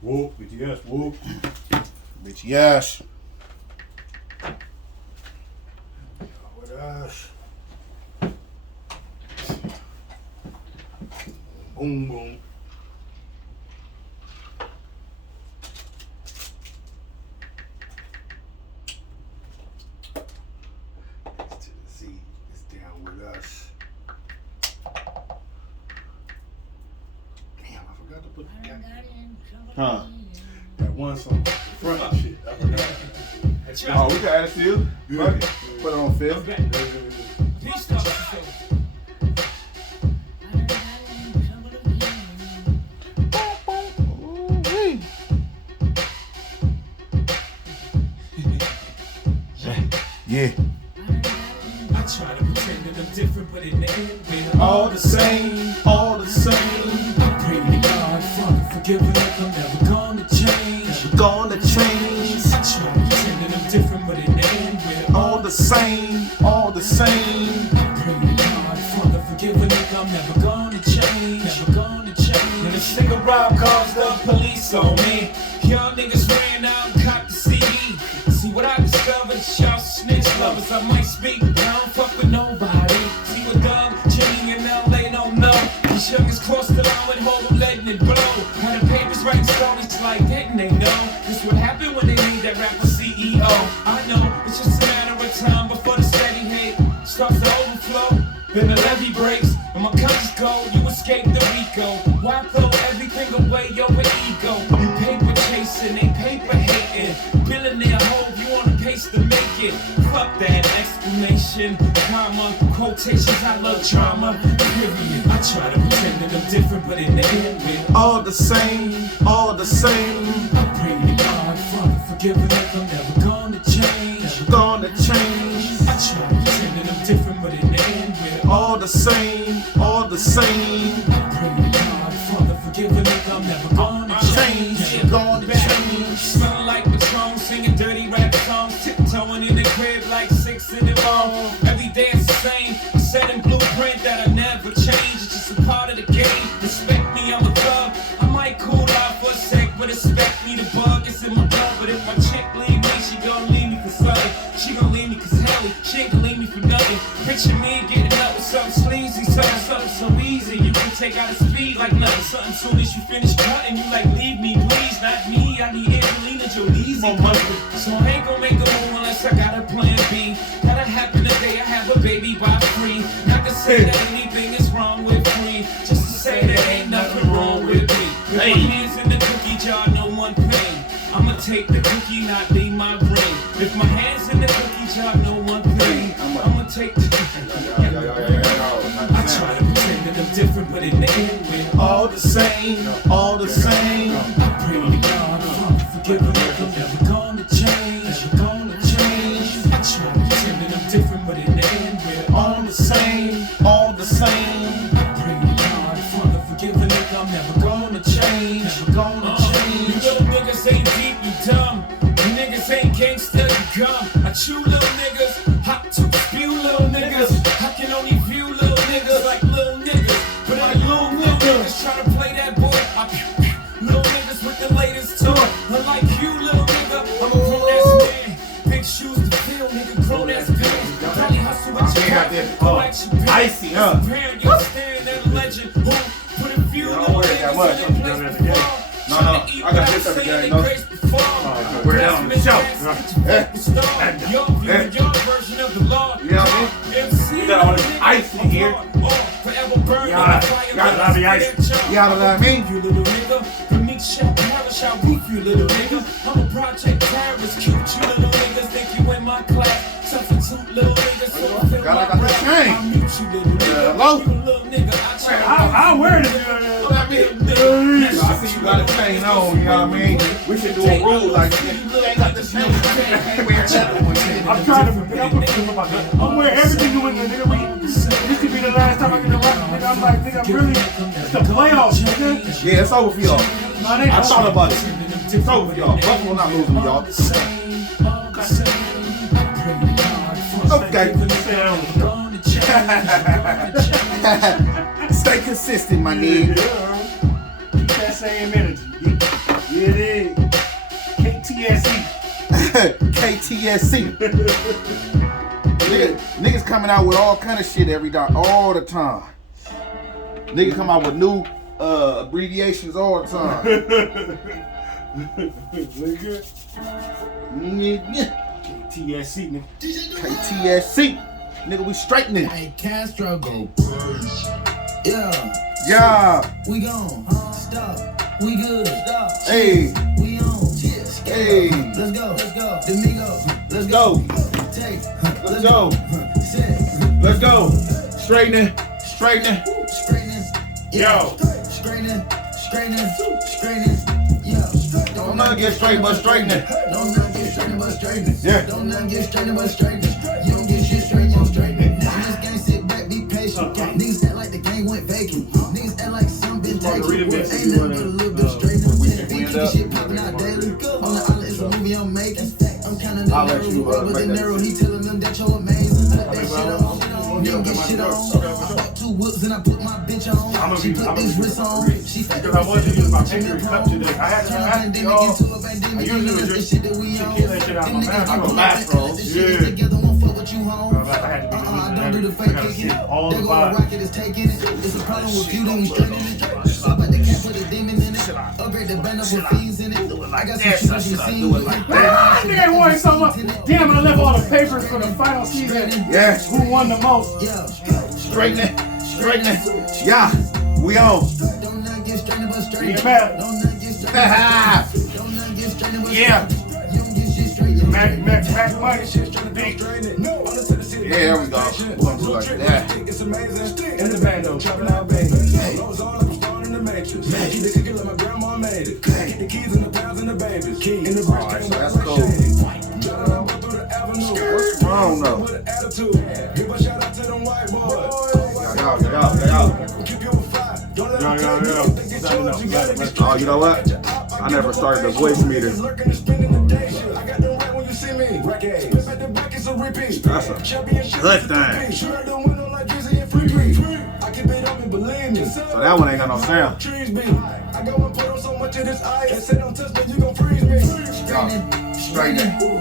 Whoop, BTS, whoop. BTS. With us. Boom, boom. It's to the Z. It's down with us. Damn, I forgot to put the cat. Huh? That one song. Front shit. I forgot. Oh, we can add it still. Good. Put it on film. Yeah. I try to pretend that I'm different, but in the end, we're All the same, all the same. I pray to God, Father, forgive me like I'm never gonna change. Gonna change. I try to pretend that I'm different, but in the end, we're All the same, all the same. I pray to God, Father, forgive me like I'm never gonna change. Never gonna change. When this nigga rob calls the police on me, young niggas ran out and copped the CD. See what I discovered, y'all snitch lovers. I might speak, but I don't fuck with nobody. See what Doug, Jimmy, and LA don't know. These youngest cross the line with hold them letting it blow. When the papers writing stories like, didn't they know? This what happened when they made that rapper CEO. I know, it's just a matter of time before the steady hate starts to overflow. Then the levee breaks, and my conscience go, you escape the Rico. Why throw everything away over ego? You paper chasing, they paper hating. Billionaire hope, you on the pace to make it. Fuck that explanation, comma, quotations, I love drama, period. I try to pretend that I'm different, but in the end, we're All the same, all the same. I pray to God, Father, forgive me like I'm never gonna change. Gonna change. I try to pretend that I'm different, but in the end, we're All the same, all the same. I pray to God, Father, forgive me like I'm never gonna change. Gonna change. Smelling like Patron, singing dirty rap songs, tiptoeing in the crib like 6 in the morning. Every day it's the same, a set in blueprint that I never change. It's just a part of the game. Respect me, I'm a thug. I might cool off for a sec, but expect me to bug. It's in my blood, but if my chick leave me, she gon' leave me for something. She gon' leave me cause helly, she ain't gon' leave me for nothing. Picture me getting up with something sleazy, something so easy. You can take out the speed like nothing. Something soon as you finish cutting, you like leave me, please, not me. I need Angelina Jolie's more money. So I ain't gon' make a move unless I got a plan B. That'll happen the day I have a baby by free. Not to say that anything is wrong with free, just to say that ain't nothing wrong with me. With my hands in the cookie jar, no one pain. I'ma take the cookie, not leave my brain. If my hands in the cookie jar, no one pain. I'ma take the I try to pretend that I'm different, but in the end, we're All the same, all the same. I pray to God, Father, forgive me like I'm never gonna change. Never gonna change. I try to pretend that I'm different, but in the end, we're All the same, all the same. I pray to God, Father, forgive me like I'm never gonna change. Never gonna You change. little niggas ain't deep, you dumb. You niggas ain't gangsta, you gum. I chew little niggas, hop to spew little niggas. I can only view little niggas like little niggas. But I little niggas try to play that boy. I little niggas with the latest toy. Unlike you, little nigga, I'm a grown ass man. Big shoes to fill, nigga, grown ass pants. Probably hustle with your pocket. Icy, huh? Parent, you stand at a legend. Who put a few little niggas in their place before. No, I got this every day, no. We're down on the show. Your version of the law. You know what I mean? You got all this ice in here. Forever burn Gotta be ice. You know what I mean? You little nigga, the meat shall perish, I'll beat you little nigga. I'm a project terrorist, cute you little niggas, think you in my class. Substitute little niggas, so I feel Gotta my got this rap. chain. I'll mute you little nigga. Hello? You little nigga, I'll wear this. I see you got a chain on, you know what I mean? We should do a rule like this. You ain't got the chain. I'm trying to prepare about that. I'm wearing everything you in there, nigga. This could be the last time I get to rock, nigga. I'm like, nigga, I'm really, it's the playoffs, nigga. Yeah, it's over for y'all. No, it ain't I thought over. about it. It's over for y'all. Buffalo not losing to y'all. Okay. Sit down. Stay consistent, my nigga. Yeah. Keep that same energy. Yeah, it is. KTSE. KTSC. Niggas coming out with all kind of shit all the time. Niggas come out with new abbreviations all the time. KTSC, nigga. KTSC. Nigga, we straightening. Hey, Castro go. Yeah. Yeah. We gone. Stop. We good. Stop. Hey. We on. Cheers. Hey. Let's go. Let's go. Domingo. Let's Go. Take. Let's go. Sit. Let's go. Straightening. Straightening. Straightening. Yo. Straightening. Straightening. Straightening. Yeah. Don't not get straight, but straightening. Don't not get straightening, but straightening. Yeah. Don't not get straightening, but straightening. You don't get shit straight, you don't straighten. Niggas gang sit back, be patient. Niggas act like the gang went vacant. Niggas act like some bitch taking. Ain't nothing but a little bit of straightening. We keep shit popping out daily. On the island, it's a movie I'm making. I'm kinda the narrow, but the narrow, he telling them that you're amazing. Put that shit on, you don't get shit on. I bought 2 whips and I put my bitch on. She put this wrist on. She fat Because I wanted to use my finger to cut today. I had turn to pandemic into a pandemic. I usually The just shit that we kill on. that shit out of my mouth. I go back, bro. Yeah. Together won't fuck with you home. I had to be I don't do the I fake gotta kicking. see all They the go a vibes. rocket is taking it. It's a problem with you, then we straightening it. Stop at the cat, put a demon in it. Upgrade the band up with fiends in it. I got some shooters you seen with like I think I wanted so much. Damn, I left all the papers for the final season. Yes. Who won the most? Yeah. Straightening. Straightening. Yeah. We on. Don't not get strained but strained. Be mad. Don't not get strained but strained. Don't not get strained but Yeah. strained. You don't get shit straight. Mac money. Big. Yeah, there we go. We're gonna do like that. It's amazing. In the band though. Chopping out baby. Rolls on like I'm starting in the matrix. Keep the cookie like my grandma made it. Keep the keys and the pounds and the babies. Key in the brick. Alright, so that's cool. Through the avenue. What's wrong though? With an attitude. Give a shout out to them white boys. Yo. Keep you a fly. Don't let them Yo. take you. Think it's yours. You gotta be Oh, you know what? I never started the voice meter. lurking and spending the day shit. I got them right when you see me. Spin back to back, it's a repeat. That's a Championship good is a thing. repeat. Shoot out the window like Drizzy and Free. I keep it up and believe me. So that one ain't got no sound. Trees be. I go and put on so much of this ice. They say don't touch me, you gon' freeze me. Straightening.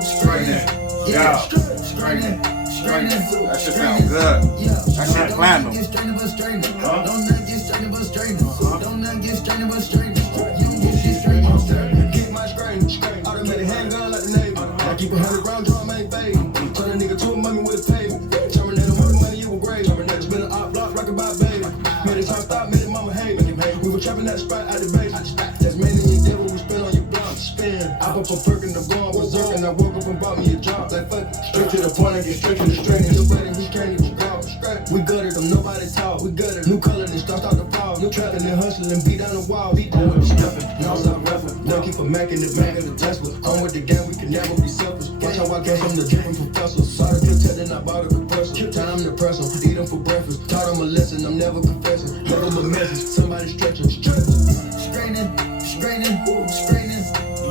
Straightening. Yeah. Straightening. Straightening. That shit sound good. That shit platinum. Get strained but strained. Don't not get strained but strained. Don't not get strained but strained. You don't get shit straight, you don't straighten. Keep my strain. Automatic handgun like the Navy. I keep a 100 round drum, ain't fade. Turn a nigga to a mummy with a table. Terminator with money, you a grave. Terminator been an op block, rockin' by baby. Made it time stop, made it mama hate. We were trapping that spot out the base. That's mainly your devil, we spin on your block. Spin. I put a perk in the bar, berserk, and I woke up and bought me a job. Like fuck, straight to the point, I get straight to the straight. And your buddy, he can't even go. We gutted them, nobody talk. We gutted new color, then start the fall. New trapping and hustling, beat down the wall. Beat down with the stuffing, now stop roughing. Now keep a Mac in the bag of the Tesla. On with the gang, we can never be selfish. Watch how I came from the dripping professor. Saw the clip then I bought a compressor. Time to press them, eat them for breakfast. Taught them a lesson, I'm never confessing. Left them a message, somebody stretching. Straightening, straightening, straightening.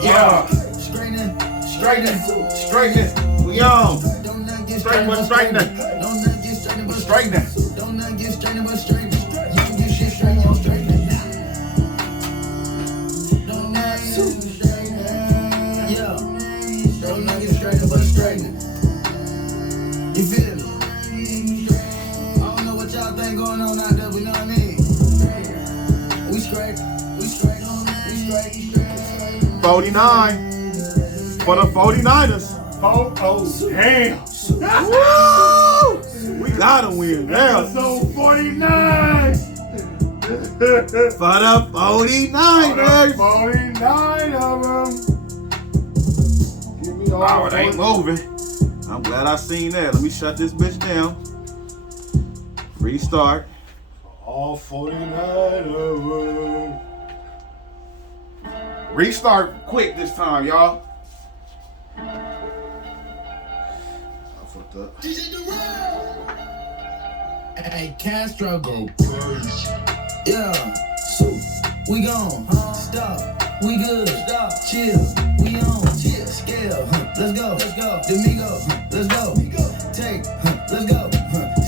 Yeah. Straightening, Straightening. We on. don't not get Straight but straightening. Don't not get strained but Straightening. Don't not get strained but strained. You don't get shit straight, you don't straighten. Don't not get strained. Yeah. Don't not get strained but straightening. You feel me? I don't know what y'all think going on out there, but you know what I mean? We straight. 49. For the 49ers. Oh, damn. Woo! We gotta win now. Episode 49. For the 49ers. 49 of them. Give me all Oh, it ain't moving. I'm glad I seen that. Let me shut this bitch down. Restart. All 49 of them. Restart quick this time, y'all. I fucked up. Hey, Castro go. Yeah. So we gone. Stop. We good. Stop. Chill. We on. Chill. Scale. Let's go. Domingo. Let's go. Take. Let's go.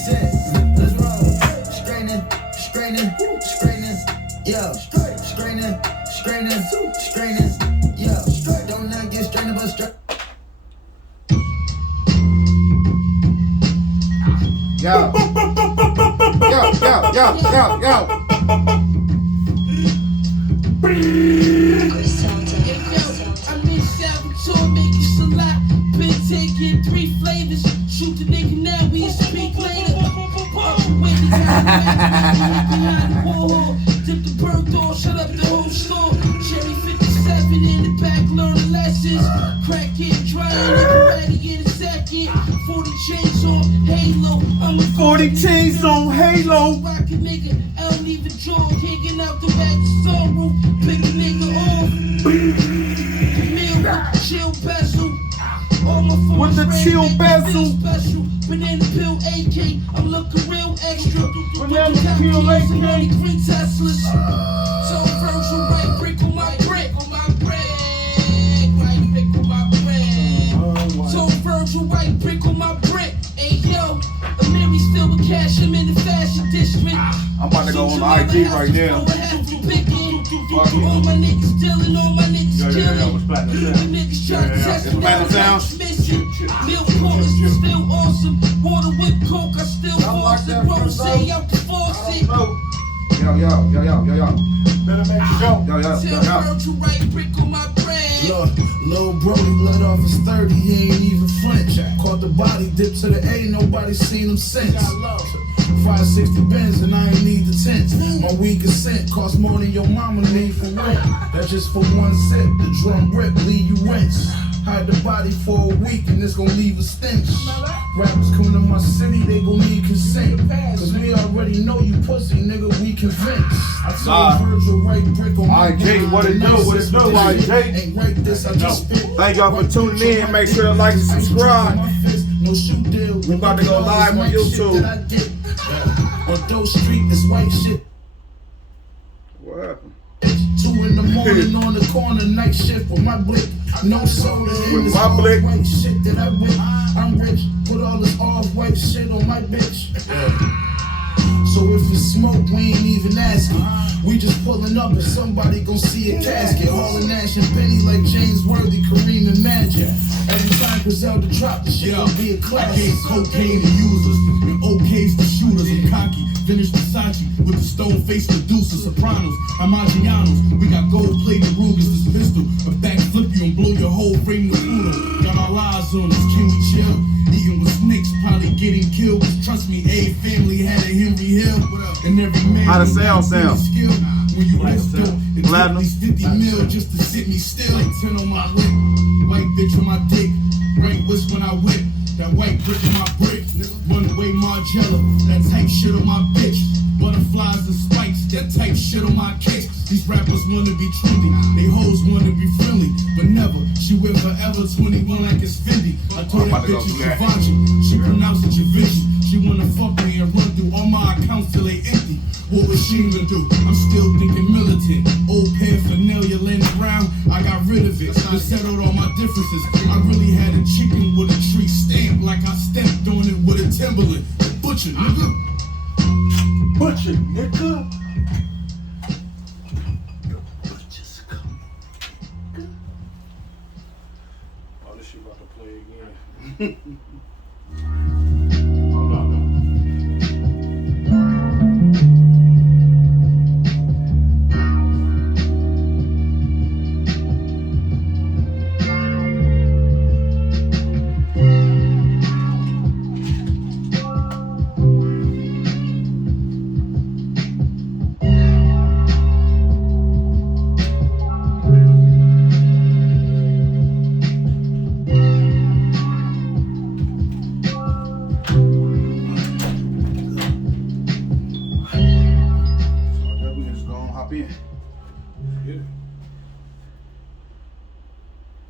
Set. Let's roll. Straightening. Yeah, straightening, yeah, don't not get strained but straight. Yo. I'm in Salvatore making salad. Been taking 3 flavors. Shoot the nigga now, we speak later. When the behind the wall. Dip the bird door, shut up the whole store. Cherry 57 in the back, learning lessons. Crack it, dry, nigga ready in a second. 40 chains on Halo. I'm a 40 chains on Halo. Rocket nigga, I don't even jog. Hanging out the back of the sunroof. Pick a nigga off. Meal, chill bezel. All my phones With the red, chill make me bezel. feel special. Banana pill AK, I'm looking real extra. Banana pill AK. Green Teslas. So Virgil, right brick on my brick. On my brick. Right brick on my brick. So Virgil, right brick on my brick. Hey yo, Amiri still with cash, I'm in the fashion district. I'm about to go on the IG right now. All my niggas dealing, all my niggas killing. What's platinum The sound? niggas trying to test It's me, platinum now sound? missing. Milk corners is still awesome. Water with coke, I still force it. Rose out the faucet. Yo. Better make it go. Tell Virgil right brick on my bread. Look, Lil Brody let off his 30, he ain't even flinch. Caught the body, dip to the A, nobody seen him since. 560 Benz and I ain't need the tents. My weakest scent cost more than your mama need for rent. That's just for one sip, the drum rip, leave you wince. Hide the body for a week and it's gonna leave a stench. Rappers coming to my city, they gon' need consent. Cause we already know you pussy, nigga, we convinced. I Nah. told Virgil right brick on my IG, what it do, IG? Ain't right this, I just spit. Thank y'all for tuning in. Make sure to like and subscribe. No shoot deal. We about to go live on YouTube. On Doe Street, this white shit. What happened? 2 in the morning on the corner, night shift with my blick. No soda in With this my blick. white shit that I whip. I'm rich, put all this off-white shit on my bitch. So if it's smoke, we ain't even asking. We just pulling up and somebody gon' see a casket. Hauling Nash and Penny like James Worthy, Kareem and Magic. Every time Griselda drop, the shit gon' be a classic. I gave cocaine to users and OKs to shooters. I'm cocky, finished Versace with the stone face Medusa. Sopranos, Amagianos. We got gold-plated Rugers, this pistol. A backflip you and blow your whole frame to Pluto. Got our eyes on us, can we chill? Eating with snakes, probably getting killed. Cause trust me, a family had a Henry Hill. And every man How the sound sound? skill. When you live still, it took Platinum. these 50 mil just to sit me still. 10 on my lip, white bitch on my dick. Right wrist when I whip, that white brick on my brick. Runaway Margiela, that type shit on my bitch. Butterflies and spikes, that type shit on my kicks. These rappers wanna be trendy, they hoes wanna be friendly, but never. She wear forever 21 like it's Fendi. I told that bitch it's Shivaji, she pronounced it Javinci. She wanna fuck me and run through all my accounts till they empty. What was she gonna do? I'm still thinking militant. Old paraphernalia laying around, I got rid of it. Just settled all my differences. I really had a chicken with a tree stamp, like I stepped on it with a Timberland. Butcher, nigga. Butcher, nigga. Oh, this shit about to play again. Oh, no.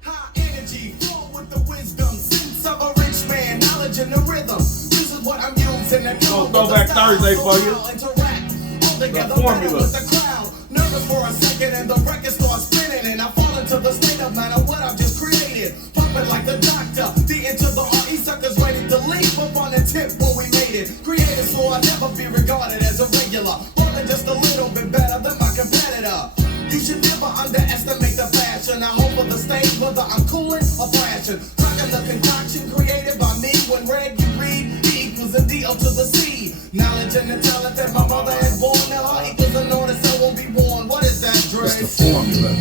High energy, flow with the wisdom, sense of a rich man, knowledge and the rhythm. This is what I'm using to So Throwback Thursday for you. The formula. with the crowd. Nervous for a second and the record starts spinning and I fall into the state of mind of what I've just created. Pumping like the doctor, D into the RE suckers ready to leave up on the tip when we made it. Created so I'll never be regarded as a regular. Only just a little bit better than my competitors. Knowledge and the talent that my mother has born. Now her equals a know the son won't be born. What is that, Dre? That's the formula.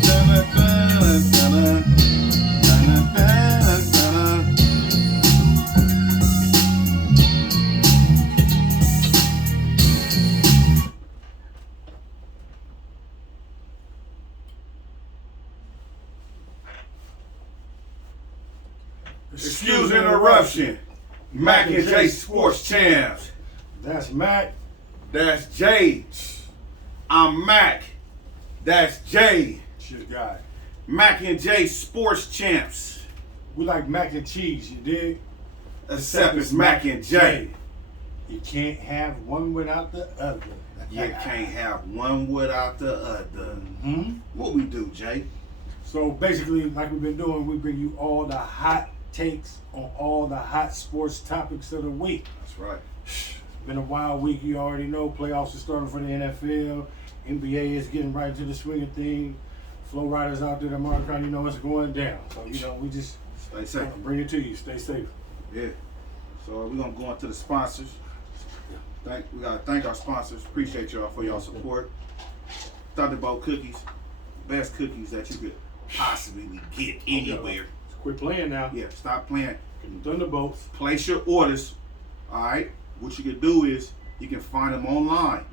Excuse interruption. Mac and J Sports Champs. That's Mac. That's Jay. I'm Mac. That's Jay. Shit guy. Mac and J Sports Champs. We like mac and cheese, you dig? Except it's Mac and J. You can't have one without the other. You can't have one without the other. Hmm? What we do, Jay? So basically, like we've been doing, we bring you all the hot takes on all the hot sports topics of the week. That's right. It's been a wild week, you already know. Playoffs are starting for the NFL. NBA is getting right into the swing of things. Flow riders out there tomorrow, you know it's going down. So, you know, we just Stay safe. bring it to you. Stay safe. Yeah. So we're gonna go into the sponsors. We gotta thank our sponsors. Appreciate y'all for y'all support. Thunderbolt Cookies, best cookies that you could possibly get anywhere. Quit playing now. Yeah, stop playing. Thunderbolts. Place your orders. All right. What you can do is you can find them online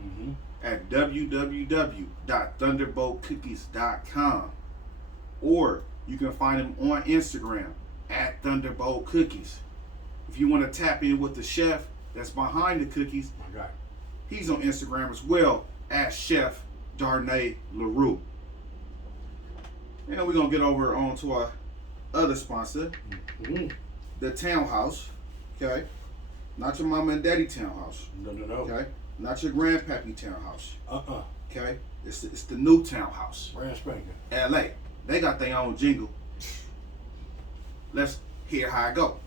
at www.thunderboltcookies.com, or you can find them on Instagram at Thunderbolt Cookies. If you want to tap in with the chef that's behind the cookies, My God. he's on Instagram as well at Chef Darnay LaRue. And we're gonna get over on to our other sponsor, the Townhouse. Okay, not your mama and daddy townhouse. No. Okay, not your grandpappy townhouse. Uh-uh. Okay, it's the new townhouse. Brand spanking. LA. They got their own jingle. Let's hear how it go.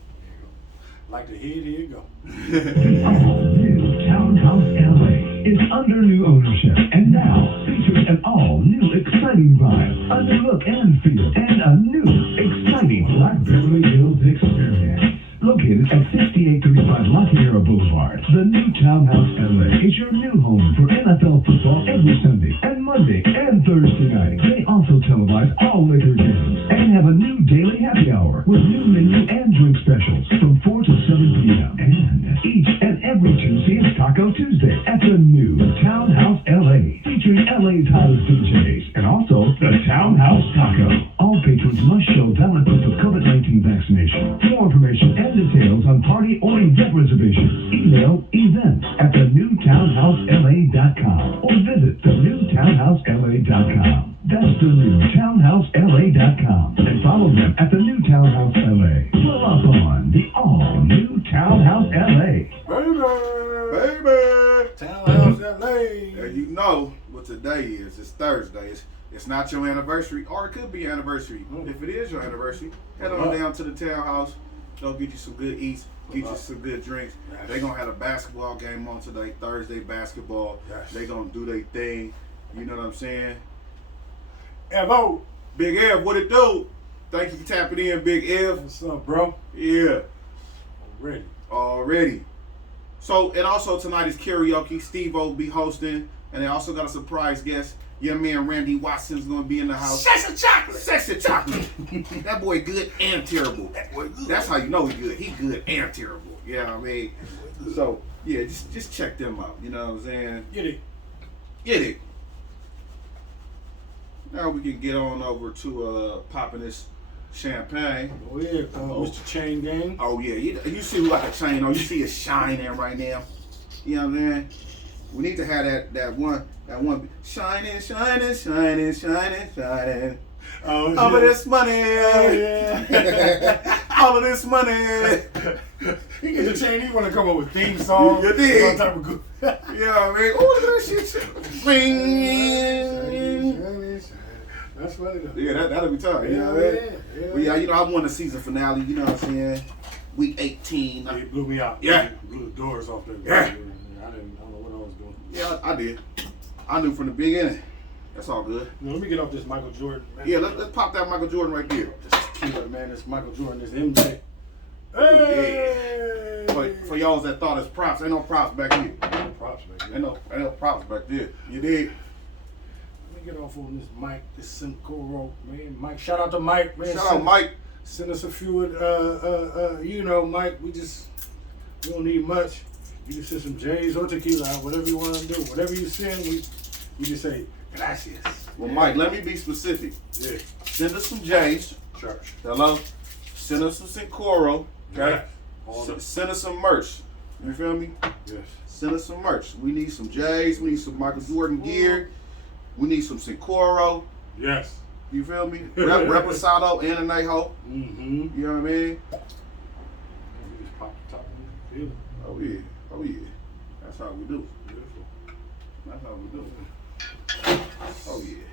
Like the head, here you go. New Townhouse LA is under new ownership and now features an all-new exciting vibe, a new look and feel, and a new exciting Black Beverly Hills experience. Located at 6835 La Tierra Boulevard, the new Townhouse LA is your new home for NFL football every Sunday and Monday and Thursday night. They also televise all Laker games and have a new daily happy hour with new menu and drink specials from 4 to 7 p.m. And each and every Tuesday is Taco Tuesday at the new Townhouse LA, featuring LA's hottest DJs and also the Townhouse Taco. All patrons must show valid proof of COVID-19 vaccination. For more information and details on party or event reservations, email events@thenewtownhousela.com or visit thenewtownhousela.com. That's thenewtownhousela.com, and follow them at the new Townhouse LA. Pull up on the all-new Townhouse LA. Baby! Townhouse LA. And you know what today is. It's Thursday. It's not your anniversary, or it could be your anniversary. If it is your anniversary, head on down to the Townhouse. They'll get you some good eats, get you some good drinks. They're going to have a basketball game on today, Thursday basketball. They're going to do their thing. You know what I'm saying? Evo. Big Ev, what it do? Thank you for tapping in, Big Ev. What's up, bro? Yeah. Already. So, and also tonight is karaoke. Steve will be hosting. And they also got a surprise guest. Your man Randy Watson's gonna be in the house. Sexy chocolate. Sexy chocolate. That boy good and terrible. That's how you know he good. He good and terrible. Yeah, I mean. So yeah, just check them out. You know what I'm saying? Get it. Now we can get on over to popping this champagne. Oh yeah, Mr. Chain Gang. Oh yeah, you see like a chain on. You see it shining right now. You know what I'm saying? We need to have that one shining. Oh, All of this money. Oh, yeah. All of this money. He get the chain. He want to come up with theme songs. You did. All type of good. Yeah, I mean, oh, look at that shit. Ring. That's funny though. Yeah, that'll be tough. You know what I mean? Well, yeah, you know, I won the season finale. You know what I'm saying? Week 18. It blew me out. Yeah. Blew the doors off there. Yeah. I don't know what I was doing. Yeah, I did. I knew from the beginning. That's all good. Now, let me get off this Michael Jordan. Man. Yeah, let's pop that Michael Jordan right there. This is killer, man. This Michael Jordan. This MJ. Hey! For y'all that thought it's props, ain't no props back here. Ain't no problems back there. You dig? Let me get off on this Mike, this Sincoro, man. Mike, shout out to Mike, man. Shout out, Mike. Send us a few, you know, Mike, we don't need much. You can send some J's or tequila out, whatever you want to do. Whatever you send, we just say, gracias. Well, Mike, let me be specific. Yeah. Send us some J's. Church. Hello? Send us some Sincoro. Okay? Yeah. Send us some merch. You feel me? Yes. Send us some merch. We need some J's. We need some Michael Jordan gear. We need some Sincoro. Yes. You feel me? Reposado and Anejo. Mm-hmm. You know what I mean? We just pop the top of the deal. Oh, yeah. Oh, yeah. That's how we do. Beautiful. That's how we do. Oh, yeah.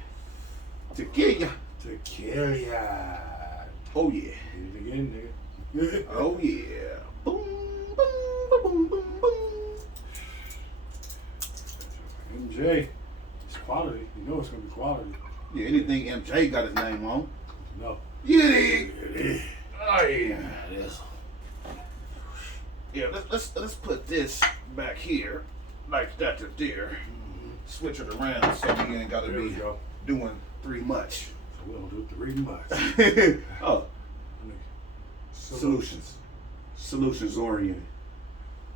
Tequila. Tequila. Oh, yeah. Hit it again, nigga. Oh, yeah. Boom, boom, boom, boom, boom, boom. MJ. It's quality. You know it's going to be quality. Yeah, anything MJ got his name on. No. You dig? Oh, yeah. It is. Yeah, let's put this back here, like that to there. Switch it around so we ain't got to There we be go. doing three much. So we don't do 3 months. Oh, solutions. Solutions oriented.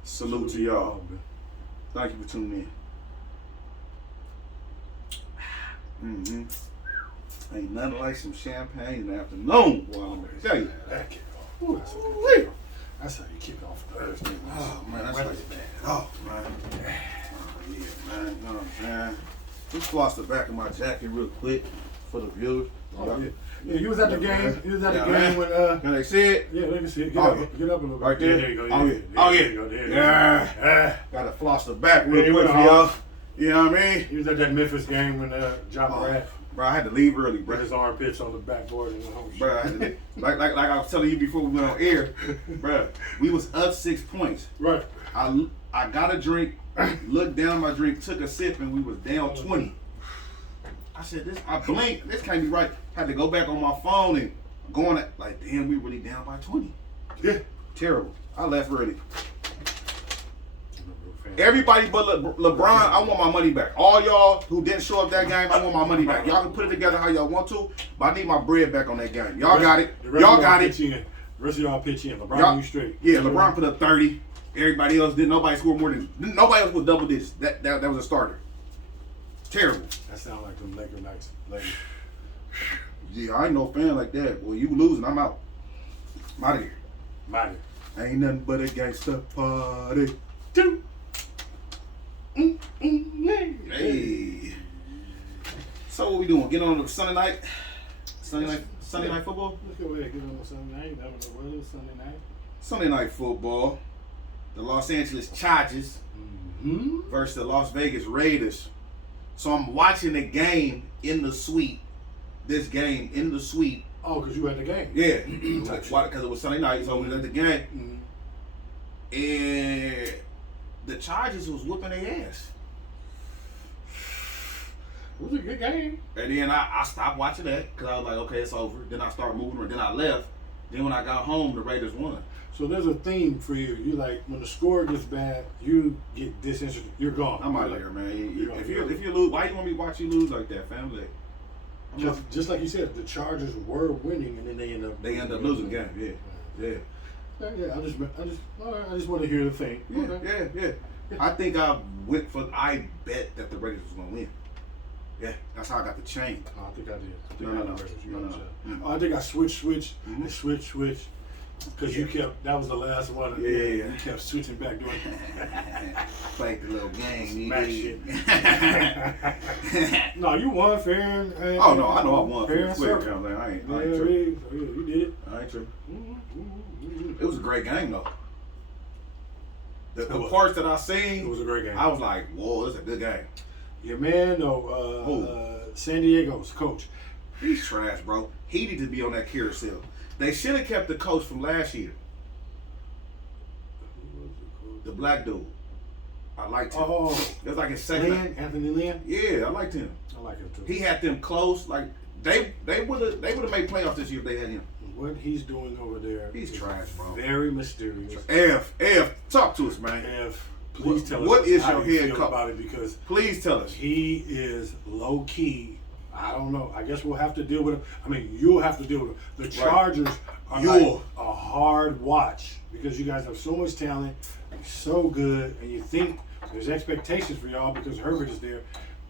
Salute to y'all. Thank you for tuning in. Mm-hmm. Ain't nothing like some champagne in the afternoon, boy. I'm gonna tell you. Ooh, that's a good. That's how you kick off Thursday. Oh man, that's like bad. Oh man. Oh yeah, man. You know what I'm saying? Just floss the back of my jacket real quick for the viewers. Oh, yeah. Yeah, you was at the game. You was at the game man. when Can they see it? Yeah, they can see it. Get Oh, up, yeah. get up a little bit. Right there? There you go. Oh, yeah. Oh, There yeah. you go. There you go. Yeah. Gotta floss the back real Yeah, quick for you y'all. You know what I mean? He was at that Memphis game when John Morant Bro, I had to leave early, put bro. his armpits on the backboard and went home. Bro, I had to, like I was telling you before we went on air, bro. We was up 6 points. Right. I got a drink, looked down my drink, took a sip, and we was down 20. I said, I blinked. This can't be right. Had to go back on my phone and going at, like, damn, we really down by 20. Yeah. Terrible. I left early. Everybody but LeBron, I want my money back. All y'all who didn't show up that game, I want my money back. Y'all can put it together how y'all want to, but I need my bread back on that game. Y'all got it. Y'all got it. The rest of y'all pitch in. LeBron, you straight. Yeah, LeBron put up 30. Everybody else didn't. Nobody scored more than. Nobody else was double digits. That was a starter. Terrible. That sounds like them Laker nights. Later. Yeah, I ain't no fan like that. Well, you losing, I'm out. I'm out of here. Mighty. Ain't nothing but a gangsta party. Hey. So what we doing? Get on the Sunday night? Sunday night football? Let's go ahead and get on the Sunday night. That was a real Sunday night. Sunday night football. The Los Angeles Chargers versus the Las Vegas Raiders. So I'm watching the game in the suite. This game in the suite. Oh, because you at the game. Yeah. Because it was Sunday night, so we was at the game. And the Chargers was whooping their ass. It was a good game. And then I stopped watching that because I was like, okay, it's over. Then I started moving around. Then I left. Then when I got home, the Raiders won. So there's a theme for you. You like when the score gets bad, you get disinterested. You're gone. I'm out of here, man. If you lose, why you want me to watch you lose like that, family? Just like you said, the Chargers were winning, and then they end up losing the game. Yeah. Yeah, I just want to hear the thing. Yeah. I think I bet that the Raiders was gonna win. Yeah, that's how I got the chain. Oh, I think I did. No. I think I switched, and switch. Because you kept, that was the last one. Yeah. You kept switching back doing Played the little game. smack shit. No, you won fair and oh, no, I know I won fair fair and square. circle. I ain't Yeah, tripping. you did. I ain't tripping. It was a great game, though. The parts that I seen, It was a great game. I was like, whoa, this is a good game. Your man, San Diego's coach. He's trash, bro. He needed to be on that carousel. They should have kept the coach from last year. The black dude. I liked him. Oh, It was like his second. Anthony Lynn. Yeah, I liked him. I like him too. He had them close. Like they would have made playoffs this year if they had him. What he's doing over there, He's is trash, bro. Very mysterious. F, talk to us, man. Please tell us What is how your you head feel coach? about it, because Please tell us. he is low key. I don't know. I guess we'll have to deal with him. I mean, you'll have to deal with him. The Chargers are like a hard watch because you guys have so much talent, you're so good, and you think there's expectations for y'all because Herbert is there.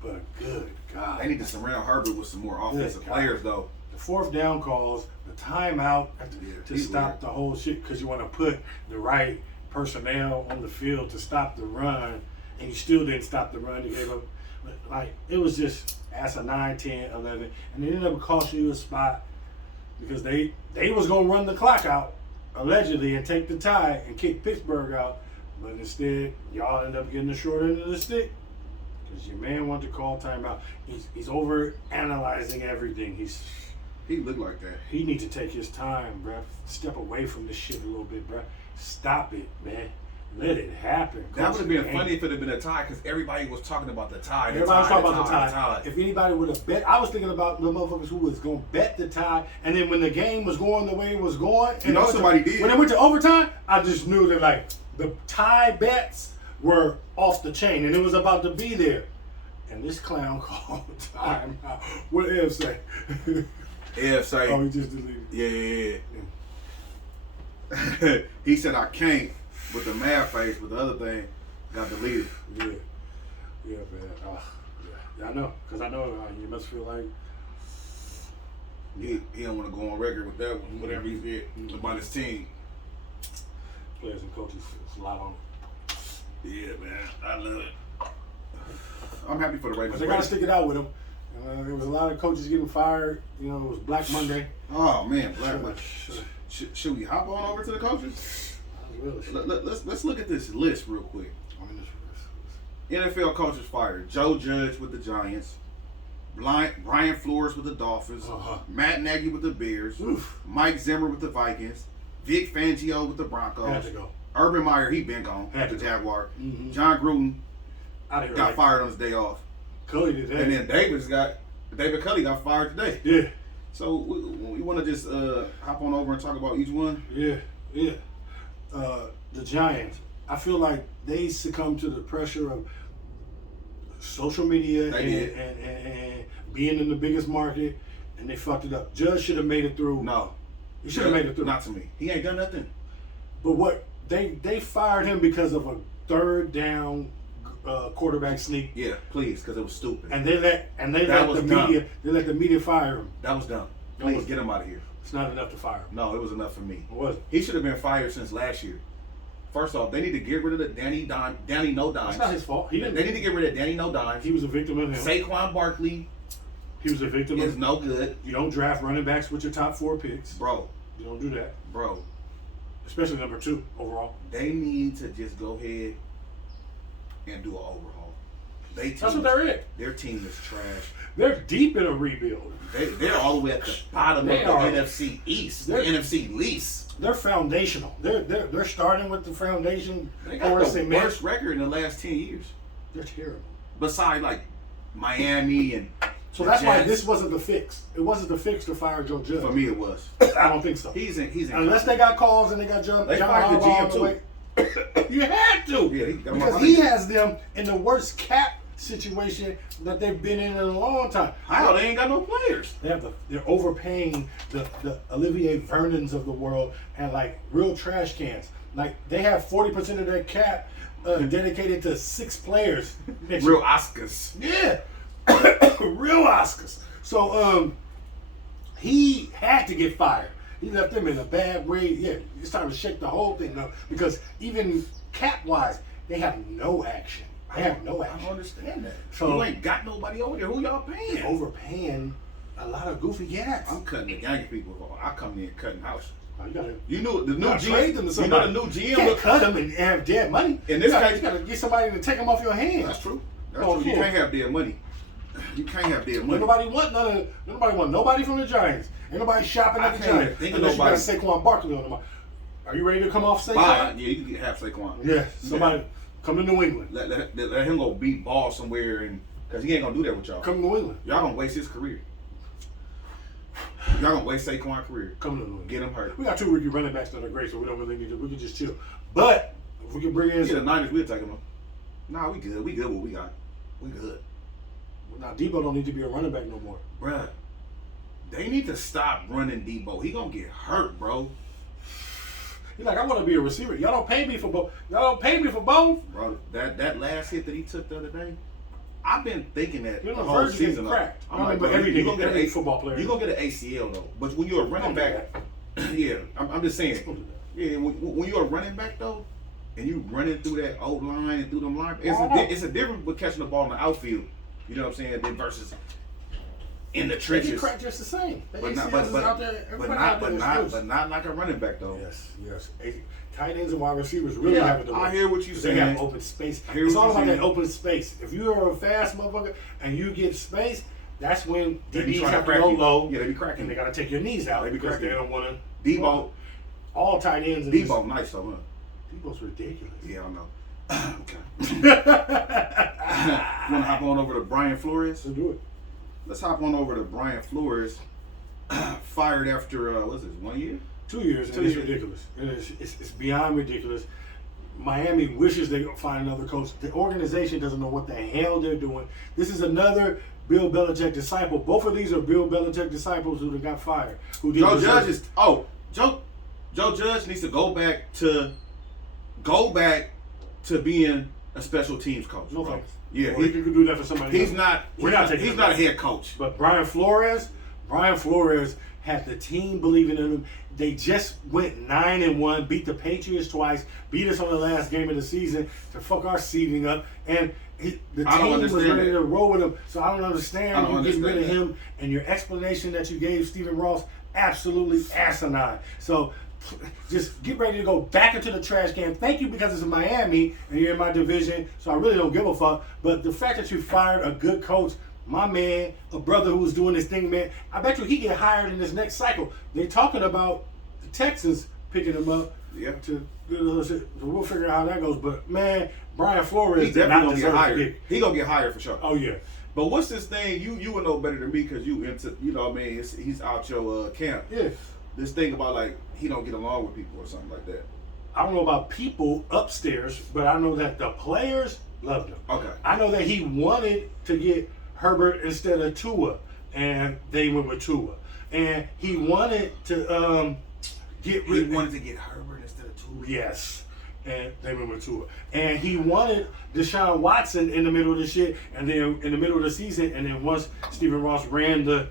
But good God, They need to surround Herbert with some more offensive players, though. the fourth down calls, the timeout to he's stop weird. the whole shit because you want to put the right personnel on the field to stop the run, and you still didn't stop the run. You gave up, like, it was just as a 9, 10, 11, and it ended up costing you a spot because they was gonna run the clock out allegedly and take the tie and kick Pittsburgh out, but instead y'all end up getting the short end of the stick. Because your man wanted to call timeout. He's over analyzing everything. He looked like that. He needs to take his time, bruh. Step away from this shit a little bit, bruh. Stop it, man. Let it happen. That would have been Coach, funny if it had been a tie because everybody was talking about the tie. Everybody was talking about the tie. If anybody would have bet, I was thinking about the motherfuckers who was going to bet the tie, and then when the game was going the way it was going, and somebody did. When it went to overtime, I just knew that, like, the tie bets were off the chain, and it was about to be there. And this clown called time out. What did Ev say? Ev say, Oh, he just deleted. yeah. He said, I can't, with the mad face, but the other thing got deleted. Yeah, man. Yeah, I know, because I know you must feel like He don't want to go on record with that one, whatever he did about his team. players and coaches, it's a lot on it. Yeah, man, I love it. I'm happy for the Raiders. But they got to stick it out with him. There was a lot of coaches getting fired. You know, it was Black Monday. Oh man, Black Monday. Sure. Should we hop on over to the coaches? Really? Let's look at this list real quick. NFL coaches fired: Joe Judge with the Giants, Brian Flores with the Dolphins, Matt Nagy with the Bears, Mike Zimmer with the Vikings, Vic Fangio with the Broncos, Had to go. Urban Meyer, he been gone Had at the to go. Jaguar. Mhm. John Gruden Out of here, got right? fired on his day off, Cully did that. and then David Culley got fired today. Yeah, So we want to just hop on over and talk about each one. yeah. The Giants. I feel like they succumbed to the pressure of social media They and being in the biggest market, and they fucked it up. Judge should have made it through. No, He should have made it through. Not to me. He ain't done nothing. But what they fired him because of a third down quarterback sneak, Yeah, please, because it was stupid. and they let was the dumb. media fire him. That was dumb. That Please was- get him out of here. It's not enough to fire him. No, it was enough for me. It wasn't. He should have been fired since last year. First off, they need to get rid of the Danny No Dimes. That's not his fault. He They didn't. need to get rid of Danny No Dimes. He was a victim of him. Saquon Barkley He was a victim is of. no good. You don't draft running backs with your top 4 picks. Bro, You don't do that, especially number 2 overall. they need to just go ahead and do an overhaul. That's what they're in. Their team is trash. They're deep in a rebuild. They're all the way at the bottom They of the are. NFC East, the They're- NFC least. They're foundational. They're starting with the foundation. They got for the cement. worst record in the last 10 years. They're terrible. Besides, like, Miami and So the that's why Jets. this wasn't the fix. It wasn't the fix to fire Joe Judge. For me, it was. I don't think so. He's in. Unless they got calls and they got John They fired the Harbaugh GM on the way. You had to. Yeah, he got more because money. he has them in the worst cap situation that they've been in a long time. How? They ain't got no players. They're overpaying the Olivier Vernons of the world and like real trash cans. Like they have 40% of their cap dedicated to 6 players. Real Oscars. Yeah. Real Oscars. So he had to get fired. He left them in a bad way. Yeah, it's time to shake the whole thing up because even cap wise, they have no action. They have no I don't action. understand that. So- you ain't got nobody over there. Who y'all paying? Overpaying a lot of goofy cats. I'm cutting the gang of people. I come in cutting house. You gotta You know the new trade them to GM. You somebody. know the new GM. You can't Look, cut them and have dead money. In this case- you gotta get somebody to take them off your hands. that's true. Oh, You cool. can't have dead money. You can't have dead money. Nobody want nobody from the Giants. Ain't nobody shopping at the I can't Giants think of unless nobody. you got Saquon Barkley on them. Are you ready to come off Saquon? Fine. Yeah, you can have Saquon. Yeah, somebody come to New England. Let him go beat ball somewhere, and because he ain't gonna do that with y'all. Come to New England. Y'all gonna waste his career. Y'all gonna waste Saquon's career. Come to New England. Get him hurt. We got 2 rookie running backs that are great, so we don't really need to. We can just chill. But if we can bring in Yeah, the Niners will take him. Nah, we good. We good. What we got? We good, Now Debo don't need to be a running back no more. bruh. They need to stop running Debo. He gonna get hurt, bro. He's like, I want to be a receiver. Y'all don't pay me for both. Y'all don't pay me for both. Bro, that last hit that he took the other day, I've been thinking that You know, the whole Virgil getting season. cracked. I'm like, but bro, every gonna get every an football player. You're gonna get an ACL though. But when you're a running back, yeah, I'm just saying. Don't do Yeah, when you're a running back though, and you running through that old line and through them line, it's a difference with catching the ball in the outfield. You know what I'm saying? Than versus in the They get trenches. cracked just the same. The But not, ACLs is out there. Everybody out there is loose. but not like a running back though. Yes. Tight ends and wide receivers really Yeah, have it. I hear what you're They have saying. open space. I hear It's what all you're about saying. that open space. If you are a fast motherfucker and you get space, that's when They be DBs trying to have to crack go you. low. Yeah, they be cracking. And they got to take your knees out They be because cracking. they don't want to. Debo, All tight ends. Debo, nice though, huh? Debo's ridiculous. Yeah, I know. Okay. Want to hop on over to Brian Flores? Let's do it. Let's hop on over to Brian Flores. Fired after what's this? 1 year? 2 years, and 2 it's years. ridiculous. It's beyond ridiculous. Miami wishes they could find another coach. The organization doesn't know what the hell they're doing. This is another Bill Belichick disciple. Both of these are Bill Belichick disciples who got fired. Who did Joe deserve Judge it. is Joe Judge needs to go back to being a special teams coach. No bro. thanks. Yeah, Or he could do that for somebody he's else. not. We're not taking He's him not a back. head coach. But Brian Flores had the team believing in him. They just went 9-1, beat the Patriots twice, beat us on the last game of the season to fuck our seeding up, and the I don't team was understand ready that. to roll with him. So I don't understand I don't you getting rid of understand him and your explanation that you gave Stephen Ross absolutely asinine. So just get ready to go back into the trash can. Thank you because it's in Miami and you're in my division, so I really don't give a fuck. But the fact that you fired a good coach, my man, a brother who was doing this thing, man, I bet you he get hired in this next cycle. They're talking about the Texans picking him up. Yeah. So we'll figure out how that goes. But man, Brian Flores He's did not definitely gonna deserve get to hired. get. He gonna get hired for sure. Oh yeah. But what's this thing? You would know better than me because you into, you know what I mean, he's out your camp. Yeah. This thing about like he don't get along with people or something like that. I don't know about people upstairs, but I know that the players loved him. Okay. I know that he wanted to get Herbert instead of Tua, and they went with Tua. And he wanted to get He rid. wanted to get Herbert instead of Tua. Yes, and they went with Tua. And he wanted Deshaun Watson in the middle of the shit, and then in the middle of the season, and then once Stephen Ross ran the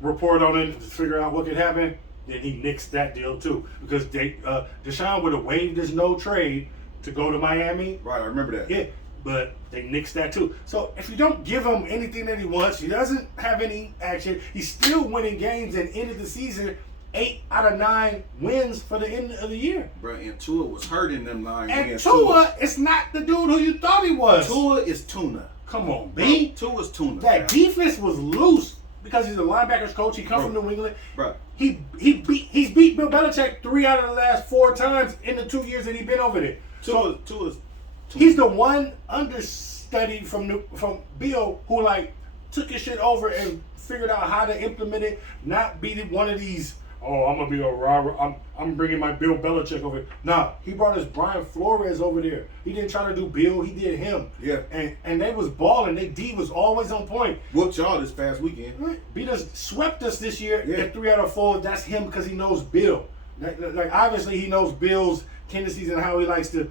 report on it to figure out what could happen, then he nixed that deal too. Because Deshaun would have waived his no trade to go to Miami. Right, I remember that. Yeah, but they nixed that too. So if you don't give him anything that he wants, he doesn't have any action. He's still winning games and ended the season 8 out of 9 wins for the end of the year. Bro, and Tua was hurting them 9 And wins. Tua is not the dude who you thought he was. Tua is tuna. Come on, Bro, B. Tua's tuna. That man. defense was loose because he's a linebackers coach. He comes from New England. Bro. He's beat Bill Belichick 3 out of the last 4 times in the 2 years that he's been over there. So Tua's he's the one understudy from Bill who like took his shit over and figured out how to implement it, not be one of these. Oh, I'm gonna be a robber. I'm bringing my Bill Belichick over. Nah, he brought his Brian Flores over there. He didn't try to do Bill. He did him. Yeah. And they was balling. They D was always on point. whooped y'all this past weekend. Beat us, swept us this year Yeah. in 3 out of 4. That's him because he knows Bill. Like obviously he knows Bill's tendencies and how he likes to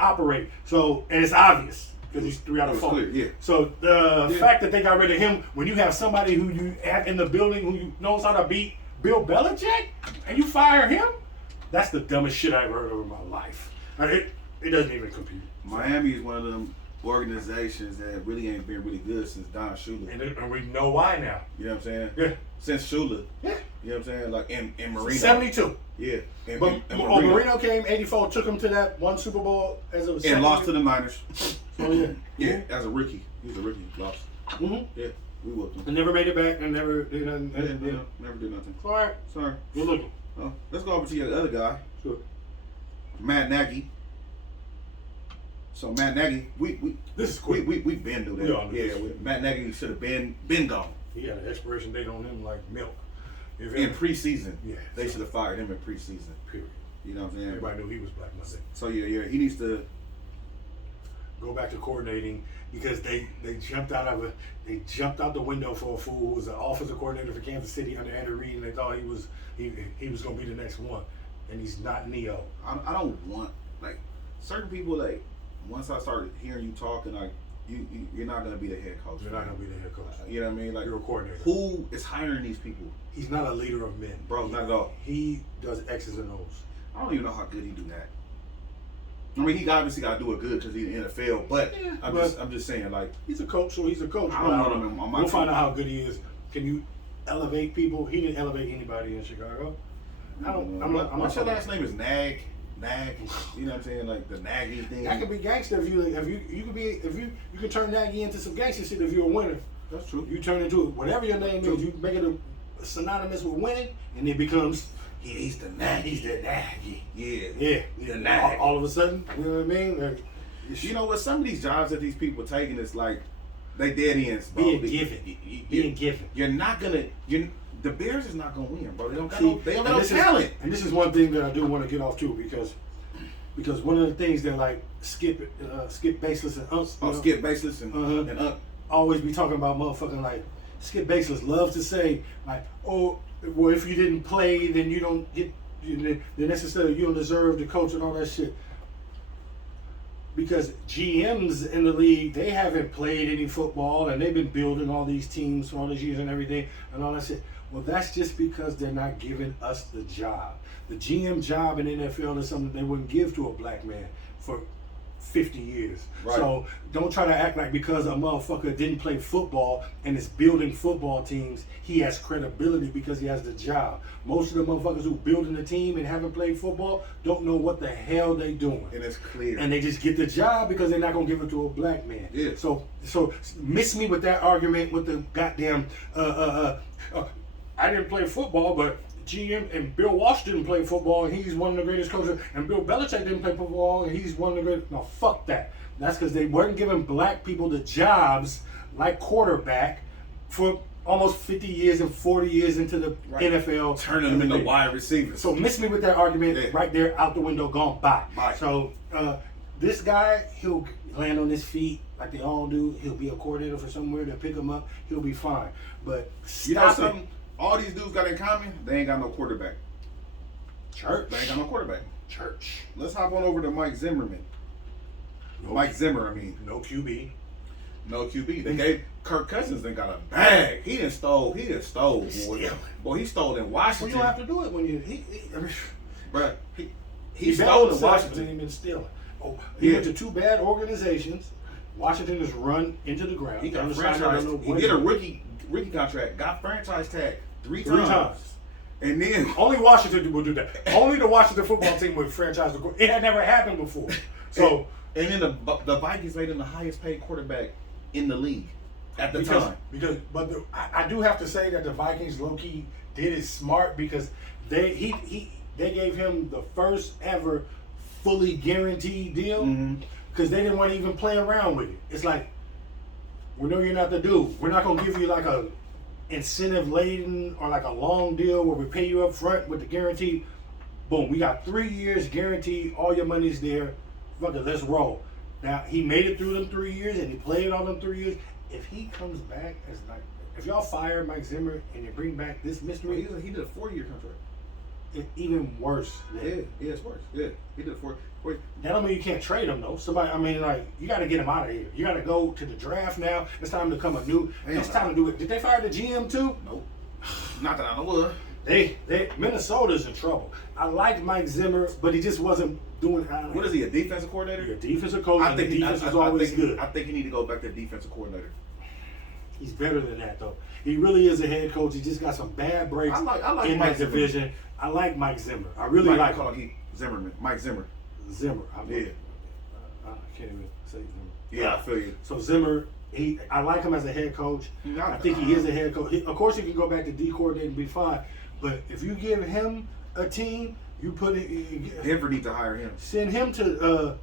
operate. So, and it's obvious because he's 3 out of It was 4. clear, yeah. So the fact that they got rid of him when you have somebody who you have in the building who you knows how to beat Bill Belichick and you fire him, that's the dumbest shit I've heard of in my life. It doesn't even compute. Miami is one of them organizations that really ain't been really good since Don Shula. And we know why now. You know what I'm saying? Yeah. Since Shula. Yeah. You know what I'm saying? Like in Marino. 72. Yeah. And, But and Marino came 84, took him to that one Super Bowl as a and lost to the Niners. Oh yeah. Yeah, as a rookie. He was a rookie. Lost. Mm-hmm. Yeah. We whooped him. And never made it back and never did nothing. Yeah, never did nothing. All right. Sorry. Good looking. Let's go over to the other guy, Sure. Matt Nagy. So Matt Nagy, we This is quick. we been through that. We all knew Yeah, this. Matt Nagy should have been gone He had an expiration date on him like milk. If in ever- preseason. Yeah. They should have fired him in preseason. Period. You know what I'm saying? Everybody knew he was Black Monday. So yeah, he needs to. go back to coordinating because they jumped out the window for a fool who was an offensive coordinator for Kansas City under Andy Reid, and they thought he was going to be the next one, and he's not Neo. I don't want like certain people like once I started hearing you talking like you're not going to be the head coach. You're not going to be the head coach. You know what I mean? Like you're a coordinator. Who is hiring these people? He's not a leader of men, Bro, not at all. He does X's and O's. I don't even know how good he do that. I mean, he obviously got to do it good because he's in the NFL. But Yeah, I'm just saying, like he's a coach, so he's a coach. I don't want him on my We'll team. find out how good he is. Can you elevate people? He didn't elevate anybody in Chicago. What's your last name is Nag. You know what I'm saying? Like the Nagy thing. That could be gangster if you could turn Nagy into some gangster shit if you're a winner. That's true. You turn into whatever your name is, you make it synonymous with winning, and it becomes He's the Nagy. he's the Nagy. Yeah. Yeah. The Nagy. All of a sudden, you know what I mean? Like, You know what? Some of these jobs that these people taking is like they dead ends, bro. being given. You're not gonna. The Bears is not gonna win, bro. They don't got See, no talent. And this is one thing that I do want to get off too, because one of the things that like Skip Baseless and Skip Baseless and always be talking about motherfucking like Skip Baseless loves to say like, oh, well, if you didn't play, then you don't get, then necessarily you don't deserve the coach and all that shit. Because GMs in the league, they haven't played any football and they've been building all these teams for all these years and everything and all that shit. Well, that's just because they're not giving us the job. The GM job in the NFL is something they wouldn't give to a black man for 50 years. Right. So don't try to act like because a motherfucker didn't play football and is building football teams, he has credibility because he has the job. Most of the motherfuckers who building the team and haven't played football don't know what the hell they doing. And it's clear. And they just get the job because they're not gonna give it to a black man. Yeah. So miss me with that argument with the goddamn I didn't play football, but GM and Bill Walsh didn't play football, and he's one of the greatest coaches. And Bill Belichick didn't play football, and he's one of the greatest. No, fuck that. That's because they weren't giving black people the jobs like quarterback for almost 50 years and 40 years into the NFL. Turning them into wide receivers. So miss me with that argument right there, out the window, gone by. Bye. So this guy, he'll land on his feet like they all do. He'll be a coordinator for somewhere. They'll pick him up. He'll be fine. But You know stop something? it. All these dudes got in common. They ain't got no quarterback. Church. They ain't got no quarterback. Church. Let's hop on over to Mike Zimmerman. No, Mike Zimmer, I mean. no QB. No QB. They gave Kirk Cousins and got a bag. He done stole. Boy. Stealing. Boy, he stole in Well, Washington. you don't have to do it when you. Bruh, he He stole in Washington. Washington. He's been stealing. Oh, he Yeah. went to two bad organizations. Washington is run into the ground. He got Underside, I franchise. don't know He what did a it- rookie contract. Got franchise tag three three times. times. And then Only Washington will do that. Only the Washington football team would franchise the. It had never happened before. So and then the Vikings made him the highest paid quarterback in the league at the time. I do have to say that the Vikings low key did it smart because they gave him the first ever fully guaranteed deal because they didn't want to even play around with it. It's like, we know you're not the dude. We're not gonna give you like a incentive laden or like a long deal where we pay you up front with the guarantee. Boom, we got 3 years guaranteed. All your money's there. Fuck it, let's roll. Now he made it through them 3 years and he played all them 3 years. If he comes back as like, if y'all fire Mike Zimmer and they bring back this mystery, He did a 4-year contract. it's even worse. Yeah, it's worse. Yeah, he did a 4. That don't mean you can't trade him though. Somebody, I mean, like you got to get him out of here. You got to go to the draft now. It's time to come a new. It's time to do it. Did they fire the GM too? Nope. Not that I know of. They Minnesota's in trouble. I liked Mike Zimmer, but he just wasn't doing. What is he? A defensive coordinator? Your defensive coach. And the defense is always good. I think he need to go back to defensive coordinator. He's better than that though. He really is a head coach. He just got some bad breaks I like in Mike that division. I like Mike Zimmer. I really like him. Zimmerman. Mike Zimmer. Zimmer. Yeah. I can't even say Zimmer. Yeah, I feel you. So Zimmer, I like him as a head coach. I think he is a head coach. Of course, he can go back to D coordinator and be fine. But if you give him a team, you put it. Denver need to hire him. Send him to.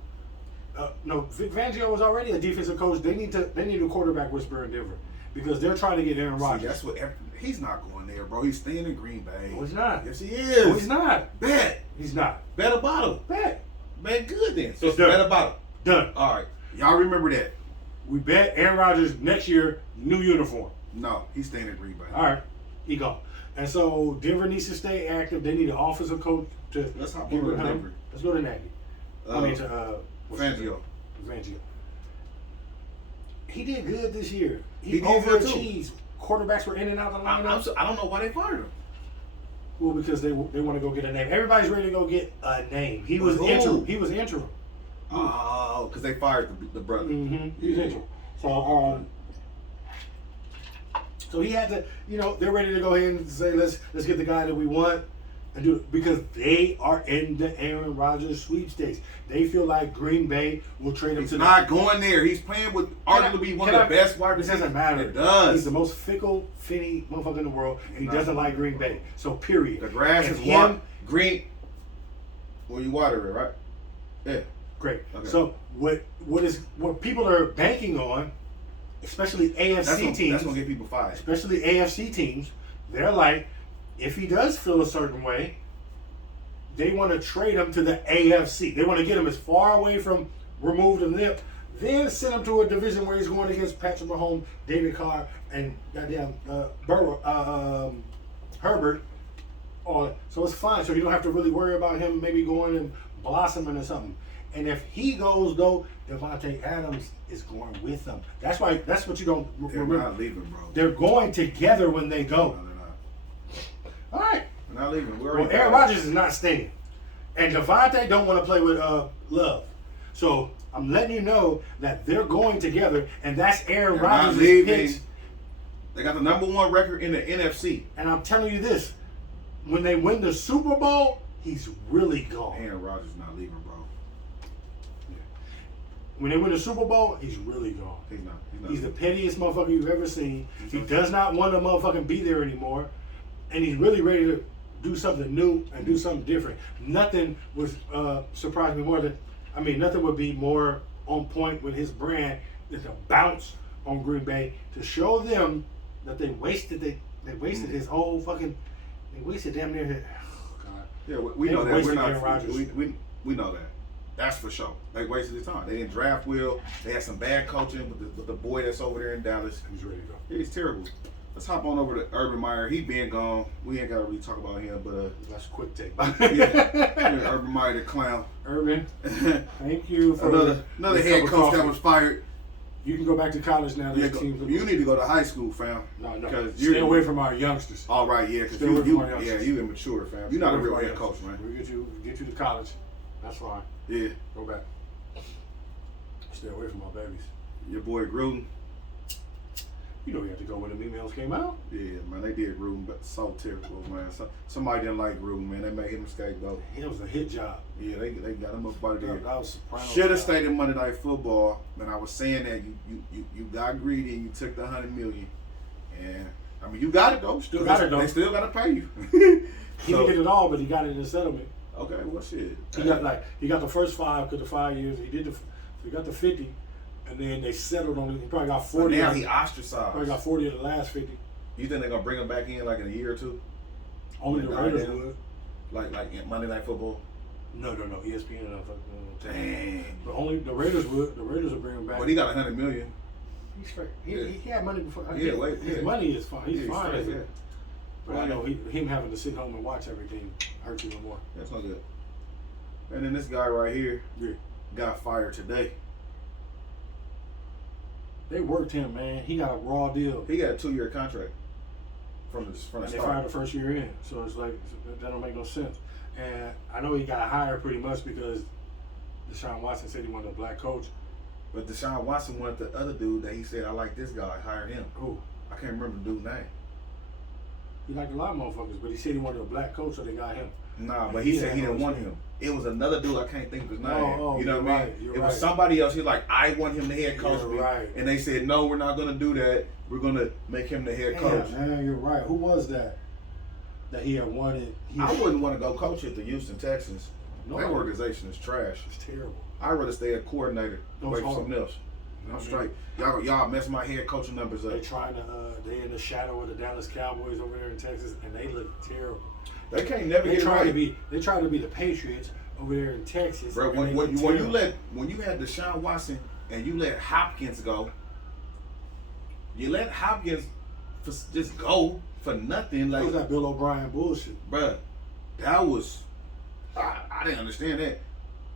No, Vic Fangio was already a defensive coach. They need a quarterback whisperer in Denver because they're trying to get Aaron Rodgers. See, that's what. He's not going there, bro. He's staying in Green Bay. No, he's not. Yes, he is. No, he's not. Bet. He's not. Bet a bottle. Bet. Man, good then. So It's done. bet a bottle. Done. All right. Y'all remember that? We bet Aaron Rodgers next year, new uniform. No, he's staying at Green Bay. All right, he gone. And so Denver needs to stay active. They need an offensive coach to Let's hop get over rid to of him. Denver. Let's go to Nagy. I mean to Fangio. Fangio. He did good this year. He did good, too. overachieved. Quarterbacks were in and out of the lineup. I don't know why they fired him. Well, because they want to go get a name. Everybody's ready to go get a name. He was Who? interim. He was interim. Oh, because they fired the brother. Mm-hmm. He was interim. So he had to, they're ready to go ahead and say, let's get the guy that we want and do it, because they are in the Aaron Rodgers sweepstakes. They feel like Green Bay will trade him He's to not going there. He's playing with arguably one of the best wide It receivers. doesn't matter. It does. He's the most fickle, finny motherfucker in the world, and he doesn't like Green Bay. So period. The grass And is him, green. Well, you water it, right? Yeah. great. Okay. So what people are banking on, especially AFC teams, That's gonna get people fired. especially AFC teams, they're like, if he does feel a certain way, they want to trade him to the AFC. They want to get him as far away from removed and lip, then send him to a division where he's going against Patrick Mahomes, David Carr, and goddamn Herbert. So it's fine. So you don't have to really worry about him maybe going and blossoming or something. And if he goes though, Devontae Adams is going with them. That's what you don't They're remember. not leaving, bro. They're going together when they go. No, they're not. All right. They're not leaving. Well, Aaron Rodgers is not staying, and Devontae don't want to play with Love. So I'm letting you know that they're going together, and that's Aaron They're not Rodgers' leaving. pitch. They got the #1 record in the NFC. And I'm telling you this: when they win the Super Bowl, he's really gone. Aaron Rodgers not leaving, bro. When they win the Super Bowl, he's really gone. He's not. He's the pettiest motherfucker you've ever seen. He does not want to motherfucking be there anymore, and he's really ready to do something new and do something different. Nothing would surprise me more than, nothing would be more on point with his brand than to bounce on Green Bay to show them that they wasted his whole fucking, they wasted damn near his, oh God. Yeah, we know that. wasted We're Aaron not. Rodgers. We know that. That's for sure. They wasted his time. They didn't draft well. They had some bad coaching with the boy that's over there in Dallas. He's ready to go. Yeah, he's terrible. Let's hop on over to Urban Meyer. He been gone. We ain't got to really talk about him, but That's a quick take. yeah, Urban Meyer the clown. Urban, thank you for Another your head cup of coach that coffee. was fired. You can go back to college now. You need to go to high school, fam. No. Because Stay away from our youngsters. All right, yeah, because Stay away from our youngsters. you immature, fam. You're not a real head coach, man. We get you to college. That's fine. Yeah, Go back. Stay away from our babies. your boy Gruden. You know you have to go when the emails came out. Yeah, man, they did Gruden, but so terrible, man. Somebody didn't like Gruden, man. They made him a scapegoat. It was a hit job. Yeah, they got him up out of there. That was Sopranos. Should have stayed in Monday Night Football, and I was saying that you got greedy and you took the $100 million, and you got it though. Still got it though. They still got to pay you. He didn't get it all, but he got it in settlement. Okay, well shit. He got the first 5 because the 5 years. He got the 50, and then they settled on it. He probably got 40. But now he ostracized. Probably got 40 of the last 50. You think they're gonna bring him back in like in a year or two? Only the Like, Raiders goddamn. would. Like in Monday Night Football. No. ESPN and Dang. But only the Raiders would. The Raiders would bring him back. But he got $100 million. He's straight. Yeah. He had money before. His money is fine. He's Yeah, fine. straight, as it- yeah. But I know him having to sit home and watch everything hurts even more. That's not good. And then this guy right here Yeah. got fired today. They worked him, man. He got a raw deal. He got a 2-year contract from the And they start. fired the first year in. So it's like, that don't make no sense. And I know he got hired pretty much because Deshaun Watson said he wanted a black coach. But Deshaun Watson wanted the other dude that he said, I like this guy, hired him. Who? I can't remember the dude's name. He liked a lot of motherfuckers, but he said he wanted a black coach, so they got him. Nah, but he Yeah, said he I didn't want understand. him. It was another dude, I can't think of his name. Oh, you know you're what I right, mean? you're It was right. somebody else. He's like, I want him the head coach. You're right. And they said, no, we're not going to do that. We're going to make him the head coach. Man, you're right. Who was that? That he had wanted. I wouldn't want to go coach at the Houston Texans. No. That organization is trash. It's terrible. I'd rather stay a coordinator No, away it's from something horrible. else. I'm straight. Y'all mess my head coaching numbers up. They trying to. They in the shadow of the Dallas Cowboys over there in Texas, and they look terrible. They can't never They get it try right. to be. They try to be the Patriots over there in Texas. Bro, and when they you look terrible. when you had Deshaun Watson and you let Hopkins go. You let Hopkins just go for nothing. That Like was that Bill O'Brien bullshit. bruh, that was I didn't understand that.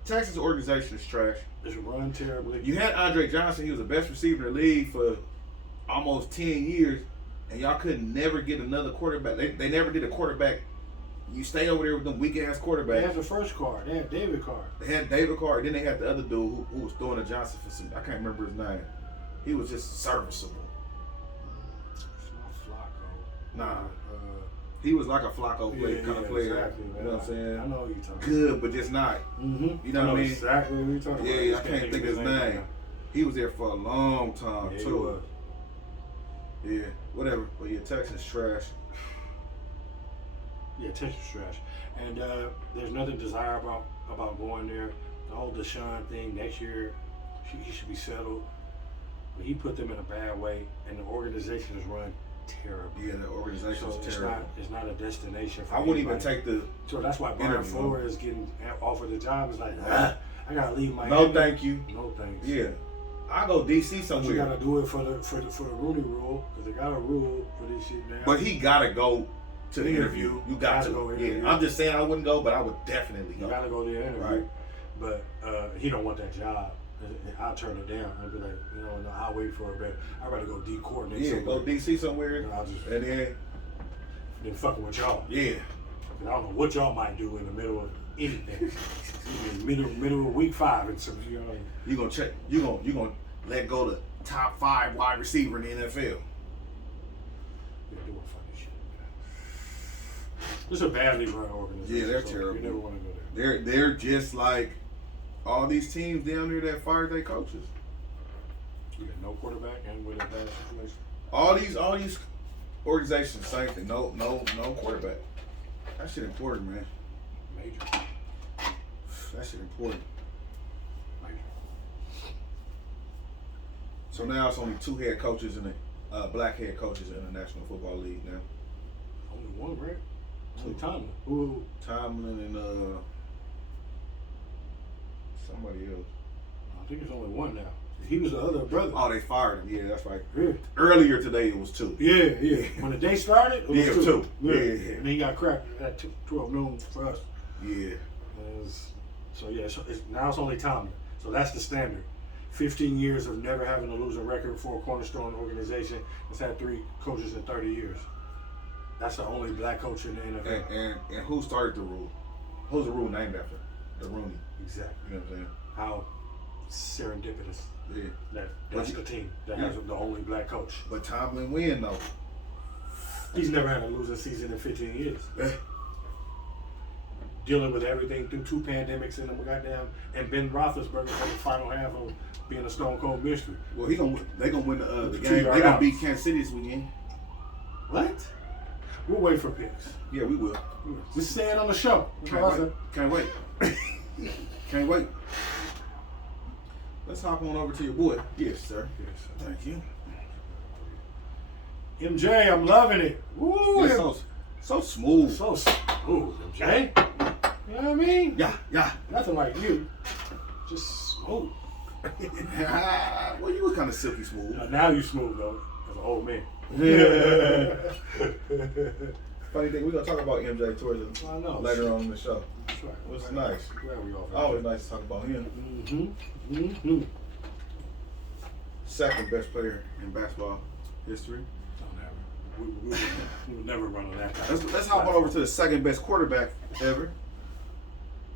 Texas organization is trash. It's run terribly. You had Andre Johnson, he was the best receiver in the league for almost 10 years, and y'all could never get another quarterback. They never did a quarterback. You stay over there with them weak ass They quarterbacks. had the first card. They had David Carr. They had David Carr, then they had the other dude who was throwing to Johnson for some, I can't remember his name. He was just serviceable. It's not Flacco. Nah. He was like a Flacco play, kind of player. Exactly, man. You know what I'm saying? I know what you're talking about. Good, but just not. Mm-hmm. You know what I mean? Exactly what you're talking about. Yeah, I Just can't think of his name. right now. He was there for a long time, Yeah, he too. was. Yeah, whatever. But yeah, Texas trash. Yeah, Texas trash. And there's nothing desirable about going there. The whole Deshaun thing next year, he should be settled. But he put them in a bad way, and the organization is run terribly. Yeah, the organization So is terrible. it's not a destination for I wouldn't even anybody. take the. So that's why Brian interview. Flores is getting offered the job. It's like, I gotta leave Miami. No, thank you. No thanks. Yeah, I go DC But you somewhere. gotta do it for the Rooney rule, because they got a rule for this shit now. But he gotta go to the interview. You got Gotta to. go Yeah, interview. I'm just saying I wouldn't go, but I would definitely You go. gotta go to the interview. Right. But he don't want that job. I'll turn it down. I'll be like, no, I'll wait for it, but I'd rather go D-coordinate Yeah, go somewhere. DC somewhere, And I'll just and then then fucking with y'all. yeah, 'Cause I don't know what y'all might do in the middle of anything. middle of week 5 and some, you know. you gonna check. You gonna let go the top 5 wide receiver in the NFL. They're doing funny shit. It's a badly run organization. Yeah, they're so terrible. You never want to go there. They're just like all these teams down there that fired their coaches. You got no quarterback and with a bad situation. All these organizations, same thing. No quarterback. That shit important, man. Major. That shit important. Major. So now it's only 2 head coaches in the black head coaches in the National Football League now. Only one, right? Only Tomlin. Who? Tomlin and somebody else. I think it's only one now. He was the other brother. Oh, they fired him. Yeah, that's right. Yeah. Earlier today it was 2. Yeah. When the day started, it was Yeah, 2. two. Yeah. And he got cracked at 12 noon for us. Yeah. So now it's only Tomlin. So that's the standard. 15 years of never having a losing record for a cornerstone organization that's had 3 coaches in 30 years. That's the only black coach in the NFL. And who started the rule? Who's the rule named after? The Rooney. Exactly. You know what I'm saying? How serendipitous Yeah. that's the team that has the only black coach. But Tomlin win though. He's never had a losing season in 15 years. Dealing with everything through 2 pandemics and and Ben Roethlisberger for the final half of being a stone cold mystery. Well, they gonna win the The game. 2 yard They gonna out. beat Kansas City this weekend. What? We'll wait for picks. Yeah, we will. Just staying on the show. Can't wait. Can't wait. Let's hop on over to your boy. Yes, sir. Thank you. MJ, I'm loving it. Woo! Yeah, so smooth. So smooth, MJ. You know what I mean? Yeah. Nothing like you. Just smooth. Well, you was kind of silky smooth. Now you smooth though, as an old man. Funny thing, we're gonna talk about MJ towards I know. later on in the show. That's right. It was nice. Glad we all Always nice to talk about him. Mm-hmm. Second best player in basketball history. We would never run on that guy. Let's hop on over to the second best quarterback ever.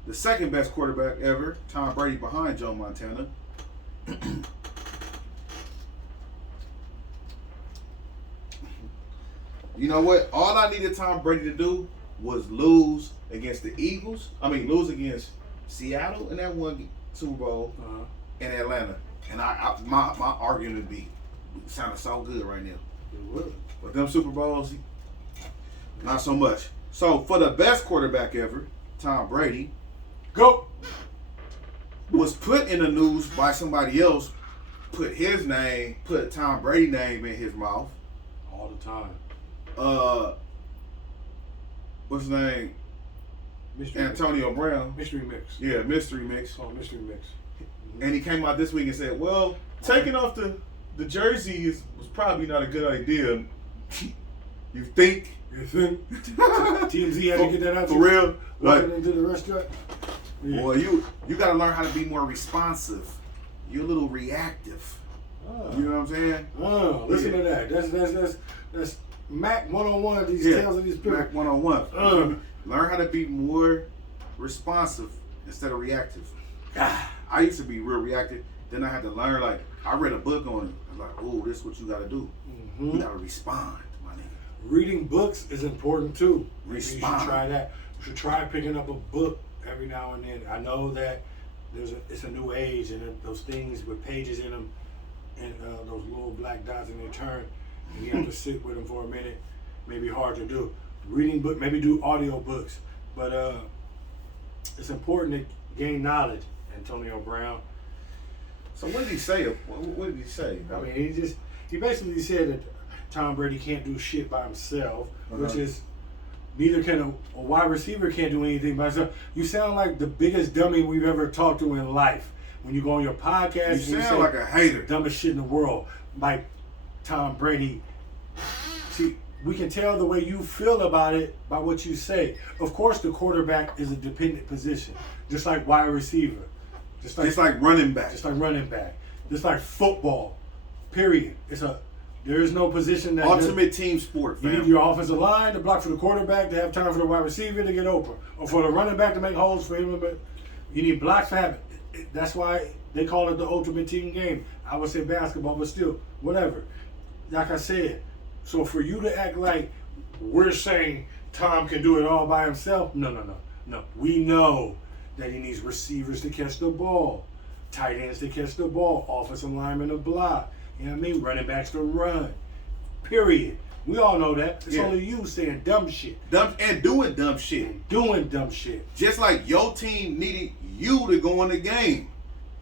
The second best quarterback ever, Tom Brady behind Joe Montana. You know what? All I needed Tom Brady to do was lose against the Eagles. Lose against Seattle in that one Super Bowl in Atlanta. And my argument would be sounding so good right now. It would. But them Super Bowls, not so much. So for the best quarterback ever, Tom Brady, Go. was put in the news by somebody else, put Tom Brady name in his mouth. All the time. What's his name? Mystery Antonio Brown. Mystery mix. Yeah, mystery mix. Oh, mystery mix. And he came out this week and said, well, taking off the jersey was probably not a good idea. You think? You think? TMZ had to get that out for real? Walking into the restaurant. Yeah. Boy, you got to learn how to be more responsive. You're a little reactive. You know what I'm saying? Listen to that. That's Mac 101. These tales of these people. Mac 101. Learn how to be more responsive instead of reactive. I used to be real reactive. Then I had to learn. Like, I read a book on it. I was like, oh, this is what you got to do. You got to respond, my nigga. Reading books is important too. Respond. You should try that. You should try picking up a book every now and then. I know that it's a new age, and those things with pages in them, and those little black dots in their turn, and you have to sit with them for a minute. Maybe hard to do. Reading book, maybe do audio books, but it's important to gain knowledge. Antonio Brown. So what did he say? What did he say? I mean, he basically said that Tom Brady can't do shit by himself, which is neither can a wide receiver can't do anything by himself. You sound like the biggest dummy we've ever talked to in life. When you go on your podcast, you sound like a hater. Dumbest shit in the world, like Tom Brady. See, we can tell the way you feel about it by what you say. Of course, the quarterback is a dependent position, just like wide receiver. Just like running back. Just like running back. Just like football. Period. There is no position that ultimate team sport, fam. You need your offensive line to block for the quarterback, to have time for the wide receiver to get open, or for the running back to make holes for him. But you need blocks for having. That's why they call it the ultimate team game. I would say basketball, but still, whatever. Like I said, so for you to act like we're saying Tom can do it all by himself, no. We know that he needs receivers to catch the ball, tight ends to catch the ball, offensive linemen to block, you know what I mean? Running backs to run. Period. We all know that. It's only you saying dumb shit. And doing dumb shit. Doing dumb shit. Just like your team needed you to go in the game.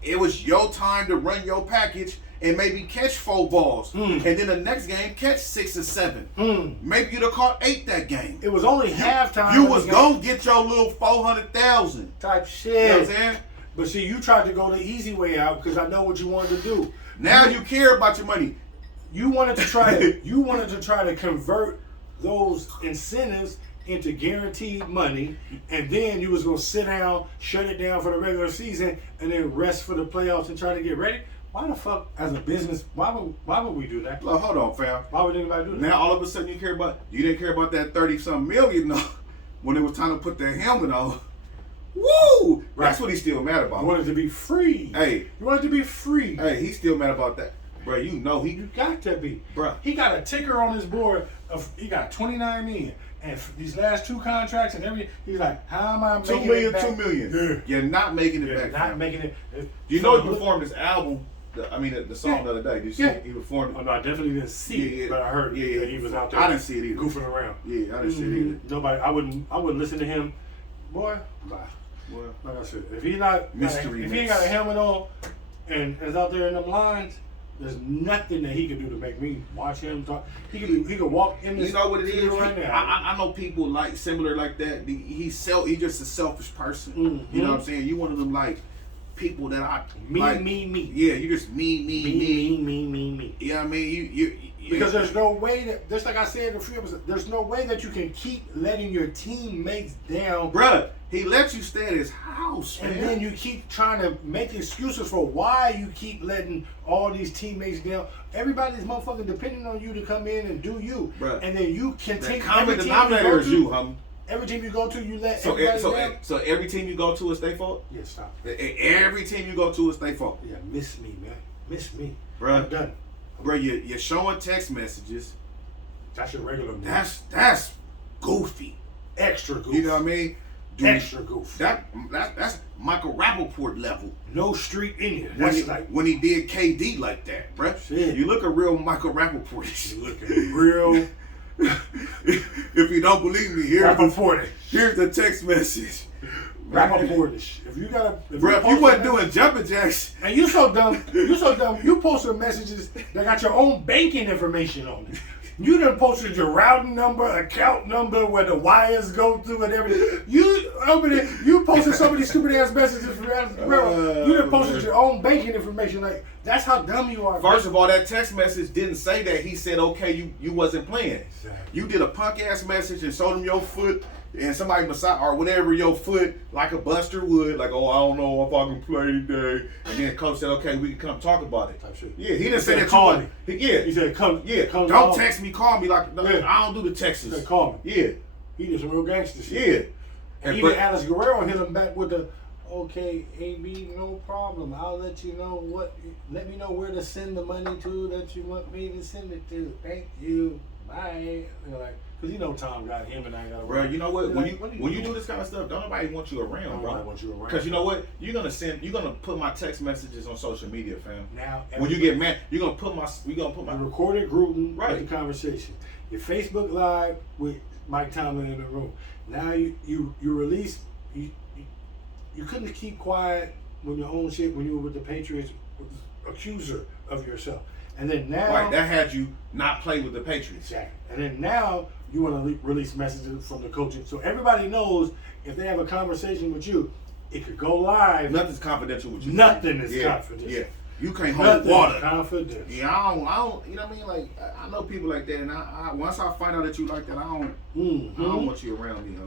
It was your time to run your package and maybe catch 4 balls. And then the next game, catch 6 or 7. Maybe you'd have caught 8 that game. It was only halftime. You was going to get your little 400,000. Type shit. You know what I'm saying? But see, you tried to go the easy way out because I know what you wanted to do. Now you care about your money. You wanted to try to convert those incentives into guaranteed money, and then you was gonna sit down, shut it down for the regular season, and then rest for the playoffs and try to get ready. Why the fuck, as a business, why would we do that? Well, hold on, fam. Why would anybody do that? Now all of a sudden you didn't care about that 30-something million though, when it was time to put the helmet on. Woo! Right. That's what he's still mad about. You wanted to be free. Hey. You wanted to be free. Hey, he's still mad about that. Bro, you know You got to be. Bro. He got a ticker on his board he got 29 million. And these last 2 contracts and everything, he's like, how am I making 2 million, it back? 2 million. Yeah. You're not making it You're back. not fam. making it. You know he performed this album, the song the other day. Did you see it? He performed it? Oh, no, I definitely didn't see it, but I heard that he was out there. I didn't see it either. Goofing around. Yeah, I didn't see it either. Nobody, I wouldn't listen to him. Boy, bye. Well, Like I said, if he ain't got a helmet on and is out there in them lines, there's nothing that he can do to make me watch him talk. He could walk in this. you know what it is? right now. I know people like similar like that. He's just a selfish person. You know what I'm saying? You one of them like people that I me. Yeah, you just me. You know what I mean? You because there's no way that, just like I said in a few episodes, there's no way that you can keep letting your teammates down. Bruh, he lets you stay at his house, man. And then you keep trying to make excuses for why you keep letting all these teammates down. Everybody's motherfucking depending on you to come in and do you. Bruh. And then you continue. The common denominator is you, homie. Every team you go to, you let everybody down. So every team you go to is their fault? Yeah, stop. Every team you go to is their fault. Yeah, miss me, man. Miss me. Bruh. I'm done. Bro, you're showing text messages. That's your regular move. That's goofy. Extra goofy. You know what I mean? Extra goofy. That's Michael Rappaport level. No street in here. That's When he did KD like that, bro. Shit. You look a real Michael Rappaport. You looking real. If you don't believe me, here's the text message. Rappaport-ish. If you wasn't doing jumping jacks. And you so dumb, you posted messages that got your own banking information on it. You done posted your routing number, account number, where the wires go through and everything. You posted so many stupid ass messages from bro. You done posted your own banking information. Like, that's how dumb you are. First of all, that text message didn't say that. He said, okay, you wasn't playing. Exactly. You did a punk ass message and showed him your foot and somebody massage or whatever your foot like a buster would. Like, oh, I don't know if I can play today. And then coach said, okay, we can come talk about it. Type shit. Yeah, he didn't say that call you me. Yeah. He said, come. Yeah, come don't text me, call me. Like, no, Yeah. I don't do the texts. He said, call me. Yeah. He did some real gangster shit. Yeah. And even Alex Guerrero hit him back with the, okay, AB, no problem. I'll let you know let me know where to send the money to that you want me to send it to. Thank you. Bye. You know, like, because you know Tom got him and I got Bro, you know what? When you doing? do this kind of stuff, don't nobody want you around, bro. Nobody wants you around. Because you know what? You're gonna put my text messages on social media, fam. Now, When you get mad, you're gonna put my the recorded group with Right. the conversation. Your Facebook Live with Mike Tomlin in the room. Now you release you couldn't keep quiet when your own shit when you were with the Patriots accuser of yourself. And then now right, that had you not play with the Patriots. Exactly. And then now you want to release messages from the coaching. So everybody knows if they have a conversation with you, it could go live. Nothing's confidential with you. Nothing is confidential. Yeah. You can't hold Nothing water. is confidential. Yeah, I don't, you know what I mean? Like, I know people like that, and I once I find out that you like that, I don't want you around me,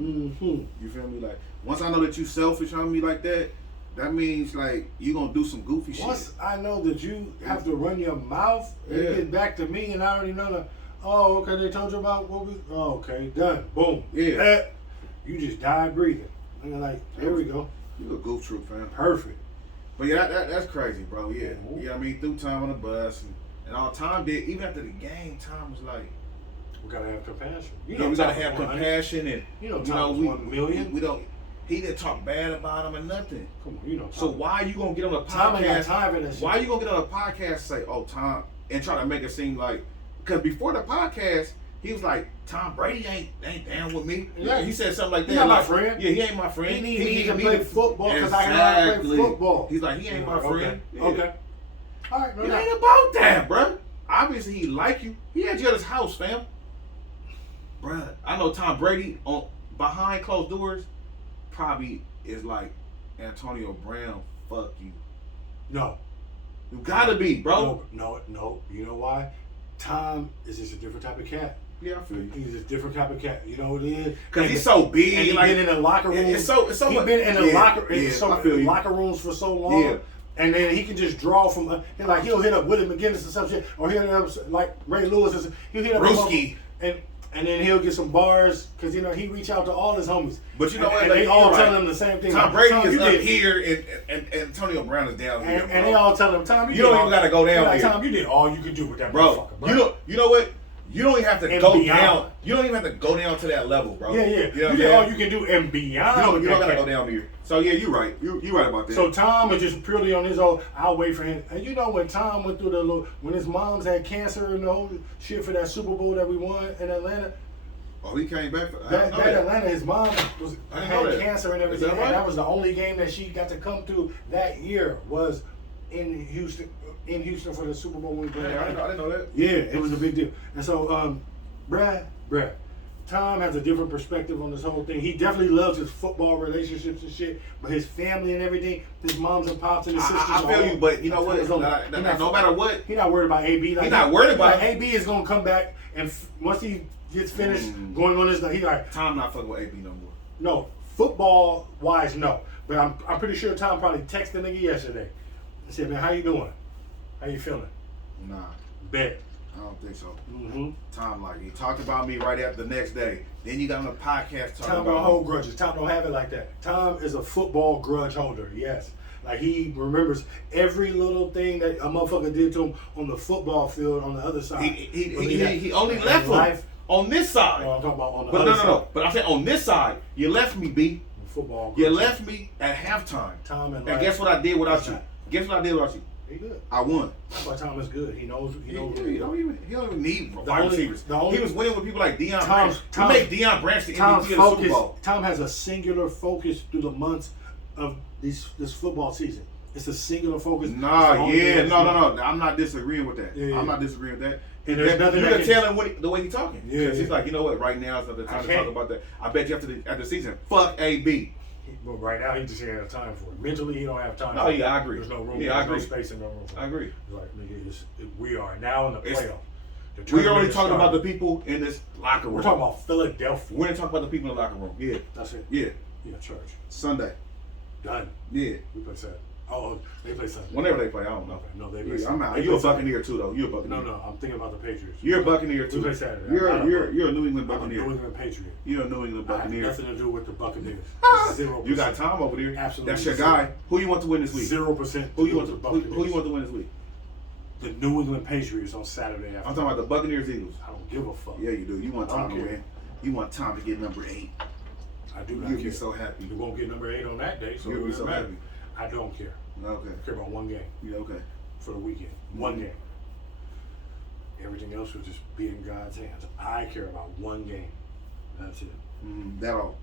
homie. You feel me? Like, once I know that you selfish on me like that, that means, like, you gonna do some goofy shit. Once I know that you have to run your mouth and get back to me, and I already know that, oh, okay, they told you about what we, oh, okay, done, boom. Yeah. You just died breathing. And you're like, there we go. You a goof troop, fam. Perfect. But yeah, that's crazy, bro. Yeah. You know what I mean? Threw Tom on the bus, and all Tom did, even after the game, Tom was like, we gotta have compassion. you know, we gotta have compassion, and you know, Tom was 1 million. We don't. He didn't talk bad about him or nothing. Come on, you know. So why you gonna get on a Tom ain't got podcast? time for that shit. Why you gonna get on a podcast and say, "Oh, Tom," and try to make it seem like? Because before the podcast, he was like, "Tom Brady ain't down with me." Yeah. He said something like that. He not my like, friend. Yeah, he ain't my friend. He need to play football because I can play football. He's like, he ain't my friend. Yeah. Okay. All right. No, It no. ain't about that, bruh. Obviously, he like you. He had you at his house, fam. Bruh, I know Tom Brady on behind closed doors probably is like Antonio Brown. Fuck you. No. You gotta be, bro. No. You know why? Tom is just a different type of cat. Yeah, I feel you. He's a different type of cat. You know what it is? Cause he's so big. And he's like, been in the locker room. It's so he's much. been in the I feel you. locker rooms for so long. Yeah. And then he can just draw from like he'll hit up Willie McGinnis or some shit, or he'll hit up like Ray Lewis or something. He'll hit up Brewski. and then he'll get some bars because you know he reach out to all his homies. But you know what? And Like, they all you're telling right. him the same thing. Tom Like, Brady Tom, is you up did- here, and Antonio Brown is down here, and bro. they all telling him, Tom, You don't even gotta go down like, here. Tom, you did all you could do with that Bro, motherfucker, you know what? You don't even have to And go beyond. down. You don't even have to go down to that level, bro. Yeah. You know You what did I'm saying? all you can do and beyond. You don't gotta that go cat. down here. So yeah, you're right. You're right about that. So Tom is just purely on his own. I'll wait for him. And you know when Tom went through when his mom's had cancer and the whole shit for that Super Bowl that we won in Atlanta. he came back for That Atlanta, his mom I didn't know had that. cancer and Is everything. that right? And that was the only game that she got to come to that year was in Houston for the Super Bowl when we played. I didn't know that. Yeah, it was a big deal. And so, Brad, Tom has a different perspective on this whole thing. He definitely loves his football relationships and shit, but his family and everything, his moms and pops and his sisters. I feel you, but you know what? No matter what, He's not worried about AB. Like, He's not worried about like, AB is gonna come back and once he gets finished going on this, he's like, Tom not fucking with AB no more. no, football wise, no. But I'm pretty sure Tom probably texted the nigga yesterday and said, man, how you doing? How you feeling? Nah, Bet. I don't think so. Mm-hmm. Tom, like, he talked about me right after the next day. Then you got on the podcast talking Tom don't about hold grudges. Tom don't have it like that. Tom is a football grudge holder, yes. Like he remembers every little thing that a motherfucker did to him on the football field on the other side. He only left him on this side. No, I'm talking about on the But other no. side. But I'm saying on this side, you left me, B. Football You grudge. left me at halftime. Tom and And guess what I did without you? Right. Guess what I did without you? He good. I won. That's why Tom is good. He knows. He knows. He don't even need The wide only- receivers. the only- He was winning with people like Deion Tom's- Branch. He made Deion Branch the Tom's MVP of the Super focus. Bowl. Tom has a singular focus through the months of this football season. It's a singular focus. Nah, yeah, no. I'm not disagreeing with that. Yeah. I'm not disagreeing with that. And there's nothing you that can tell him the way he's talking. Yeah. He's like, you know what? Right now is not the time to can't. talk about that. I bet you after the season, fuck AB. But right now, he just ain't have time for it. Mentally, he don't have time. No, for it. yeah, I agree. There's no room. Yeah, I there's agree. no space and no room for it. I agree. It's like, nigga, we are now in the It's- playoff. The We tournament already is talking about the starting. people in this locker room. We're talking about Philadelphia. We're gonna talk about the people in the locker room. Yeah, That's it. yeah. Yeah, church. Sunday. Done. Yeah. We play Saturday. Oh, they play Sunday. Whenever they play, I don't know. Okay. No, they play Yeah, I'm out. they You're a play Saturday. Buccaneer too, though. You're a Buccaneer. No, I'm thinking about the Patriots. You're a Buccaneer too. We play Saturday. You're I'm not a a New England I'm a Buccaneer. New England Patriot. You're a New England I have Buccaneer. nothing to do with the Buccaneers. 0%. You got Tom over there. Absolutely. That's your guy. Who you want to win this week? 0%. Who you want the to Buccaneers. who you want to win this week? The New England Patriots on Saturday afternoon. I'm talking about the Buccaneers Eagles. I don't give a fuck. Yeah, you do. You want I don't Tom to care. win. You want Tom to get number 8. I do not You'll care. be so happy. You won't get number 8 on that day, so You'll it be doesn't so matter. happy. I don't care. Okay. I care about one game Yeah, okay. for the weekend. One game. Everything else will just be in God's hands. I care about one game. That's it. That all.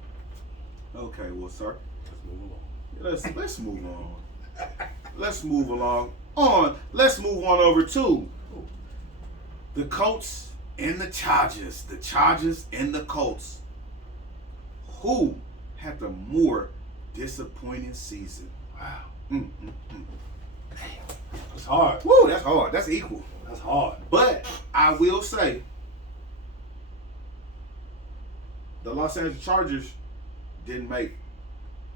Okay, well, sir. Let's move along. Let's move on. Let's move along. Let's move on over to the Colts and the Chargers. The Chargers and the Colts. Who had the more disappointing season? Wow. That's hard. Woo, that's hard. That's equal. That's hard. But I will say, the Los Angeles Chargers didn't make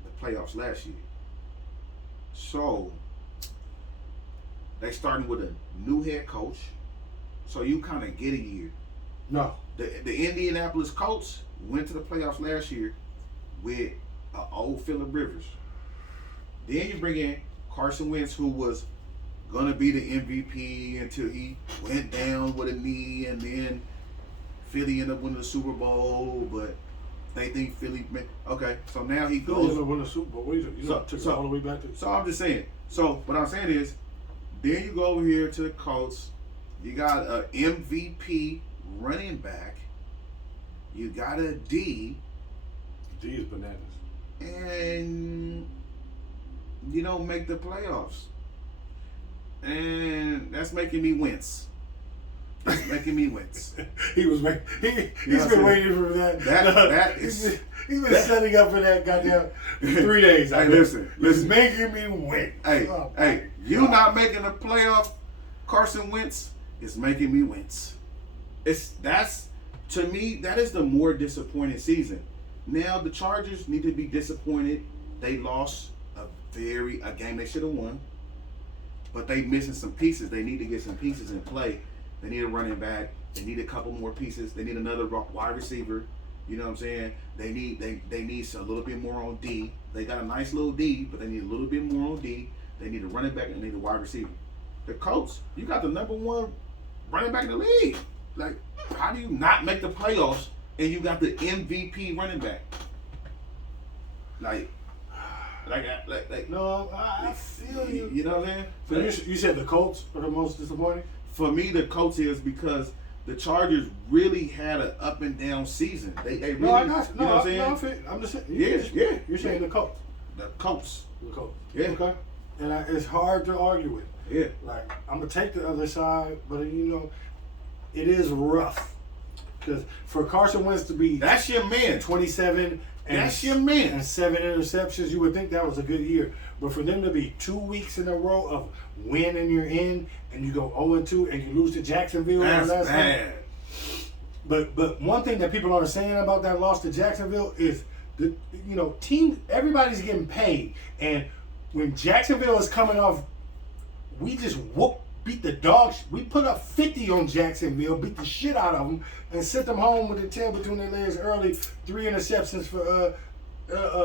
the playoffs last year. So, they starting with a new head coach. So you kind of get a year. No. The Indianapolis Colts went to the playoffs last year with an old Phillip Rivers. Then you bring in Carson Wentz, who was gonna be the MVP until he went down with a knee, and then Philly ended up winning the Super Bowl, but they think Philly. Okay, so now he Philly goes. win the Super Bowl. What are you doing? You took it all the way back to. So I'm just saying. So what I'm saying is, then you go over here to the Colts. You got a MVP running back. You got a D, D is bananas. and you don't make the playoffs. And that's making me wince. That's making me wince. He was waiting. He's know what been I'm waiting for that. That he's is. been setting up for that goddamn 3 days. Hey, listen. It's making me win. Hey, Oh, hey, my you God. not making a playoff, Carson Wentz, is making me wince. To me, that is the more disappointing season. Now the Chargers need to be disappointed. They lost a game they should have won, but they missing some pieces. They need to get some pieces in play. They need a running back. They need a couple more pieces. They need another wide receiver. You know what I'm saying? They need a little bit more on D. They got a nice little D, but they need a little bit more on D. They need a running back and they need a wide receiver. The Colts, you got the number 1 running back in the league. Like, how do you not make the playoffs and you got the MVP running back? Like, No, I feel you. You know what I'm saying? So you said the Colts are the most disappointing? For me, the Colts is because the Chargers really had an up and down season. They really, No, I got you. you know what I'm saying? No, I feel, I'm just saying. Yeah. You're saying the Colts. The Colts. The Colts. Yeah. Okay. And it's hard to argue with. Yeah. Like, I'm going to take the other side, but, it is rough. Because for Carson Wentz to be That's your man. 27 and, That's your man. and 7 interceptions, you would think that was a good year. But for them to be 2 weeks in a row of win and you're in, and you go 0-2 and you lose to Jacksonville. That's last bad. time. But one thing that people aren't saying about that loss to Jacksonville is the team, everybody's getting paid, and when Jacksonville is coming off, we just beat the dogs. We put up 50 on Jacksonville, beat the shit out of them, and sent them home with their tail between their legs early. 3 interceptions for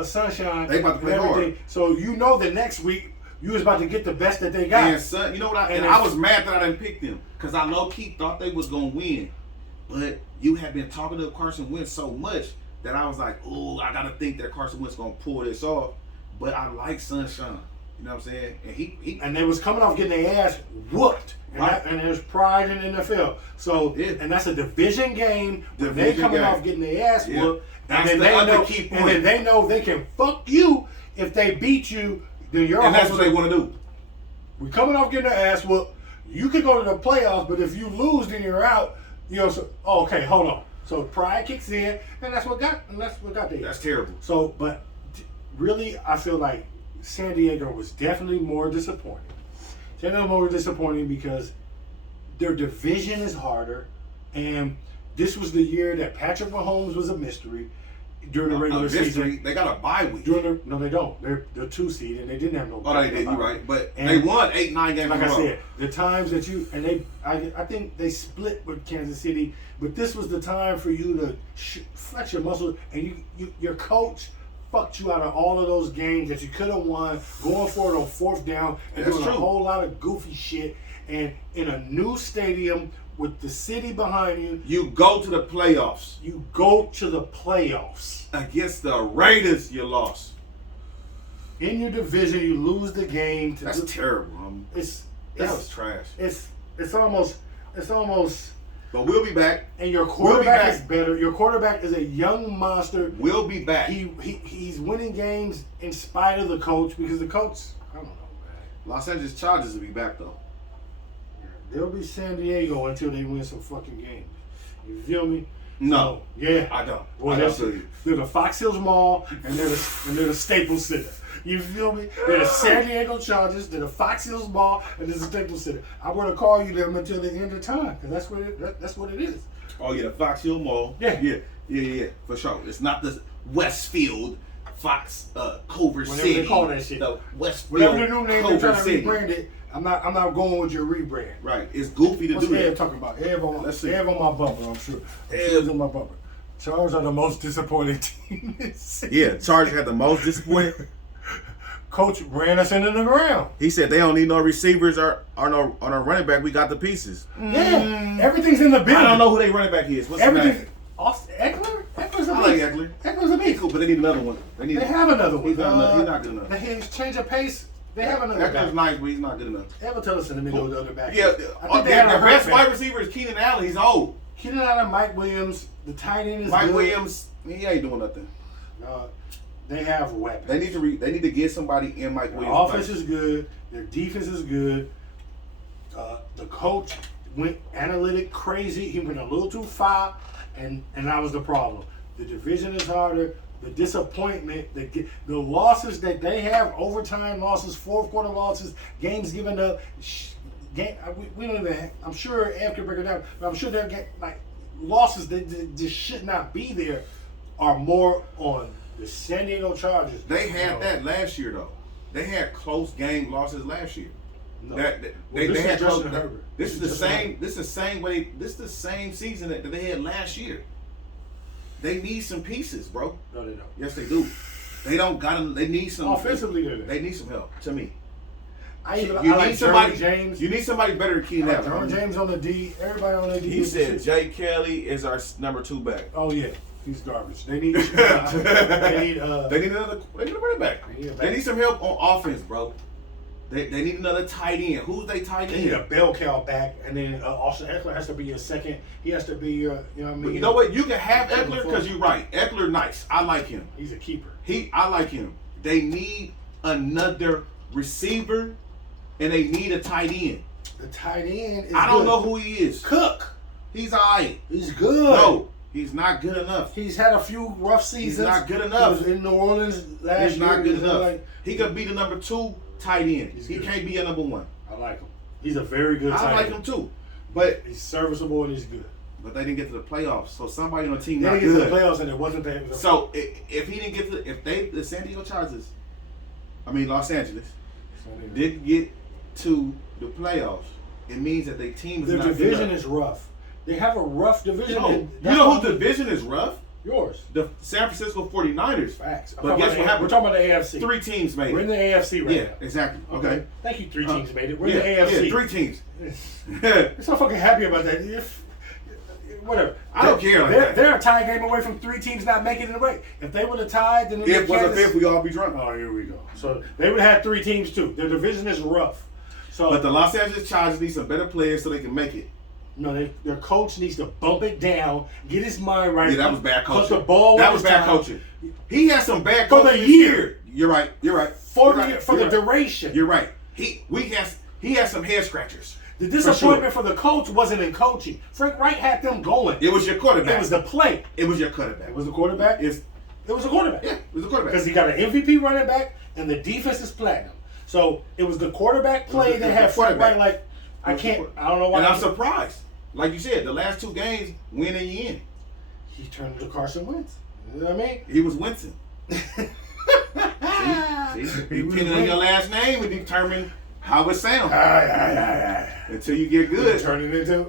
Sunshine. They about to play and everything. hard. So the next week you was about to get the best that they got. And son, you know what? And I was mad that I didn't pick them because I low key thought they was gonna win, but you had been talking to Carson Wentz so much that I was like, oh, I gotta think that Carson Wentz gonna pull this off. But I like Sunshine. You know what I'm saying? And he and they was coming off getting their ass whooped. Right. And there's pride in the NFL. So, Yeah. and that's a division game. When they Division coming game. off getting their ass Yeah. whooped. That's And the then other they know, key and point. then they know they can fuck you if they beat you. Then you're and that's home what they want to do. We coming off getting their ass whooped. You could go to the playoffs, but if you lose, then you're out. You know, so okay, hold on. So pride kicks in, and that's what got there. That's terrible. So, but really, I feel like San Diego was definitely more disappointing. More disappointing because their division is harder, and this was the year that Patrick Mahomes was a mystery during the regular season. They got a bye week. No, they don't. They're 2 seed, and they didn't have no. Oh, they did. You're right, but and they won 8-9 games. Like in a I row. said, the times that I think they split with Kansas City, but this was the time for you to flex your muscles, and your coach fucked you out of all of those games that you could have won, going for it on 4th down and That's doing true. a whole lot of goofy shit. And in a new stadium with the city behind you, You go to the playoffs you go to the playoffs. against the Raiders. You lost. In your division, you lose the game. That's terrible. That was trash. It's almost. But we'll be back. And your We'll be quarterback back. is better. Your quarterback is a young monster. We'll be back. He's winning games in spite of the coach because the coach, I don't know, man. Los Angeles Chargers will be back though. They'll be San Diego until they win some fucking games. You feel me? No, So, yeah. I don't. Well, I don't feel you. they're the Fox Hills Mall and they're the Staples Center. You feel me? They're the San Diego Chargers. They're the Fox Hills Mall and they're the Staples Center. I'm gonna call you them until the end of time because that's what it is. Oh yeah, the Fox Hill Mall. Yeah. Yeah, for sure. It's not the Westfield Fox Culver Whatever City. they call that shit. The Westfield Whatever the new name they're Culver trying to City. rebrand it, I'm not going with your rebrand. Right. It's goofy to What's do Ev that. talking about? Ev Let's on see. my bumper, I'm sure. Ev's on my bumper. Chargers are the most disappointing team this season. Yeah, Chargers had the most disappointing. Coach ran us into the ground. He said they don't need no receivers or no running back. We got the pieces. Yeah, everything's in the building. I don't know who their running back is. What's his Everything. name? Austin Eckler? Eckler's a I like beast. Eckler. Eckler's a He's beast. cool, but they need another one. They Have another one. He's not good enough. They change of pace. They have another Eckler's guy. nice, but he's not good enough. Ever tell us in the middle of the other back. Yeah, I think they had their a best hurt wide back. receiver is Keenan Allen. He's old. Keenan Allen, Mike Williams, the tight end is Mike good. Williams, he ain't doing nothing. They have weapons. They need to get somebody in Mike Their Williams. offense is good. Their defense is good. The coach went analytic crazy. He went a little too far, and that was the problem. The division is harder. The disappointment, the losses that they have, overtime losses, 4th quarter losses, games given up. We don't even. I'm sure Ev can break it down, but I'm sure they're like losses that just should not be there are more on the San Diego Chargers. They had that last year though. They had close game losses last year. No. They This is had Justin close. Herbert. This is the Justin same. Herbert. This is the same way. This is the same season that they had last year. They need some pieces, bro. No, they don't. Yes, they do. They don't got them. They need some Offensively, They need some help. To me, I you like need somebody. James. You need somebody better than Keenan I like Allen. Jerome James on the D. Everybody on the D. He is said shit. Jay Kelly is our number 2 back. "Oh yeah, he's garbage. They need. They need another. They need a running back. They need a back. They need some help on offense, bro. They need another tight end. Who's they tight They need a end? bell cow back, and then Austin Eckler has to be your second. He has to be your. You know what I mean? But you know what? You can have Second Eckler before. because you're right. Eckler nice. I like him. He's a keeper. I like him. They need another receiver, and they need a tight end. The tight end is I don't good. know who he is. Cook. He's alright. He's good. No, he's not good enough. He's had a few rough seasons. He's not good enough. He was in New Orleans last He's year. not good He was enough. like- He could be the number 2 tight end. He's He good. can't be a number 1. I like him. He's a very good tight I like end. him too. But He's serviceable and he's good. they didn't get to the playoffs. So somebody on the team They not didn't get to good. the playoffs and it wasn't that. So if he didn't get to, the San Diego Chargers, Los Angeles, didn't get to the playoffs, it means that their team is their not good division enough. is rough. They have a rough division. No, and you that's know why- whose division is rough? Yours. The San Francisco 49ers. Facts. But guess what happened? We're talking about the AFC. 3 teams made We're in it. the AFC right Yeah, now. exactly. Okay. Thank you. 3 teams made it. We're yeah, in the AFC. Yeah, 3 teams. I'm so fucking happy about that. Whatever. I don't care like that. They're a tie game away from 3 teams not making it away. If they would have tied, then If it was a Kansas- fifth, we all be drunk. Oh, here we go. So they would have had 3 teams too. Their division is rough. So But the Los Angeles Chargers need some better players so they can make it. no, their coach needs to bump it down, get his mind right. Yeah, that was bad Put coaching. the ball. That where was it's bad time. coaching. He has some bad For coaching the this year. You're right. You're right. For You're the right. for You're the right. duration. You're right. He had some head scratchers. The disappointment for the coach wasn't in coaching. Frank Wright had them going. It was your quarterback. It was the play. It was your quarterback. It was the quarterback. It was the quarterback. Yeah, it was the quarterback. Because he got an MVP running back, and the defense is platinum. So it was the quarterback play that had Frank Wright like, I don't know why. And I'm surprised. Like you said, the last 2 games, win and you in. He turned into Carson Wentz. You know what I mean? He was Winston. See? Depending on your last name, it determines how it sounds. Until you get good. Turn it into.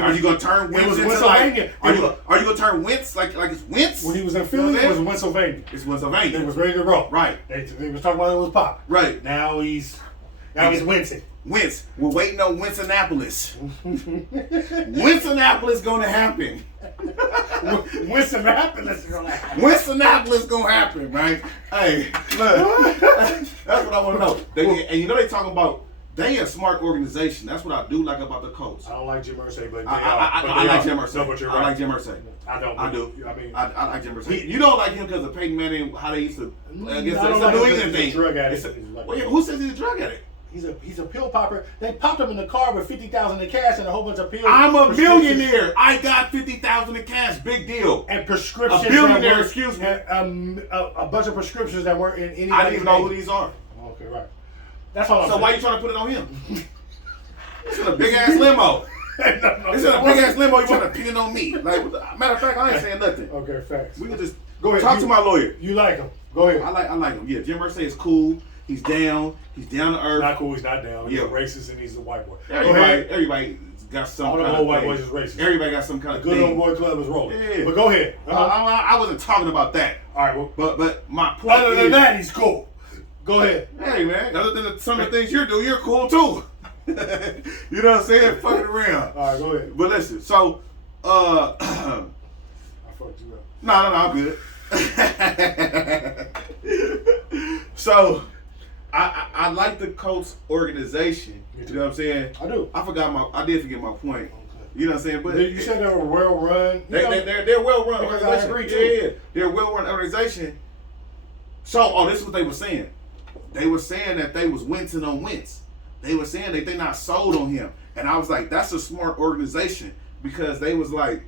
Are you gonna turn Wentz into Pennsylvania. Are you gonna turn Wentz like it's Wentz? When he was in Philly, it was Pennsylvania. It's Pennsylvania. They was ready to roll. Right. They was talking about it was pop. Right. Now he's Winston. Wentz. We're waiting on Winston-Annapolis. Winston-Annapolis gonna happen. Winston-Annapolis gonna happen. Winston-Annapolis gonna happen, right? Hey, look. That's what I want to know. And you know they talking about. They a smart organization. That's what I do like about the Colts. I don't like Jim Irsay, but I like Jim Irsay. No, but you're right. I like Jim Irsay. I don't. I do. I mean, I like Jim Irsay. You don't like him because of Peyton Manning, how they used to against I don't the like New him England 'cause he's thing. a drug addict. Who says he's a drug addict? He's a pill popper. They popped him in the car with $50,000 in cash and a whole bunch of pills. I'm a millionaire. I got $50,000 in cash. Big deal. And prescriptions. A billionaire. Excuse me. A bunch of prescriptions that weren't in any. I didn't even know who these are. Okay, right. That's all. So why you trying to put it on him? It's in a big ass limo. It's in a big ass limo. You trying to pin it on me? Like, matter of fact, I ain't saying nothing. Okay, facts. We can just go ahead. Talk to my lawyer. You like him? Go ahead. I like him. Yeah, Jim Irsay is cool. He's down. He's down to earth. Not cool. He's not down. He's Yeah. a racist and he's a white boy. Everybody got some all kind the of old white thing. boys is racist. Everybody got some kind the of good thing. old boy club is rolling. Yeah. But go ahead. I wasn't talking about that. All right. Well, but my point other than that, he's cool. Go ahead. Hey man, other than some of the things you do, you're cool too. You know what I'm saying? Fucking around. All right, go ahead. But listen, so I fucked you up. No, I'm good. So I like the Colts organization. You know what I'm saying? I do. I did forget my point. Okay. You know what I'm saying? But you said they were well run. They're well run organization. I agree too. Yeah, they're a well run organization. So this is what they were saying. They were saying that they was Winston on Wentz. They were saying that they not sold on him. And I was like, that's a smart organization because they was like,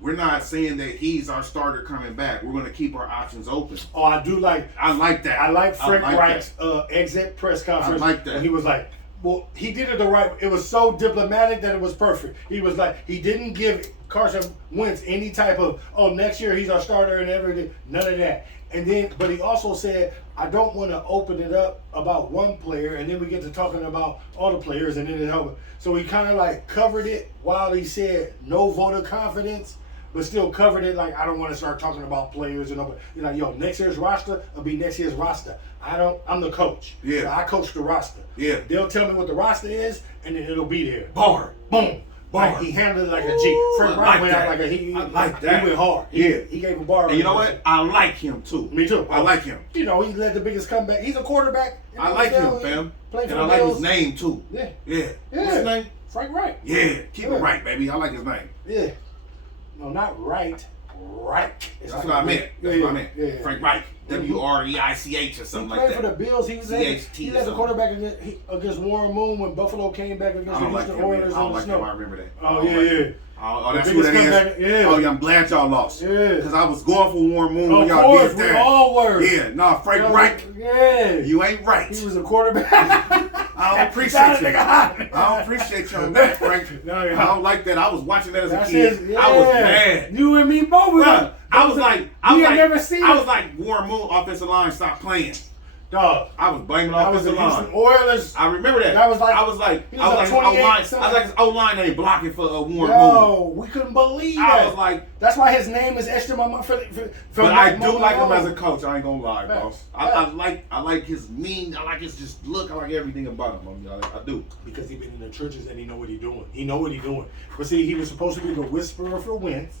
we're not saying that he's our starter coming back. We're going to keep our options open. Oh, I do like. I like that. I like Frank Wright's exit press conference. I like that. And he was like, well, he did it the right. It was so diplomatic that it was perfect. He was like, he didn't give Carson Wentz any type of, next year he's our starter and everything. None of that. And then, but he also said, I don't want to open it up about one player, and then we get to talking about all the players, and then it helped. So he kind of like covered it while he said no vote of confidence, but still covered it like I don't want to start talking about players and all. You're like, yo, next year's roster will be next year's roster. I'm the coach. Yeah. So I coach the roster. Yeah. They'll tell me what the roster is, and then it'll be there. Bar. Boom. Bar. Like he handled it like a G. Frank Wright went out like a he. I like that. He went hard. He gave a bar. And you know what? I like him too. Me too. I like him. You know, he led the biggest comeback. He's a quarterback. I like him, fam. Played for and the I like Bills. his name too. Yeah. Yeah. What's his name? Frank Wright. Yeah. Keep it right, baby. I like his name. Yeah. No, not right. Right. That's what I meant. That's what I meant. Yeah. Frank Wright. WREICH or something like that. He played for the Bills. He led the quarterback against Warren Moon when Buffalo came back against the Houston Oilers I don't in the like snow. him. I remember that. Oh, yeah. Oh, that's who that is. Yeah. Oh, yeah, I'm glad y'all lost. Yeah. Because I was going for Warren Moon when Of y'all course, did we that. all were. Yeah, no, Frank Wright. Yeah. You ain't right. He was a quarterback. I don't appreciate you. I don't appreciate you on that, Frank. No, I don't like that. I was watching that as a That's kid. it. Yeah. I was mad. You and me both. Bruh, I was like Warren Moon offensive line stopped playing. Dog. I was blaming That was the offensive line. Houston Oilers. I remember that. That was like I was like he was his like O-line. 28 I was like his O-line ain't blocking for Warren Moon. Yo, we couldn't believe that. I was like, that's why his name is etched in my mind. But I do like him as a coach. I ain't gonna lie, boss. I like his mean. I like his just look. I like everything about him. I do. Because he been in the trenches and he know what he doing. He know what he doing. But see, he was supposed to be the whisperer for Wentz,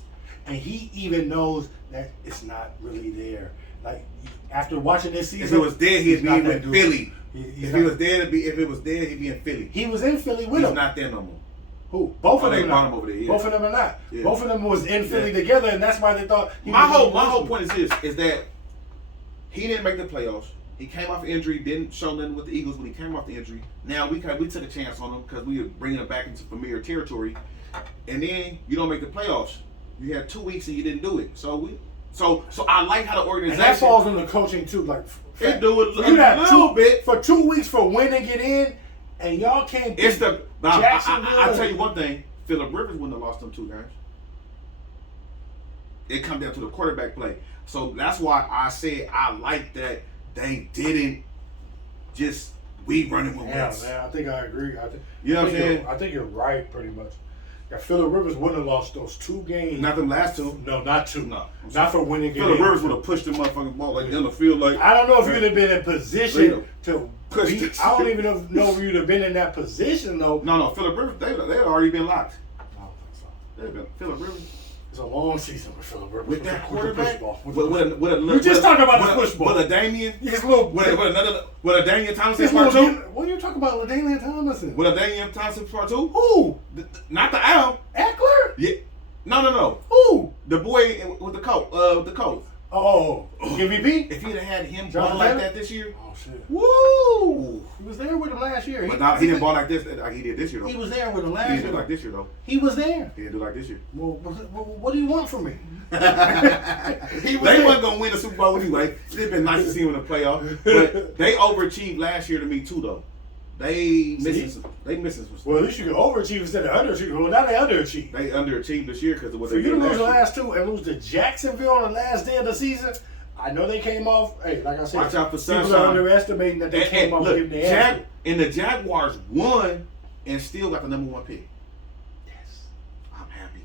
and he even knows that it's not really there. Like after watching this season, If it was dead, he'd be in Philly. If it was dead, he'd be in Philly. He was in Philly with He's him. not there no more. Who? Both of they them. brought him over there, yeah. Both of them are not. Yeah. Both of them was in Philly together, and that's why they thought. My whole point is this: is that he didn't make the playoffs. He came off injury, didn't show nothing with the Eagles when he came off the injury. Now we took a chance on him because we were bringing him back into familiar territory. And then you don't make the playoffs. You had 2 weeks and you didn't do it. So I like how the organization. And that falls into coaching too. Like it do it you a have little bit for 2 weeks for win and get in, and y'all can't. It's the. Jacksonville. I'll tell you one thing. Phillip Rivers wouldn't have lost them 2 games. It come down to the quarterback play. So that's why I said I like that they didn't just we running with Yeah, Wentz. man, I think I agree. You know what I'm saying? I think you're right, pretty much. Yeah, Phillip Rivers wouldn't have lost those 2 games. Not them last 2. No, not 2. No. Not for winning. Phillip Rivers would have pushed the motherfucking ball like in the field. Like I don't know if you'd have been in position to push. I don't even know if you'd have been in that position though. No. Phillip Rivers, they had already been locked. I don't think so. They've been Phillip Rivers. It's a long season with Phillip Rivers. With that quarterback, with you just talking about the push ball. With a Damian, his little, with a Damian Thompson his part little, 2. what are you talking about, LaDainian Tomlinson? With a Damian Thompson part 2. Who? Not the Al. Eckler? Yeah. No. Who? The boy with the coat. Oh, MVP? If he'd have had him Jonathan ball like Taylor? that this year, Oh shit. woo! He was there with him last year. But he didn't ball like this. Like he did this year though. He was there with him He last didn't year. do like this year though. He was there. He didn't do like this year. Well, what do you want from me? They He was there. wasn't gonna win the Super Bowl anyway. It'd been nice to see him in the playoff, but they overachieved last year to me too though. They missing some stuff. Well, at least you can overachieve instead of underachieve. Well, now they underachieve. They underachieved this year because of what For they you did to lose the last last 2 and lose to Jacksonville on the last day of the season, I know they came off. Hey, like I said, Watch out for people Sunshine. are underestimating that they year. came off Look, getting their ass. and the Jaguars won and still got the number 1 pick. Yes. I'm happy.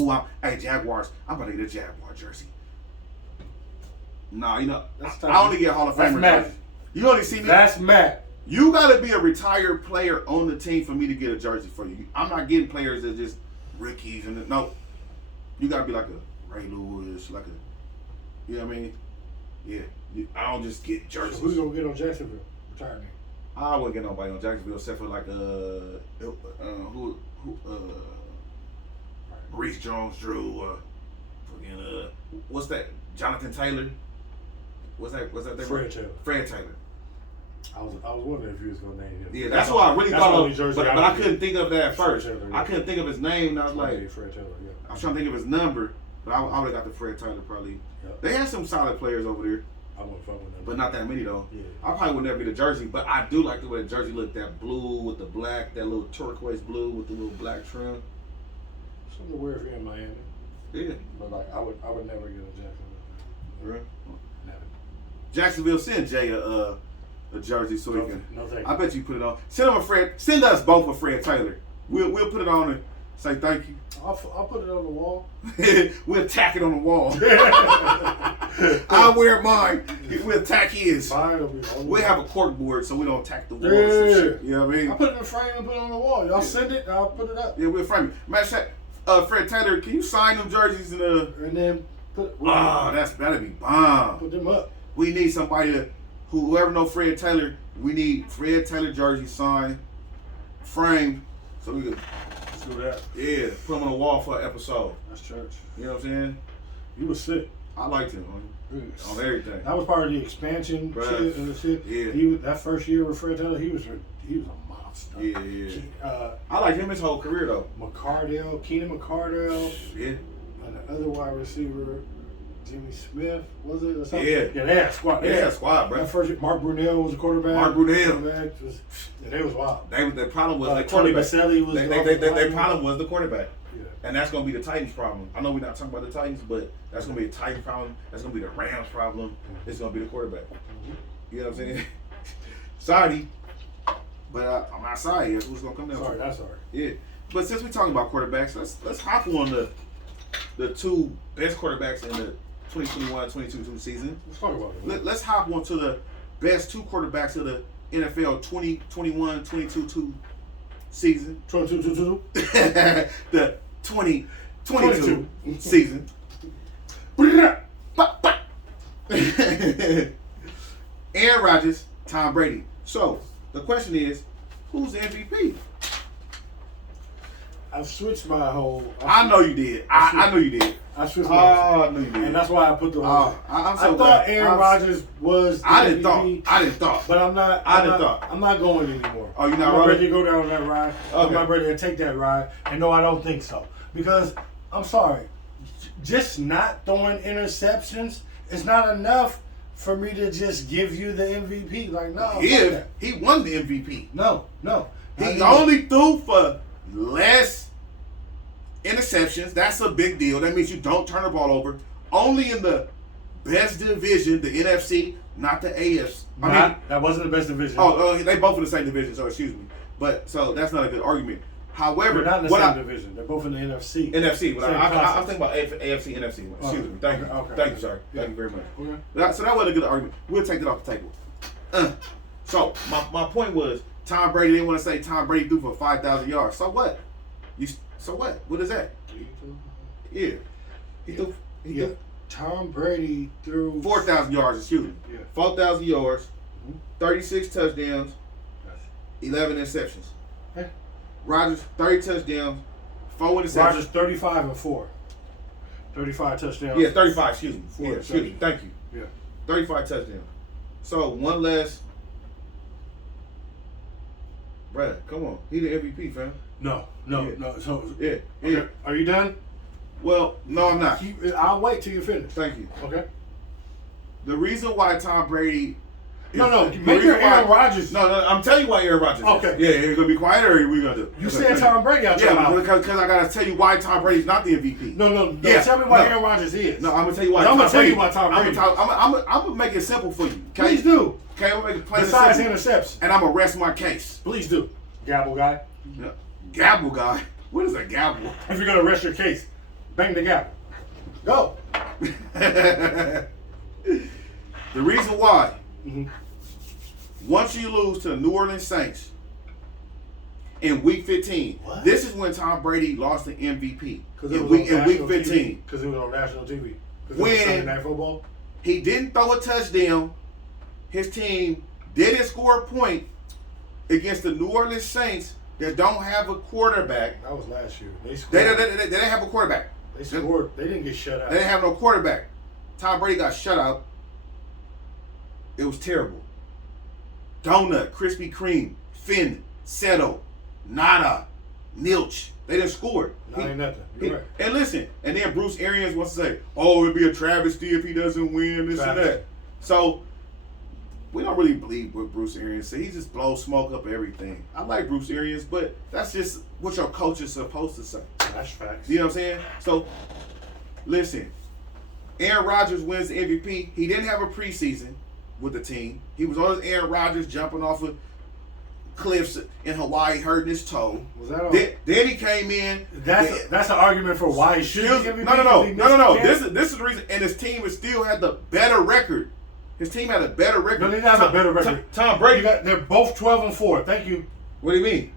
Ooh, hey Jaguars, I'm about to get a Jaguar jersey. Nah, you know, I only get Hall of That's Famer Matt. jerseys. You only see me. That's Matt. You gotta be a retired player on the team for me to get a jersey for you. I'm not getting players that just rookies and no. You gotta be like a Ray Lewis, like a, you know what I mean? Yeah, I don't just get So jerseys. who's gonna get on Jacksonville? Retired name. I wouldn't get nobody on Jacksonville except for like Maurice Jones-Drew, fucking what's that? Jonathan Taylor. What's that? Their Fred name? Taylor. Fred Taylor. I was wondering if you was gonna name him. Yeah, that's what I really That's thought the only of, jersey but I couldn't think of that at first. Fred Taylor, yeah. I couldn't think of his name, and I was like, Fred Taylor. Yeah. I was trying to think of his number, but I would have got the Fred Taylor probably. Yep. They had some solid players over there, I wouldn't fuck with them. but not that many though. Yeah. I probably would never get a jersey, but I do like the way the jersey looked. That blue with the black, that little turquoise blue with the little black trim. Something weird if you're in Miami. Yeah. But like I would never get a Jacksonville. Really? Never. Jacksonville, send Jay a jersey so he can. No thank I you. bet you put it on. Send us both a Fred Taylor. We'll put it on and say thank you. I'll put it on the wall. We'll tack it on the wall. I'll wear mine. We'll tack his. Mine will be on the We'll wall. have a cork board so we don't tack the wall. Yeah. Yeah. Shit. You know what I mean? I'll put it in a frame and put it on the wall. Y'all send it, and I'll put it up. Yeah, we'll frame it. Matter of fact, Fred Taylor, can you sign them jerseys in the? And then put That'd be bomb. put them up. We need somebody to, whoever know Fred Taylor, we need Fred Taylor jersey signed, framed, so we could, Let's do that. yeah, put them on the wall for an episode. That's church. You know what I'm saying? He was sick. I liked him on everything. That was part of the expansion Bruh. shit and the shit. Yeah. He was, that first year with Fred Taylor, he was a monster. Yeah. I like him his whole career though. Keenan McCardell, Yeah. and the other wide receiver, Jimmy Smith, was it or something? Yeah. Yeah, they had a squad. Yeah, squad, bro. That first year, Mark Brunell was the quarterback. Mark Brunell. Yeah, they was wild. The problem was the Tony quarterback. Baselli was Their problem was the quarterback. Yeah. And that's going to be the Titans' problem. I know we're not talking about the Titans, but that's going to be the Titans' problem. That's going to be the Rams' problem. It's going to be the quarterback. You know what I'm saying? Sorry. But I'm not sorry. That's what's going to come down Sorry, to. that's sorry. Yeah. But since we're talking about quarterbacks, let's hop on the 2 best quarterbacks in the 2021-22 season. Let's talk about it. Let's hop on to the best 2 quarterbacks of the NFL 2021-22 season. 22. The 2022 season. Aaron Rodgers, Tom Brady. So the question is, who's the MVP? I've switched my whole. I know you did. I know you did. I switched my Oh, no, you didn't. and that's why I put the. I'm so I thought glad. Aaron Rodgers was. The I didn't MVP, thought. But I'm not. I'm not going anymore. Oh, you're not I'm not rolling? ready to go down that ride. Okay. I'm not ready to take that ride. And no, I don't think so. Because I'm sorry, just not throwing interceptions is not enough for me to just give you the MVP. Like, no. If he won the MVP. No. He only threw for less interceptions. That's a big deal. That means you don't turn the ball over. Only in the best division, the NFC, not the AFC. That wasn't the best division. They both in the same division, so excuse me. But so that's not a good argument. However, they're not in the same division. They're both in the NFC. NFC, but Same I'm thinking about AFC, NFC. Excuse me. Thank you. Okay. Thank you, sir. Yeah. Thank you very much. Okay. So that wasn't a good argument. We'll take that off the table. So my point was Tom Brady didn't want to say Tom Brady threw for 5,000 yards. So what? So what? What is that? Yeah. He threw. Tom Brady threw 4,000 yards. Excuse me. Yeah. 4,000 yards, 36 touchdowns, 11 interceptions. Yeah. Rodgers 30 touchdowns, 4 interceptions. Rodgers 35 and 4. 35 touchdowns. Yeah, 35. Excuse me. Four Yeah, excuse me. interceptions. Thank you. Yeah. 35 touchdowns. So one less. Bruh, come on. He the MVP, fam. No. So Yeah. okay. Are you done? Well, no, I'm not. I'll wait till you finish. Thank you. Okay. The reason why Tom Brady. No. the Make reason your why- Aaron Rodgers. No, I'm telling you why Aaron Rodgers. Okay. Yeah, you're gonna be quiet or are we gonna do it? You Okay, said thank Tom you. Brady out your Yeah, mouth. because I gotta tell you why Tom Brady's not the MVP. No. Yeah, Tell me why no. Aaron Rodgers is. No, I'm gonna tell you why. I'm gonna Tom tell you Brady- why Tom Brady. I'm gonna make it simple for you. Okay? Please do. Okay, I'm gonna make it plain and Besides simple. interception. And I'm gonna rest my case. Please do. Gabble guy. Yeah. Gabble guy. What is a gabble? If you're gonna rest your case, bang the gavel. Go. The reason why, once you lose to the New Orleans Saints in Week 15, What? this is when Tom Brady lost the MVP. Because it In was Week on 15, Because it was on national TV. Because it was When- Sunday Night Football. he didn't throw a touchdown. His team didn't score a point against the New Orleans Saints that don't have a quarterback. That was last year. They They scored. didn't have a quarterback. They scored. They didn't get shut out. They didn't have no quarterback. Tom Brady got shut out. It was terrible. Donut, Krispy Kreme, Finn, Settle, Nada, Nilch. They didn't score. Not ain't nothing. You're right. And listen, and then Bruce Arians wants to say, "Oh, it'd be a travesty if he doesn't win this and Travesty. that." So we don't really believe what Bruce Arians said. He just blows smoke up everything. I like Bruce Arians, but that's just what your coach is supposed to say. That's facts. You know what I'm saying? So, listen, Aaron Rodgers wins the MVP. He didn't have a preseason with the team. He was on his Aaron Rodgers jumping off of cliffs in Hawaii, hurting his toe. Was that all? Then he came in. That's an argument for why he should be MVP. No. This is the reason. And his team still had the better record. His team had a better record. No, they didn't have a better record. Tom Brady. They're both 12 and 4. Thank you. What do you mean?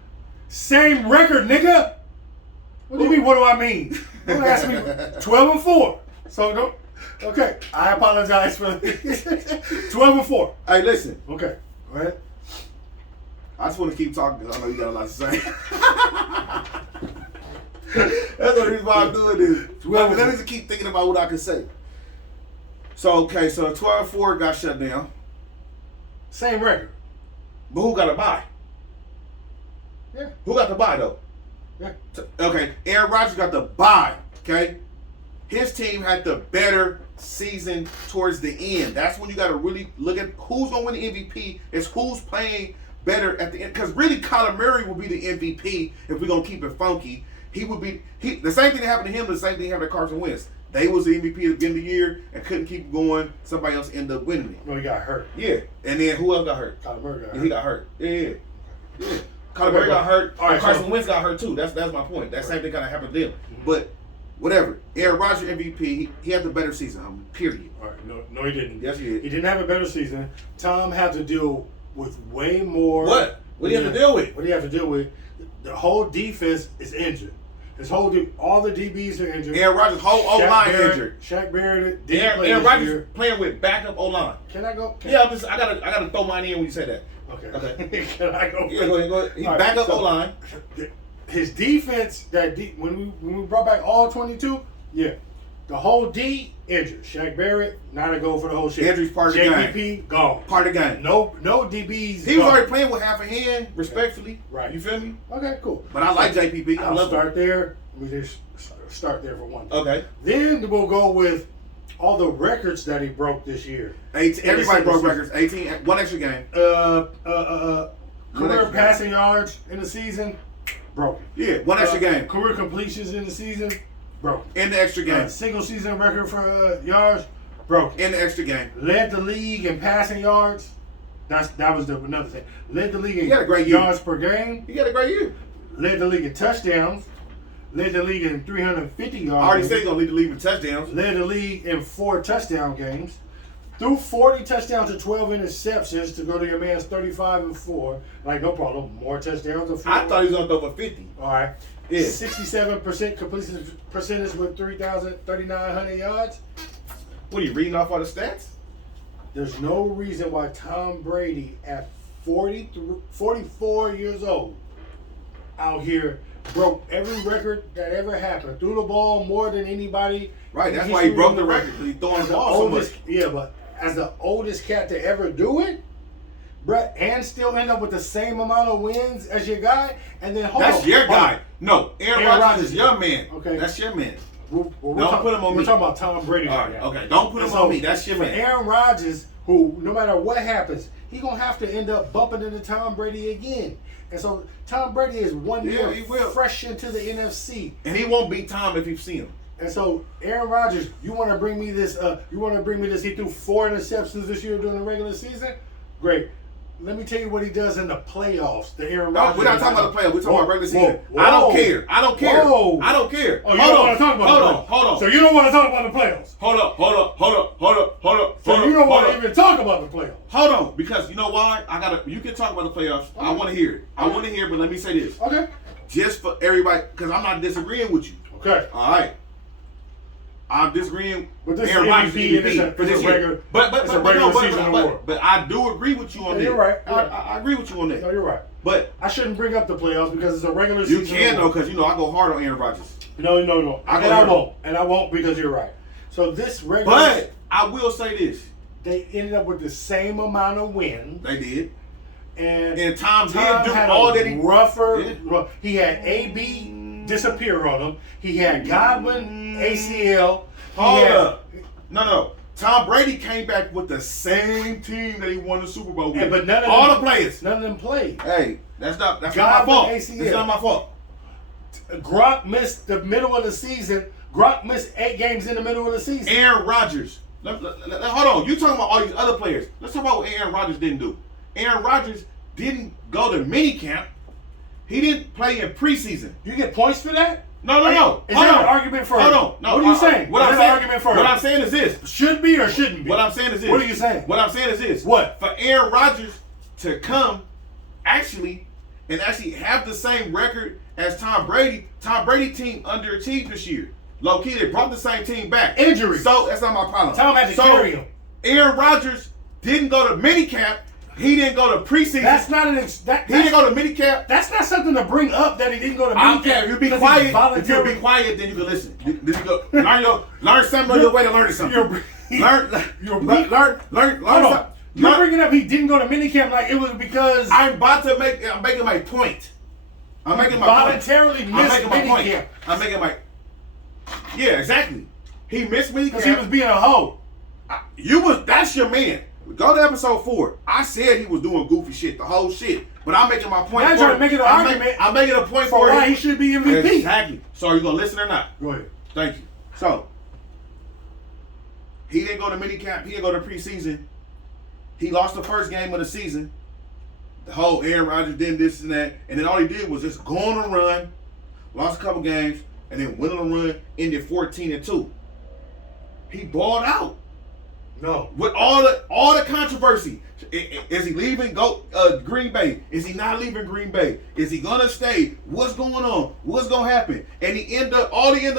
Same record, nigga. What do you mean? What do I mean? Don't ask me. 12 and 4. So don't. Okay, I apologize for 12 and 4. Hey, listen. Okay, go ahead. I just want to keep talking because I know you got a lot to say. That's the reason why I'm doing this. Let me just keep thinking about what I can say. So 12-4 got shut down. Same record. But who got a bye? Yeah. Who got the bye though? Yeah. Okay, Aaron Rodgers got the bye. Okay, his team had the better season towards the end. That's when you got to really look at who's going to win the MVP. It's who's playing better at the end. Because really, Kyler Murray will be the MVP if we're gonna keep it funky. He would be the same thing that happened to him. The same thing happened to Carson Wentz. They was the MVP at the beginning of the year and couldn't keep going. Somebody else ended up winning it. No, he got hurt. Yeah, and then who else got hurt? Kyler Murray got hurt. He got hurt. Yeah. Kyler Murray got hurt. All right, and Carson Wentz got hurt too. That's my point. That same thing kind of happened to them. But whatever. Aaron Rodgers MVP. He had the better season. Period. All right. No, he didn't. Yes, he did. He didn't have a better season. Tom had to deal with way more. What? What do you have to deal with? What do you have to deal with? The whole defense is injured. All the DBs are injured. Aaron Rodgers' whole O-line injured. Shaq Barrett didn't play Aaron this Rodgers year. playing with backup O-line. Can I go? Yeah, I gotta throw mine in when you say that. Okay. Can I go? Yeah, go ahead. He All right, backup so O-line. His defense, when we brought back all 22, yeah, The whole D injured. Shaq Barrett not a go for the whole shit. Injury's part of the game. JPP gone. Part of the game. No DBs. He was gone. already playing with half a hand, respectfully. Right. You feel me? Okay, cool. But I like JPP. I I'll love him. start there. Let me just start there for one. Okay. Then we'll go with all the records that he broke this year. 18. Everybody broke records. 18. One extra game. Career extra passing yards in the season, broken. Yeah, one extra game. Career completions in the season, broken. In the extra game. Single season record for yards, broken. In the extra game. Led the league in passing yards. That was another thing. Led the league in He had a great year. yards per game. He had a great year. Led the league in touchdowns. Led the league in 350 yards. I already said he's going to lead the league in touchdowns. Led the league in 4 touchdown games. Threw 40 touchdowns and 12 interceptions to go to your man's 35-4. Like, no problem. More touchdowns. I thought he was going to throw for 50. All right. Yeah. 67% completion percentage with 3,900 yards. What are you reading off all the stats? There's no reason why Tom Brady at 44 years old out here broke every record that ever happened. Threw the ball more than anybody. Right, in that's why he history broke of the record, because he's throwing As the ball so much. Yeah, but as the oldest cat to ever do it, bruh, and still end up with the same amount of wins as your guy, and then That's your guy. No, Aaron Rodgers is your man. Okay. That's your man. Don't put him on me. We're talking about Tom Brady All right right, now. okay. Don't put him on me. That's your For man. Aaron Rodgers, who no matter what happens, he gonna have to end up bumping into Tom Brady again. And so Tom Brady is 1 year he will. fresh into the NFC. And he won't beat Tom if you see him. And so Aaron Rodgers, you want to bring me this? He threw 4 interceptions this year during the regular season. Great. Let me tell you what he does in the playoffs. The Aaron No, Rodgers. we're not talking about the playoffs. We're talking about regular season. Whoa. I don't care. I don't care. Whoa. I don't care. Oh, you don't want to talk about the playoffs. Hold on. So you don't want to talk about the playoffs. Hold up. So you don't want to even talk about the playoffs. Hold on, because you know why? You can talk about the playoffs. I want to hear it. I want to hear it, but let me say this. Okay. Just for everybody, because I'm not disagreeing with you. Okay. All right. I'm disagreeing But this Aaron is Rodgers MVP, and MVP it's for a this regular- year. But it's a regular season award. but I do agree with you on Yeah, that. you're right. I agree with you on that. No, you're right. But I shouldn't bring up the playoffs because it's a regular you season. can though, award. because I go hard on Aaron Rodgers. No. I I won't because you're right. So this regular, But I will say this: they ended up with the same amount of wins, they did, and Tom did do had all a that he. rougher. Yeah. He had AB disappear on him. He had Godwin ACL. Hold up. No. Tom Brady came back with the same team that he won the Super Bowl with. Yeah, but none of all them, the players. None of them played. Hey, that's not my Godwin fault. ACL. It's not my fault. Gronk missed the middle of the season. Gronk missed 8 games in the middle of the season. Aaron Rodgers. Hold on. You talking about all these other players. Let's talk about what Aaron Rodgers didn't do. Aaron Rodgers didn't go to minicamp. He didn't play in preseason. You get points for that? No. Is that an argument for? Hold on. No. What are you saying? What Is I'm that saying, an argument for? What I'm saying is this. Should be or shouldn't be? What I'm saying is this. What are you saying? What I'm saying is this. What? For Aaron Rodgers to come actually have the same record as Tom Brady team underachieved this year. Low key, they brought the same team back. Injury. So that's not my problem. Tom had to carry him. Aaron Rodgers didn't go to minicamp. He didn't go to preseason. That's not an He didn't go to minicamp. That's not something to bring up that he didn't go to I don't minicamp. care. If you be because quiet, he if you voluntarily- be quiet, then you can listen. Then you go learn something on your way to learning something. Learn something. You're bringing up he didn't go to minicamp like it was because I'm making my point. I'm making my voluntarily point. missed I'm making my point. minicamp I'm making my. Yeah, exactly. He missed minicamp. because he was being a hoe. That's your man. Go to episode 4. I said he was doing goofy shit, the whole shit. But I'm making my point. Now you're trying to make it an argument. I'm making a point for for why him. he should be MVP. Exactly. So are you gonna listen or not? Go ahead. Thank you. So he didn't go to minicamp. He didn't go to preseason. He lost the first game of the season. The whole Aaron Rodgers did this and that, and then all he did was just go on a run, lost a couple games, and then went on a run, ended 14-2. He balled out. No. With all the controversy, is he leaving Green Bay? Is he not leaving Green Bay? Is he gonna stay? What's going on? What's gonna happen? And he end up doing is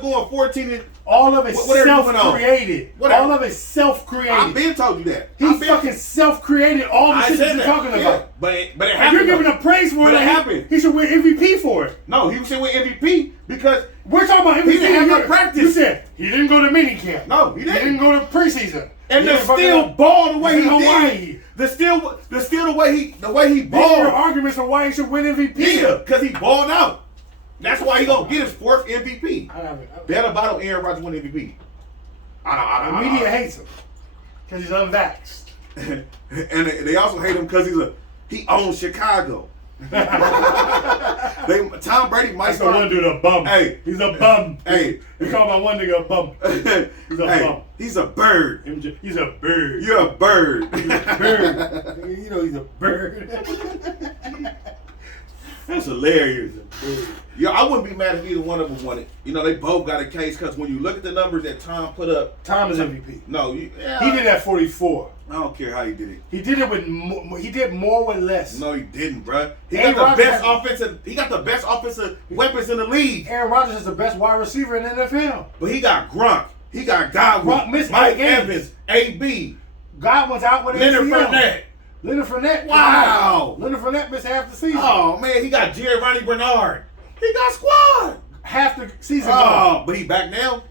going 14. All of it self-created. Whatever. All of it self-created. I've been told you that. He fucking self-created all the shit that you're talking about. But it If happened. you're giving him praise for But it, it happened. He should win MVP for it. No, he should win MVP because We're talking about MVP. He didn't have no practice. You said he didn't go to minicamp. No, he He didn't. didn't go to preseason. And He the didn't fucking- still ball the way He's he in did. Hawaii. The still the way he These are balled. arguments for why he should win MVP. Yeah, because he balled out. That's why he gonna get his 4th MVP. I haven't. Bet about Aaron Rodgers win MVP. The media hates him because he's unvaxxed. And they also hate him because he owns Chicago. Tom Brady might That's the one dude a bum. Hey. He's a bum. Hey. You call my one nigga a bum. He's a bum. He's a bird. He's a bird. You're a bird. Bird. You know he's a bird. That's hilarious. Yeah, I wouldn't be mad if either one of them won it. You know, they both got a case because when you look at the numbers that Tom put up, Tom is MVP. no, He did at 44. I don't care how he did it. He did it with he did more with less. No, he didn't, bruh. He Aaron got the Rodgers best offensive. He got the best offensive weapons in the league. Aaron Rodgers is the best wide receiver in the NFL. But he got Gronk. He got Godwin. Gronk missed Mike 8 games. Evans. AB. Godwin's out with Leonard ACL. Fournette. Leonard Fournette. Wow. Leonard Fournette missed half the season. Oh man, he got Giovanni Bernard. He got squad. Half the season. Oh, but he back now?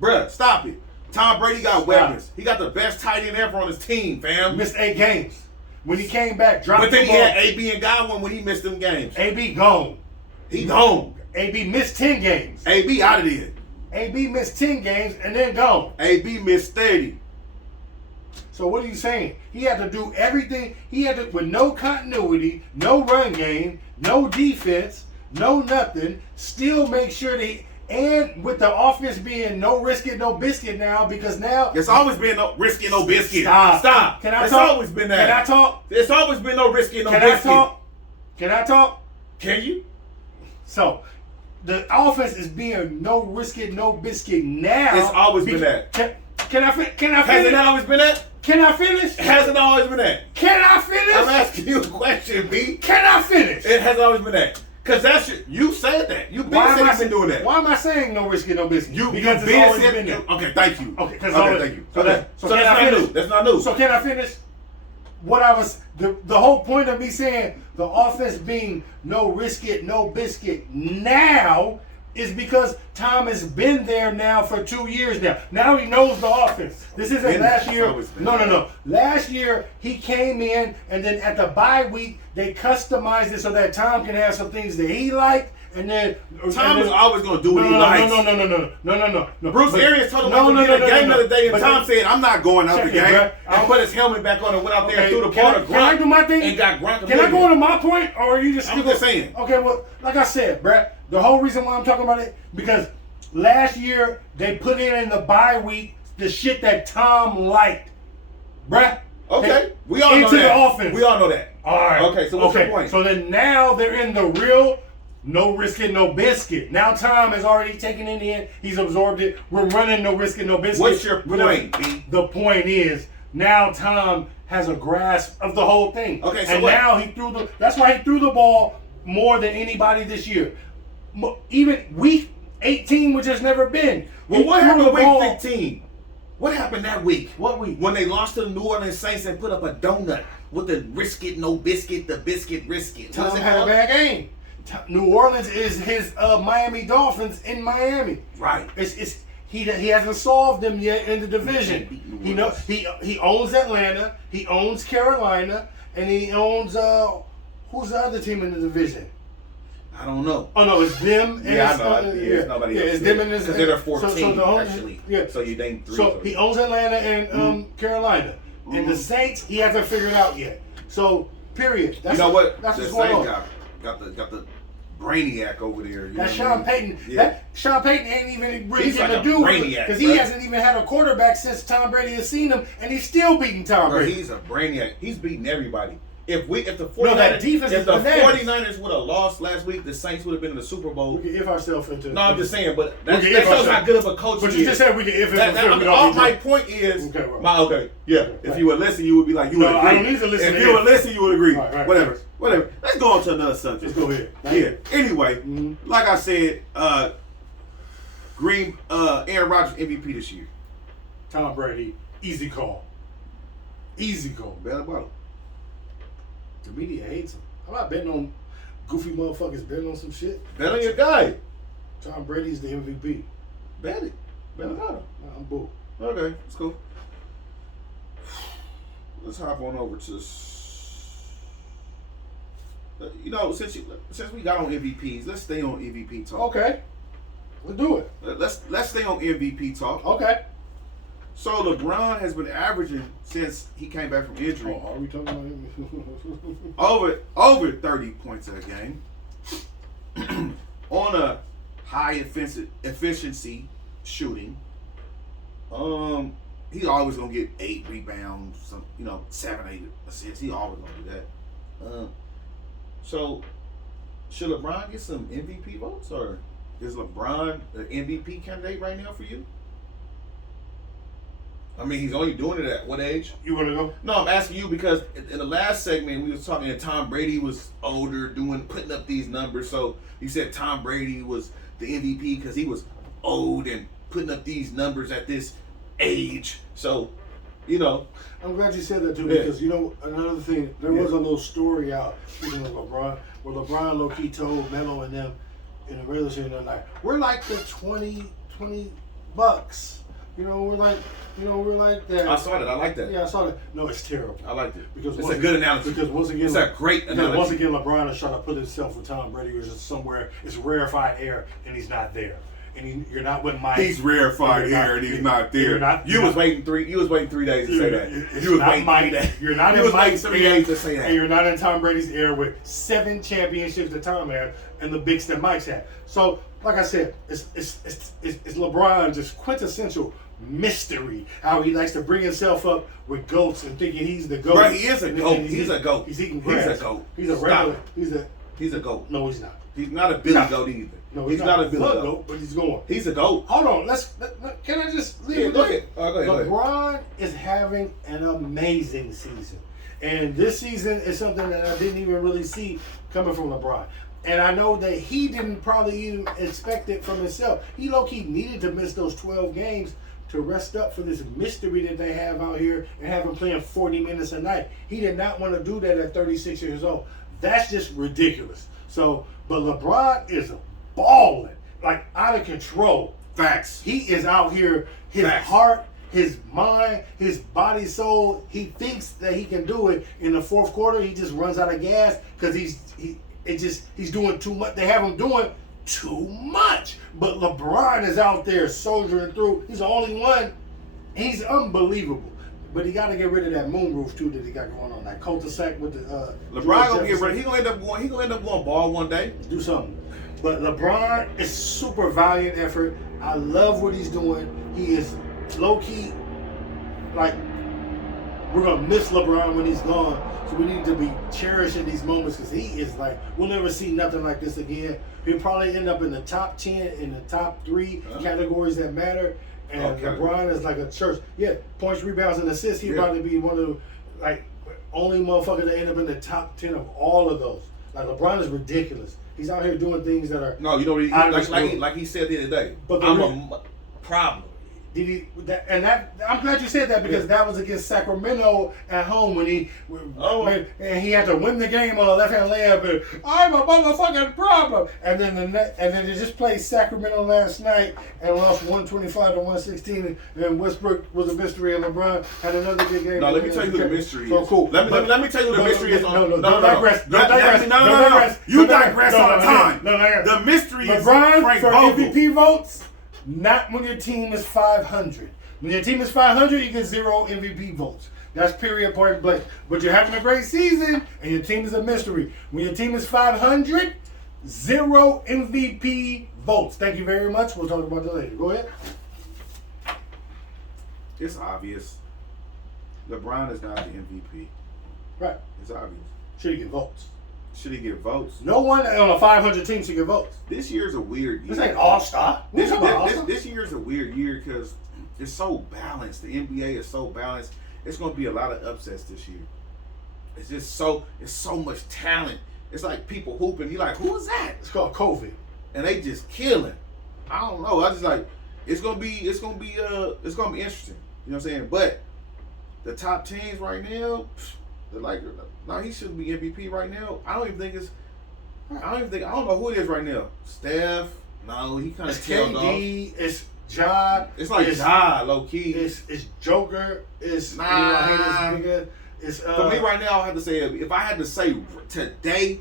Bruh, stop it. Tom Brady got weapons. He got the best tight end ever on his team, fam. Missed 8 games. When he came back, dropped But then the he ball. had AB and Godwin when he missed them games. AB gone. He gone. AB missed 10 games. AB out of there. AB missed 10 games and then gone. AB missed 30. So what are you saying? He had to do everything. He had to, with no continuity, no run game, no defense, no nothing, still make sure they, and with the offense being no risk it, no biscuit now, because now It's always been no risky, no biscuit. Stop. Can I It's talk? always been that. Can I talk? It's always been no risky, no Can I biscuit. talk? Can I talk? Can you? So the offense is being no risk it, no biscuit now. It's always been that. Can I finish? Has it always been that? Can I finish? Hasn't always been that. Can I finish? I'm asking you a question, B. Can I finish? It has always been that. Because that's you said that. You've been saying you've been doing that. Why am I saying no risk it, no biscuit? You because you've it's always said- been there. Okay, thank you. Okay, thank you. So, Okay. so So can that's I not finish? new. That's not new. So can I finish? What I was the whole point of me saying the offense being no risk it, no biscuit now is because Tom has been there now for 2 years now. Now he knows the offense. This isn't Been last there. year. It's always been No. there. Last year he came in and then at the bye week they customized it so that Tom can have some things that he liked. And then Tom is always going to do what he likes. No. Bruce Arians told him to get a game the other day, and Tom said, "I'm not going out the game." I put his helmet back on and went out there and threw the ball to Grunt. Can I do my thing? And got Grunt. Can I go into my point, or are you just? I'm just saying. Okay, well, like I said, Brett, the whole reason why I'm talking about it because last year they put in the bye week the shit that Tom liked, Brett. Okay, we all know into that. the offense. We all know that. All right. Okay, so what's your point? So then now they're in the real. No risk it, no biscuit. Now Tom has already taken it in. He's absorbed it. We're running no risk it, no biscuit. What's your point, B? The point is now Tom has a grasp of the whole thing. Okay, so and what? now he threw the. That's why he threw the ball more than anybody this year. Even week 18, which has never been. Well, He what threw happened the week ball- 15? What happened that week? What week? When they lost to the New Orleans Saints and put up a donut with the risk it, no biscuit, the biscuit, risk it. Tom What's it had a called? bad game. New Orleans is his Miami Dolphins in Miami. Right. He hasn't solved them yet in the division. He owns Atlanta, he owns Carolina, and he owns who's the other team in the division? I don't know. Oh no, it's them. And Yeah, it's, I know. It's nobody else. It's them and it's because they're 14 the whole- actually. Yeah. So you named 3. So he owns Atlanta and Carolina, and the Saints he hasn't figured out yet. So period. That's you know what? That's the what's going Saints on. got the brainiac over there. You That's know what I Sean mean? Payton. Yeah. Sean Payton ain't even really He's getting like to a do brainiac, because he bro. hasn't even had a quarterback since Tom Brady has seen him, and he's still beating Tom Bro, Brady. he's a brainiac. He's beating everybody. If the 49ers, No, that defense if is the bananas. 49ers would have lost last week, the Saints would have been in the Super Bowl. We can if ourselves into. No, I'm just saying, but We that can if shows how ourselves. good of a coach But he you is. just said we can if That- it's all my point is, Okay, bro. yeah. If you would listen, you would be like, you would No, agree. I don't need to listen If to you it. would listen, you would agree. All right, Whatever. Let's go on to another subject. Let's go ahead. Yeah. Anyway, like I said, Aaron Rodgers MVP this year. Tom Brady, easy call. Easy call. Bet about him. The media hates him. I'm not betting on goofy motherfuckers betting on some shit. Bet on your guy. Tom Brady's the MVP. Bet it. Bet it out. Nah, I'm bull. Okay, it's cool. Let's hop on over to. You know, since we got on MVPs, let's stay on MVP talk. Okay. Let's do it. Let's stay on MVP talk. Okay. So LeBron has been averaging since he came back from injury Oh, are we talking about him? over 30 points a game on a high efficiency shooting. He's always gonna get 8 rebounds, 7, 8 assists. He always gonna do that. So should LeBron get some MVP votes, or is LeBron an MVP candidate right now for you? I mean, he's only doing it at what age? You want to go? No, I'm asking you because in the last segment we was talking that Tom Brady was older, putting up these numbers. So you said Tom Brady was the MVP because he was old and putting up these numbers at this age. So, I'm glad you said that too, Yeah. because another thing, there was a little story out speaking of LeBron, where LeBron low-key told Melo and them in the regular season, they're like, we're like the 20 bucks. We're like that. I saw that. I like that. Yeah, I saw that. No, it's terrible. I liked it. Because it's a good analogy. Because once again, it's a great analogy. Once again, LeBron is trying to put himself with Tom Brady, who's just somewhere. It's rarefied air, and he's not there. And you're not with Mike. He's rarefied air, and he's not there. You was waiting 3 days to say that. You was waiting 3 days. You're not in Mike's 3 days to say that. And you're not in Tom Brady's air with 7 championships that Tom had and the bigs that Mike's had. So, like I said, it's LeBron just quintessential mystery. How he likes to bring himself up with goats and thinking he's the goat. Right, he is a goat. He's a goat. He's eating grass. He's a goat. He's a regular. He's a goat. No, he's not. He's not a Billy goat either. No, he's not a Billy goat. goat. But he's going. He's a goat. Hold on. Can I just leave it go there? ahead. Go ahead. LeBron is having an amazing season. And this season is something that I didn't even really see coming from LeBron. And I know that he didn't probably even expect it from himself. He low-key needed to miss those 12 games to rest up for this mystery that they have out here and have him playing 40 minutes a night. He did not want to do that at 36 years old. That's just ridiculous. So, but LeBron is balling, like out of control. Facts. He is out here, his heart, his mind, his body, soul, he thinks that he can do it. In the fourth quarter, he just runs out of gas because he's doing too much. They have him doing too much. But LeBron is out there soldiering through. He's the only one. He's unbelievable. But he got to get rid of that moonroof too that he got going on. That cul-de-sac with the LeBron gonna get rid. He gonna end up going ball one day. Do something. But LeBron is super valiant effort. I love what he's doing. He is low-key, like, we're going to miss LeBron when he's gone. So we need to be cherishing these moments because he is like, we'll never see nothing like this again. He'll probably end up in the top 10, in the top 3 categories that matter. And LeBron is like a church. Yeah, points, rebounds, and assists. He'll probably be one of the, like, only motherfucker that end up in the top 10 of all of those. Like, LeBron is ridiculous. He's out here doing things that are like he said the other day. But I'm a problem. Did he? I'm glad you said that because that was against Sacramento at home when and he had to win the game on a left-hand layup. And I'm a motherfucking problem. And then they just played Sacramento last night and lost 125-116. And Westbrook was a mystery, and LeBron had another good game. No, let me tell you who the mystery is. So cool. Let me tell you who the mystery is. Don't digress. You digress all the time. The mystery is LeBron Frank for Vogel. MVP votes. Not when your team is 500. When your team is 500, you get 0 MVP votes. That's period, point blank. But you're having a great season, and your team is a mystery. When your team is 500, 0 MVP votes. Thank you very much. We'll talk about that later. Go ahead. It's obvious. LeBron is not the MVP. Right. It's obvious. Should he get votes? Should he get votes? No one on a 500 team should get votes. This year's a weird year. This ain't all-star. This year's a weird year because it's so balanced. The NBA is so balanced. It's going to be a lot of upsets this year. It's so much talent. It's like people hooping. You're like, who is that? It's called COVID. And they just killing. I don't know. I just like it's gonna be interesting. You know what I'm saying? But the top teams right now, they're like, no, he shouldn't be MVP right now. I don't know who it is right now. Steph, No, he kind of It's tailed off. KD. It's Ja. It's like Ja, low key. It's Joker. It's Nah. I hate this nigga. It's For me right now, I have to say, if I had to say today,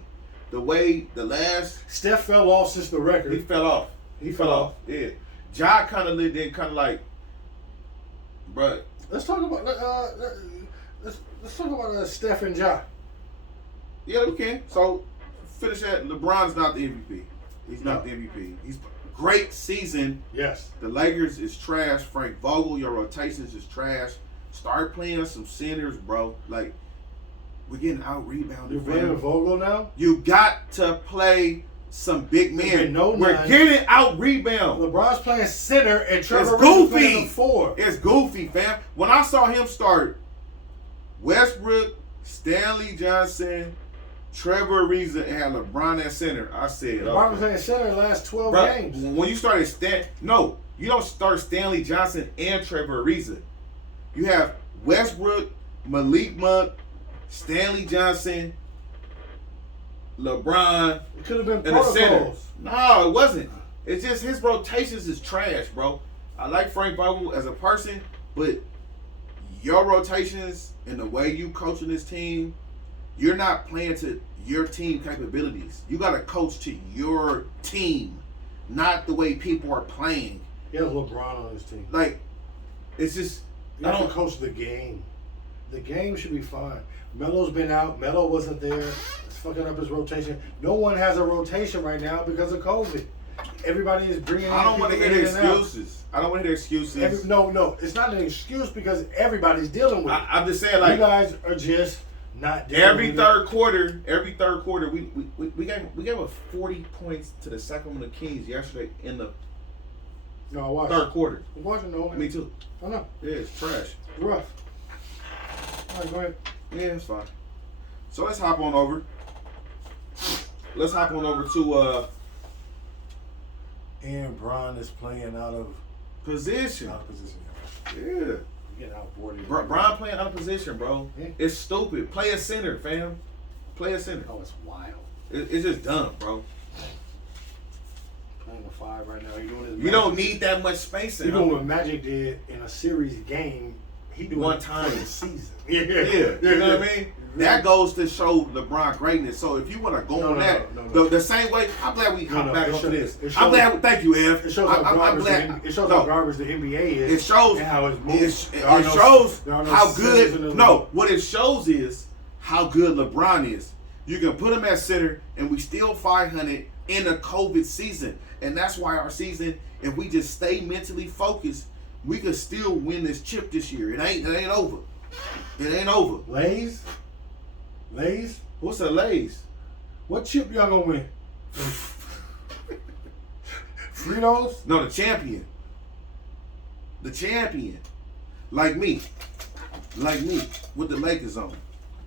the way the last Steph fell off since the record. he fell off. He fell off. Yeah, Ja kind of lived in, kind of like, bruh. Let's talk about let's talk about Steph and Ja. Yeah, we can. So finish that. LeBron's not the MVP. He's not No. the MVP. He's great season. Yes. The Lakers is trash. Frank Vogel, your rotations is trash. Start playing some centers, bro. Like, we're getting out rebounded. You're playing Vogel now? You got to play some big men. No We're nine. getting out rebound. LeBron's playing center and Trevor It's Ariza goofy. playing the 4. It's goofy, fam. When I saw him start Westbrook, Stanley Johnson, Trevor Ariza, and had LeBron at center, I said, LeBron was okay. playing center in the last 12 Bruh, games. when you started you don't start Stanley Johnson and Trevor Ariza. You have Westbrook, Malik Monk, Stanley Johnson, LeBron, It could have been and the center. protocols. No, it wasn't. It's just his rotations is trash, bro. I like Frank Vogel as a person, but your rotations and the way you coaching this team, you're not playing to your team capabilities. You got to coach to your team, not the way people are playing. He has LeBron on his team. Like, it's just You have to coach the game. The game should be fine. Melo's been out. Melo wasn't there. It's fucking up his rotation. No one has a rotation right now because of COVID. Everybody is bringing. I don't want to hear the in and out. excuses. I don't want to hear excuses. No, it's not an excuse because everybody's dealing with it. I'm just saying, like, you guys are just not dealing every with third quarter, we gave up 40 points to the Sacramento Kings yesterday in the it. No, I watched. third quarter. I'm watching no. Me too. I know. Yeah, it's trash. It's rough. All right, go ahead. Yeah, it's fine. So let's hop on over. Let's hop on over to And Bron is playing out of position. position. Yeah. You're getting outboarded. Brian playing out of position, bro. Yeah. It's stupid. Play a center, fam. Play a center. Oh, it's wild. It's just dumb, bro. Playing the 5 right now. You're doing his You don't need that much space in You're doing him. what Magic did in a series game. He doing One it time. for the season. Yeah, you know what I mean? That goes to show LeBron greatness. So if you want to go No, on no, that, no. The same way, I'm glad we hop back it onto shows- this. it I'm shows- glad. Thank you, Ev. It shows how I'm garbage. glad. It shows no, how garbage the NBA is. It shows and how it's moving. it shows how good. No, No, what it shows is how good LeBron is. You can put him at center, and we still 500 in a COVID season, and that's why our season, if we just stay mentally focused, we could still win this chip this year. It ain't over. It ain't over. Lays. What's a Lays? What chip y'all gonna win? Fritos. No, the champion. The champion. Like me, with the Lakers on.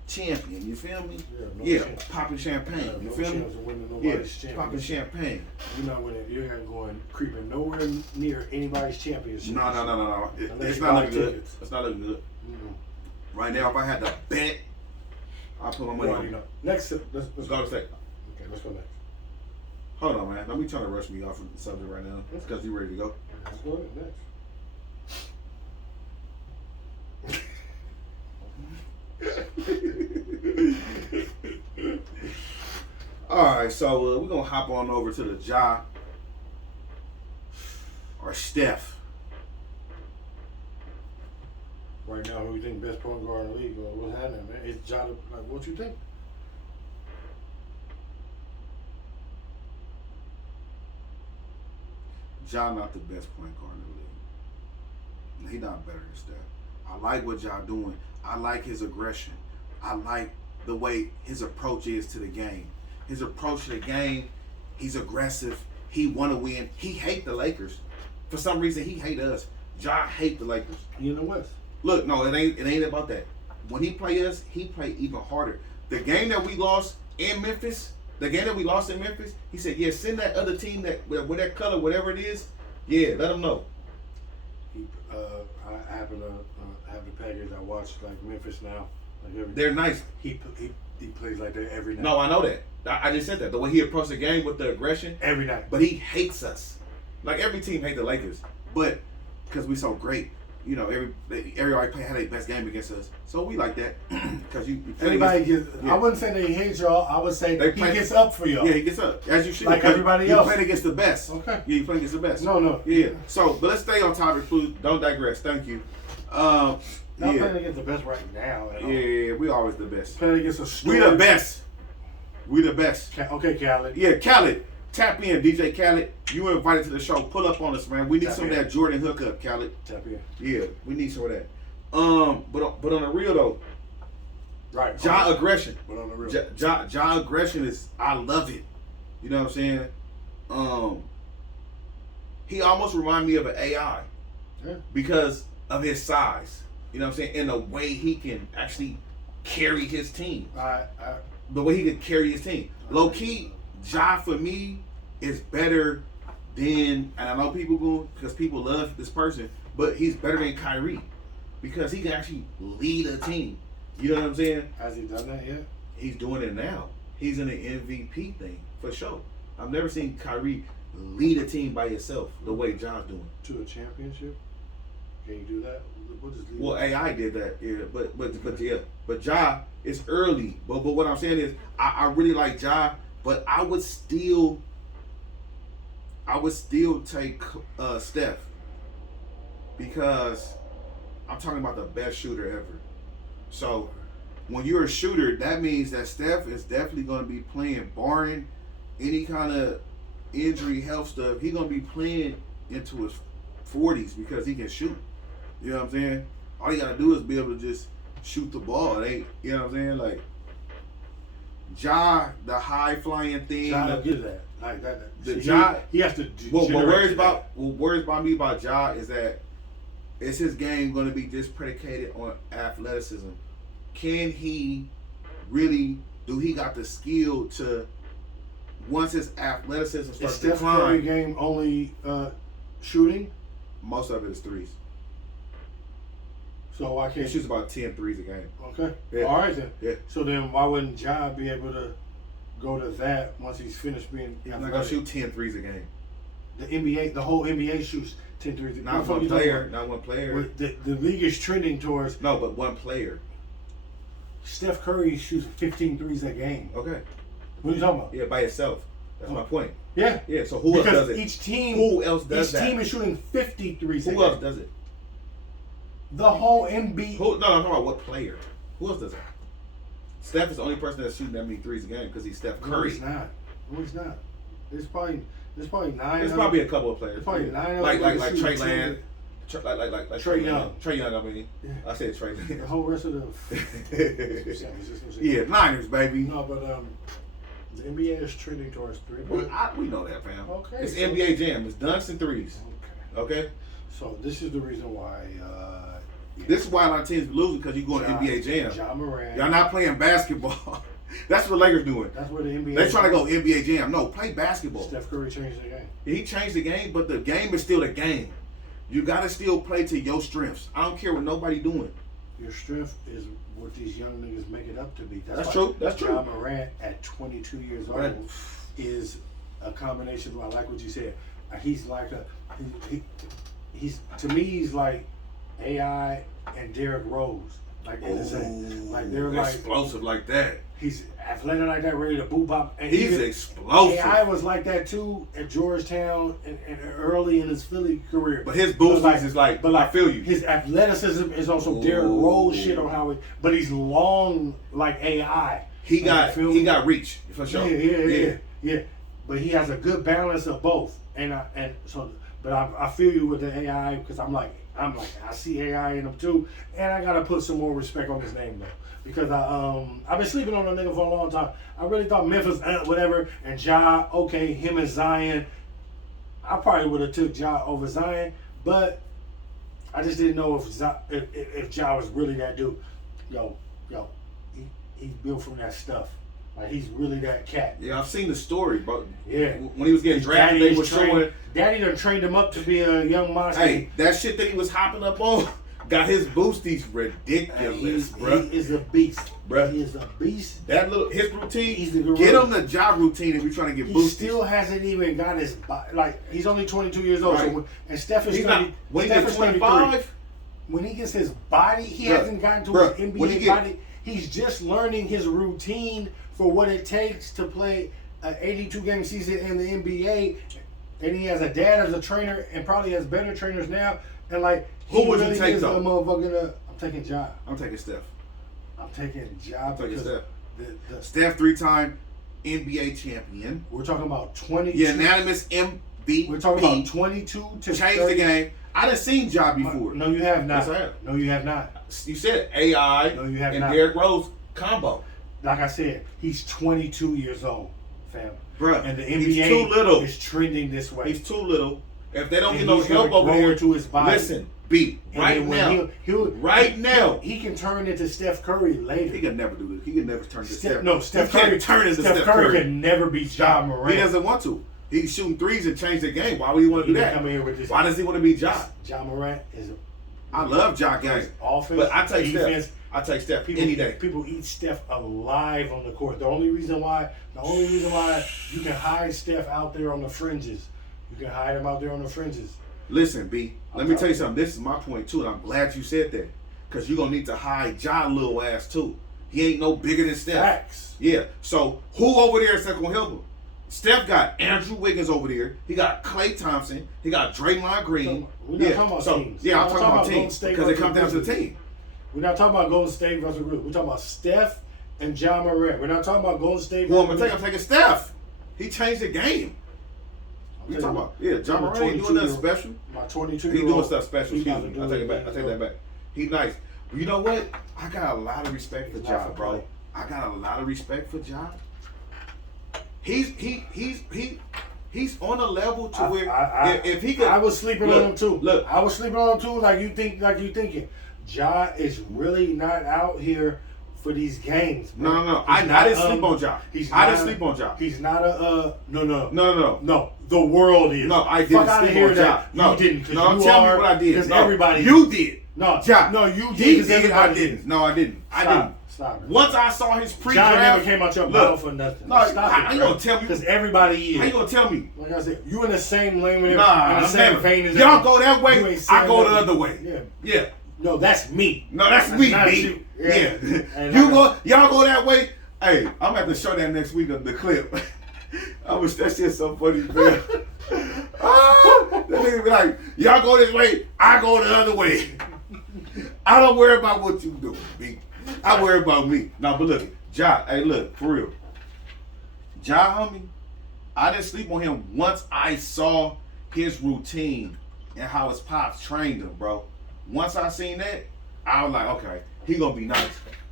Champion, you feel me? Yeah, no chance. Popping champagne. Yeah, You no feel me? chance of winning Yeah, nobody's championship. popping champagne. You're not winning. You're not going creeping nowhere near anybody's championship. No. Unless It's you not buy looking good. tickets. It's not looking good. Mm-mm. Right now, if I had to bet, I'll put my money You on already it. know. Next, let's Let's go. go to state. Okay, let's go next. Hold on, man. Don't be trying to rush me off of the subject right now. It's because you ready to go. Let's go next. All right, so we're going to hop on over to the Ja or Steph. Right now, who you think best point guard in the league? What's happening, man? It's Ja. Like, what you think? Ja not the best point guard in the league. He not better than Steph. I like what Ja doing. I like his aggression. I like the way his approach is to the game. His approach to the game, he's aggressive. He want to win. He hate the Lakers. For some reason, he hate us. Ja hate the Lakers. You in the West. Look, no, it ain't about that. When he play us, he play even harder. The game that we lost in Memphis, he said, yeah, send that other team that with that color, whatever it is, yeah, let them know. I happen to have the package. I watch like Memphis now. Like every They're nice. he He plays like that every night. No, I know that. I just said that. The way he approached the game with the aggression. Every night. But he hates us. Like every team hates the Lakers. But because we so great, you know, everybody had their best game against us. So we like that. Because you everybody gets. Yeah. I wouldn't say they hate y'all. I would say he gets up for y'all. Yeah, he gets up as you should. Like everybody else. You playing against the best. Okay. Yeah, you playing against the best. No. Yeah. So, but let's stay on topic, please. Don't digress. Thank you. Not playing against the best right now. Yeah, we always the best. Playing against a story. We the best. We the best. Okay, Khaled. Yeah, Khaled. Tap in, DJ Khaled. You were invited to the show. Pull up on us, man. We need some of that Jordan hookup, Khaled. Tap in. Yeah, we need some of that. But on the real though, right? Ja aggression. But on the real, Ja aggression is, I love it. You know what I'm saying? He almost remind me of an AI, because of his size. You know what I'm saying? And the way he can actually carry his team. The way he could carry his team. Low key, Ja for me is better than, and I know people go because people love this person, but he's better than Kyrie because he can actually lead a team. You know what I'm saying? Has he done that yet? He's doing it now. He's in the MVP thing for sure. I've never seen Kyrie lead a team by yourself the way Ja's doing. To a championship? Can you do that? What is well, AI did that, yeah, but Ja, it's early. But what I'm saying is, I really like Ja, but I would still take Steph, because I'm talking about the best shooter ever. So when you're a shooter, that means that Steph is definitely going to be playing, barring any kind of injury, health stuff. He's going to be playing into his 40s because he can shoot. You know what I'm saying? All you got to do is be able to just shoot the ball. It ain't, you know what I'm saying? Like, Ja, the high flying thing. Ja don't get that. Like that. He has to. What worries about me about Ja is that is his game going to be just predicated on athleticism? Can he really? Do he got the skill to? Once his athleticism starts to decline, Steph Curry game only shooting? Most of it is threes. So why can't he shoots about 10 threes a game? Okay. Yeah. All right then. Yeah. So then why wouldn't Ja be able to go to that once he's finished being He's not gonna shoot 10 threes a game. The whole NBA shoots 10 threes. Not one player. Not one player. The league is trending towards but one player. Steph Curry shoots 15 threes a game. Okay. What are you talking about? Yeah, by itself. That's my point. Yeah. Yeah. So who else does it? Who else does that? Each team is shooting 50 threes. Who else does it? The whole NBA. No, I'm talking about what player. Who else does it? Steph is the only person that's shooting that many threes a game because he's Steph Curry. No, he's not. No, he's not. There's probably 9. There's probably a couple of players. There's probably 9. Like Trey Land. Like Trey Young. Trey Young, I mean. Yeah. I said Trey Land. The whole rest of the. Yeah, Niners, baby. No, but the NBA is trending towards 3. We know that, fam. Okay. It's NBA Jam. It's dunks and threes. Okay. So this is the reason why. This is why a lot of teams be losing, because you going to NBA Jam. Ja Morant. Y'all not playing basketball. That's what the Lakers doing. That's where the NBA. They're trying to go NBA Jam. No, play basketball. Steph Curry changed the game. He changed the game, but the game is still the game. You got to still play to your strengths. I don't care what nobody doing. Your strength is what these young niggas make it up to be. That's true. That's true. Ja Morant at 22 years old is a combination. I like what you said. He's like he's to me he's like AI and Derrick Rose. Like they're like explosive like that. He's athletic like that, ready to boop bop. And he's explosive. AI was like that too at Georgetown and early in his Philly career. But his boosts is like, I feel you. His athleticism is also Derrick Rose shit on how but he's long like AI. He got reach for sure. Yeah. But he has a good balance of both. But I feel you with the AI because I'm like I see AI in him too, and I gotta put some more respect on his name though. Because I've been sleeping on a nigga for a long time. I really thought Memphis, whatever, and Ja, okay, him and Zion. I probably would have took Ja over Zion, but I just didn't know if Ja was really that dude. Yo, he's built from that stuff. Like he's really that cat. Yeah, I've seen the story, but yeah, when he was getting drafted, they were showing. Daddy done trained him up to be a young monster. Hey, that shit that he was hopping up on. got his boosties ridiculous, bro. He is a beast, Bruh. He is a beast. That little his routine. He's the gorilla. Get him the job routine if you're trying to get He boosties. still hasn't even got his like. He's only 22 years old, Right. so and Steph is He's 30, not. When he Steph gets is 33. 25, When he gets his body, he Bruh, hasn't gotten to bruh, his when he NBA get- body. He's just learning his routine for what it takes to play an 82-game season in the NBA. And he has a dad as a trainer, and probably has better trainers now. And like, Who he would you really take, is though? a motherfucking. I'm taking Ja. I'm taking Steph. I'm taking Ja I'm taking because Steph. the Steph 3-time NBA champion. we're talking about 22. Unanimous MVP. We're talking about 22 to Change 30. the game. I done seen Ja before. No, you have not. Yes, I have. No, you have not. You said AI No, you have and not. Derrick Rose combo. Like I said, he's 22 years old, fam. Bruh, And the he's NBA too little. is trending this way. He's too little. If they don't And get no he's gonna help over grow here, into his body. listen, B, And right then when now, right now. he can turn into Steph Curry later. He can never do this. He can never turn to Steph. No, Steph He can't Curry turn into Steph Steph Curry Curry. can never beat Ja Morant. He doesn't want to. He's shooting threes and change the game. Why would he want to He do can that? come in here with this. Why does he want to be Ja? Ja Morant is I love Ja game. offense, But I take defense. Steph. I take Steph People, any day. people eat Steph alive on the court. The only reason why you can hide Steph out there on the fringes. You can hide him out there on the fringes. Listen, B, let me tell you something. This is my point too, and I'm glad you said that. Because you're going to need to hide Ja little ass too. He ain't no bigger than Steph. Facts. Yeah. So who over there is going to help him? Steph got Andrew Wiggins over there. He got Klay Thompson. He got Draymond Green. We're not talking about teams. Yeah, We're I'm not talking about Golden teams State because it versus comes down to the Grizzlies. team. We're not talking about Golden State versus Grizzlies. We're talking about Steph and Ja Morant. We're not talking about Golden State Who I'm versus going to take? I'm taking Steph. He changed the game. You talking about? Yeah, Ja Morant ain't doing nothing special. My 22 He doing stuff special. Excuse me. I take it back. I take that back. back. He nice. But you know what? I got a lot of respect for He's Ja, not for bro. play. I got a lot of respect for Ja. He's on a level to where if he could. I was sleeping look, on him too. Look, I was sleeping on him too. Like you thinking. Ja is really not out here for these games. Bro. no. He's I didn't not, sleep on Ja. I didn't sleep on Ja. He's not a no. No. The world is. No, I Fuck didn't outta sleep here on that Ja. No, you didn't. 'Cause no. you Tell are, me what I did. Because No, everybody. you did. No, Ja. No, you did. He 'Cause did. everybody I didn't. No, I didn't. I didn't. Stop it. Once I saw his Ja pre-draft, never came out your mouth for nothing. No, Stop how it. you gonna tell me? Because everybody is. How you gonna tell me? Like I said, you in the same lane with him. Nah, in the same never. vein as Y'all him. go that You way, ain't I saying go the nothing. other way. Yeah. Yeah. No, that's me. No, that's me, not B. you. Yeah. And Y'all go that way. Hey, I'm gonna have to show that next week of the clip. That shit's so funny, man. That nigga be like, y'all go this way, I go the other way. I don't worry about what you do, B. I worry about me. No, but look, Ja, hey, look, for real. Ja, homie, I didn't sleep on him once I saw his routine and how his pops trained him, bro. Once I seen that, I was like, okay, he gonna be nice.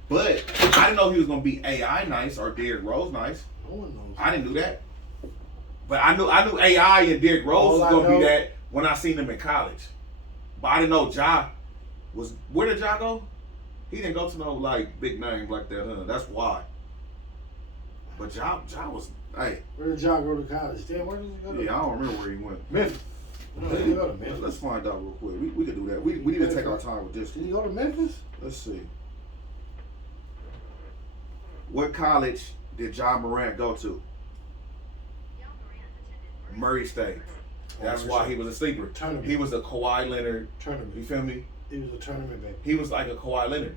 But I didn't know he was gonna be AI nice or Derrick Rose nice. No one knows. I didn't do that. But I knew AI and Derrick Rose All was I gonna know- be that when I seen him in college. But I didn't know Ja was. Where did Ja go? He didn't go to no like big names like that. That's why. But Ja was. Hey, Where did Ja go to college? Damn, where did he go to? yeah, I don't remember where he went. Memphis. No, did he go to Memphis? Let's find out real quick. We could do that. We need to take our time with this. Did he go to Memphis? Let's see. What college did Ja Morant go to? Murray State. That's why he was a sleeper. Tournament. He was a Kawhi Leonard. Tournament. You feel me? He was a tournament baby. He was like a Kawhi Leonard.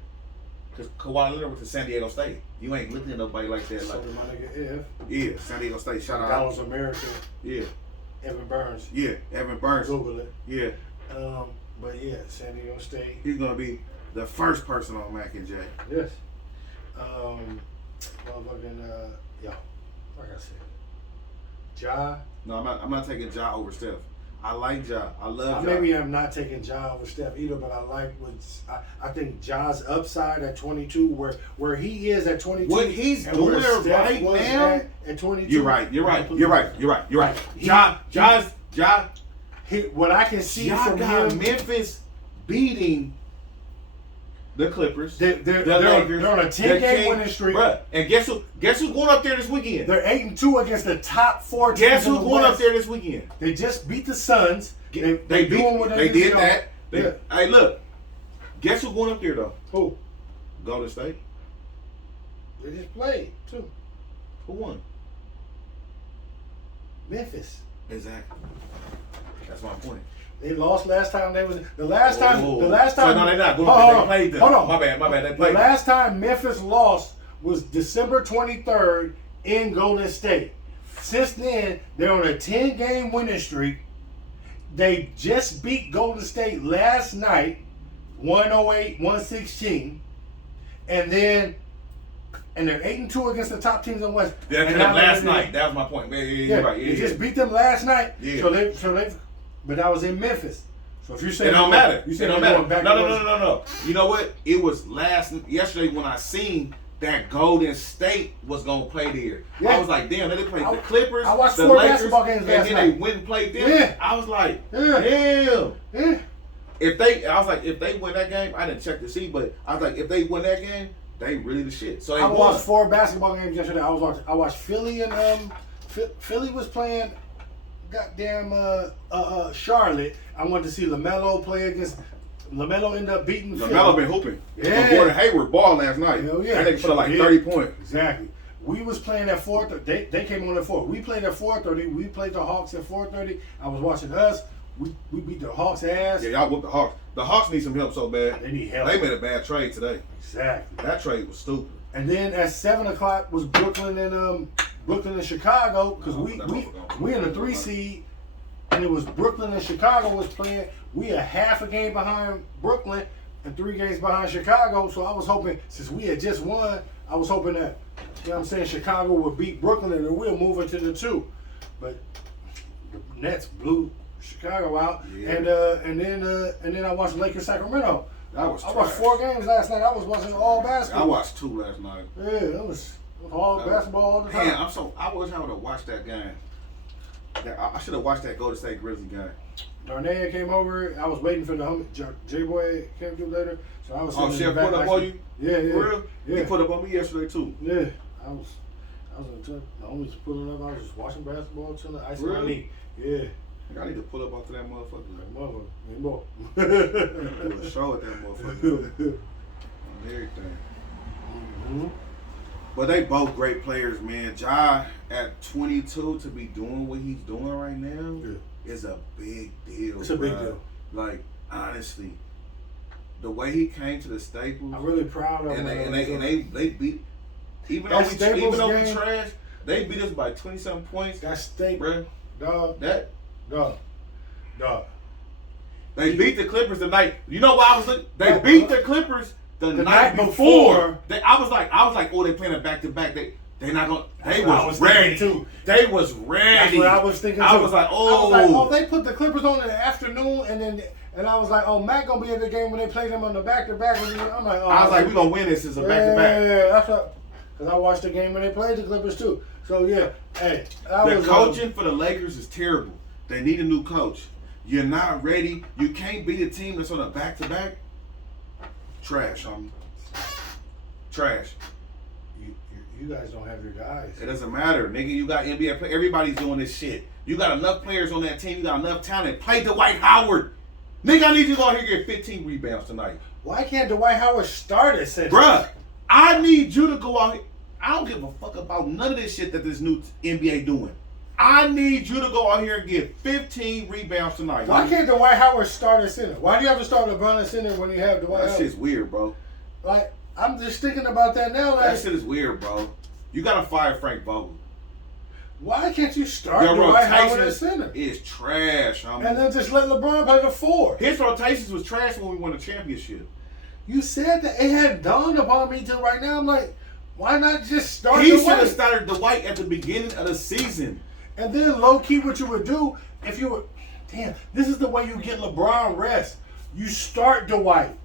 Because Kawhi Leonard went to San Diego State. You ain't looking at nobody like that. So Like, did my nigga F. yeah, San Diego State. Shout out. Dallas American. Yeah, Evan Burns. yeah. Evan Burns. Google it. Yeah, But yeah, San Diego State. he's gonna be the first person on Mac and J. Yes. Motherfucking yo, like I said, Ja. No, I'm not taking Ja over Steph. I like Ja. I love Ja. Maybe I'm not taking Ja over Steph either, but I like what I think Ja's upside at 22, where he is at 22. What he's and where doing Steph right was now. at 22. You're right. He- What I can see Ja from got him, Memphis beating the Clippers. they're on a 10-game winning streak. Bruh, and guess who's going up there this weekend? They're 8-2 against the top 4 teams. Guess in who's the going West. up there this weekend? They just beat the Suns. They doing what did you know. that. Yeah. Hey, look. Guess who's going up there though? Who? Golden State. They just played too. Who won? Memphis. Exactly. That's my point. They lost last time. The last time. So no, they're not going. They played them. Hold on. My bad. They The played. last time Memphis lost was December 23rd in Golden State. Since then, they're on a 10-game winning streak. They just beat Golden State last night, 108-116, and they're 8-2 against the top teams in the West. That's last night. That was my point. Yeah, you're right. They just beat them last night. Yeah. But that was in Memphis. So if you say It don't matter. You It say don't they're matter. going back. No. You know what? It was yesterday when I seen that Golden State was gonna play there. Yeah. I was like, damn, they played the Clippers, I watched the 4 Lakers, basketball games and last then night. they went and played them. Yeah. I was like, Yeah. damn. Yeah. If they win that game, I didn't check to see, but I was like, if they win that game, they really the shit. So they I won. watched 4 basketball games yesterday. I watched Philly and Philly was playing goddamn Charlotte. I wanted to see LaMelo play against. LaMelo ended up beating Philly. LaMelo been hooping. Yeah. Gordon Hayward ball last night. Hell yeah. And they put up like Yeah. 30 points. Exactly. We was playing at 4:30. They came on at 4. We played at 4:30. We played the Hawks at 4:30. I was watching us. We beat the Hawks' ass. Yeah, y'all whooped the Hawks. The Hawks need some help so bad. They need help. They made a bad trade today. Exactly. That trade was stupid. And then at 7:00 was Brooklyn and Chicago because we in the 3 seed, and it was Brooklyn and Chicago was playing. We a half a game behind Brooklyn and 3 games behind Chicago. So I was hoping, since we had just won, I was hoping that, you know what I'm saying, Chicago would beat Brooklyn and then we'll move into the 2. But the Nets blew Chicago out, Yeah. and then I watched Lakers Sacramento. That was I watched trash. 4 games last night. I was watching all basketball. I watched 2 last night. Yeah, it was all basketball all the time. Man, I wish I would have watched that game. I should have watched that Golden State Grizzlies game. Darnell came over. I was waiting for the homie J-Boy came through later, so I was. Oh, sitting in Chef the back put up like- on you? Yeah, yeah. For real? Yeah. He put up on me yesterday too. Yeah, I was in the homies pulling up. I was just watching basketball, chilling, icing my Really? knee. Yeah, I need to pull up after that motherfucker. like mother, ain't more. Do a show at that motherfucker. On everything. Mhm. But they both great players, man. Ja at 22 to be doing what he's doing right now is a big deal. It's a big bruh. deal. Like honestly, the way he came to the Staples, I'm really proud of him. and they beat. Even That though we Staples game- trash, they beat us by 20-something points. That state, Bruh, dog, that dog. they beat the Clippers the night. You know why I was looking? They beat the Clippers the night night before. I was like, oh, they playing a back to back. They not gonna. They That's what I was was thinking ready. too. They was ready. That's what I was thinking too. I was like, oh, they put the Clippers on in the afternoon, and I was like, oh, Matt gonna be at the game when they play them on the back to back. I'm like, oh, I was like, we gonna win this as a back to back. Yeah, that's what. Because I watched the game when they played the Clippers too. So yeah, hey, The coaching for the Lakers is terrible. They need a new coach. You're not ready. You can't beat a team that's on a back to back. Trash, homie. Trash. You guys don't have your guys. It doesn't matter, nigga. You got NBA players. Everybody's doing this shit. You got enough players on that team. You got enough talent. Play Dwight Howard. Nigga, I need you to go out here and get 15 rebounds tonight. Why can't Dwight Howard start at center? Bruh, I need you to go out here. I don't give a fuck about none of this shit that this new NBA doing. I need you to go out here and get 15 rebounds tonight. Why can't Dwight Howard start at center? Why do you have to start LeBron at center when you have Dwight That Howard? shit's weird, bro. Like, I'm just thinking about that now. Like, That shit is weird, bro. You gotta fire Frank Vogel. why can't you start Your Dwight Howard at rotation center? is trash, homie. And then just let LeBron play the 4. His rotations was trash when we won the championship. You said that it had dawned upon me till right now. I'm like, why not just start He should Dwight? have started Dwight at the beginning of the season. And then low key, what you would do if you were, damn, this is the way you get LeBron rest. You start Dwight.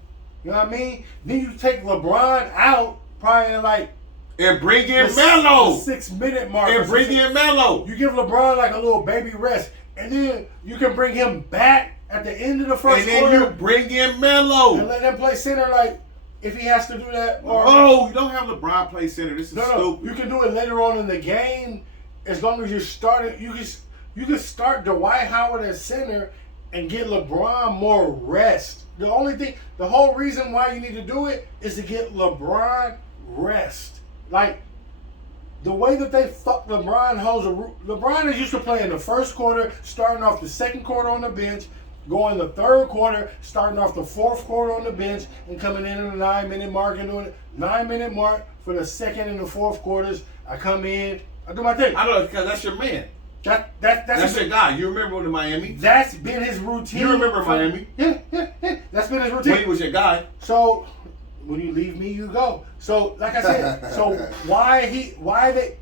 You know what I mean? Then you take LeBron out probably in like And bring in the Melo. 6-minute mark. or And bring something. in Melo. You give LeBron like a little baby rest, and then you can bring him back at the end of the first And then quarter you bring in Melo. and let him play center. Like if he has to do that, or Oh, you don't have LeBron play center. This is no, stupid. you can do it later on in the game as long as you're starting. You can start Dwight Howard at center and get LeBron more rest. The whole reason why you need to do it is to get LeBron rest. Like, the way that they fuck LeBron is used to play in the first quarter, starting off the second quarter on the bench, going the third quarter, starting off the fourth quarter on the bench, and coming in at the 9-minute mark and doing it. 9-minute mark for the second and the fourth quarters. I come in, I do my thing. I know, because that's your man. That's your guy. You remember when in Miami? That's been his routine. You remember Miami? Yeah. That's been his routine. When he was your guy. So when you leave me, you go. So like I said, so why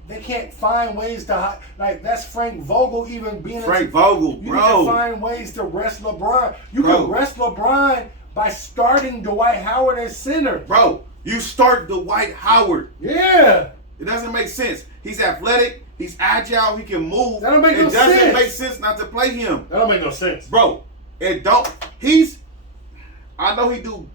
they can't find ways to like that's Frank Vogel even being Frank Vogel, you bro. need to find ways to rest LeBron. You can rest LeBron by starting Dwight Howard as center. Bro, you start Dwight Howard. Yeah. It doesn't make sense. He's athletic. He's agile. He can move. That don't make no sense. It doesn't make sense not to play him. That don't make no sense. Bro, I know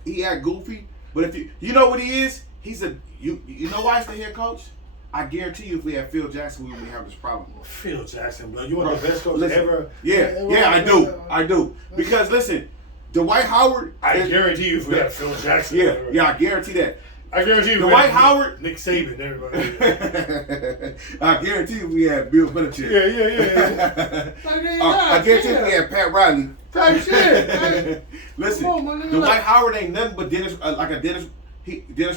he act goofy, but if you know what he is, you know why he's the head coach? I guarantee you if we had Phil Jackson, we wouldn't have this problem. Phil Jackson, bro. You want the best coach ever? Yeah, I do. Because listen, Dwight Howard. I guarantee you if we had Phil Jackson. Yeah, I guarantey that. I guarantee you Dwight Howard, Nick Saban, everybody. I guarantee you we had Bill Belichick. Yeah. I guarantee you we had Pat Riley. Type shit. Listen, Dwight Howard ain't nothing but Dennis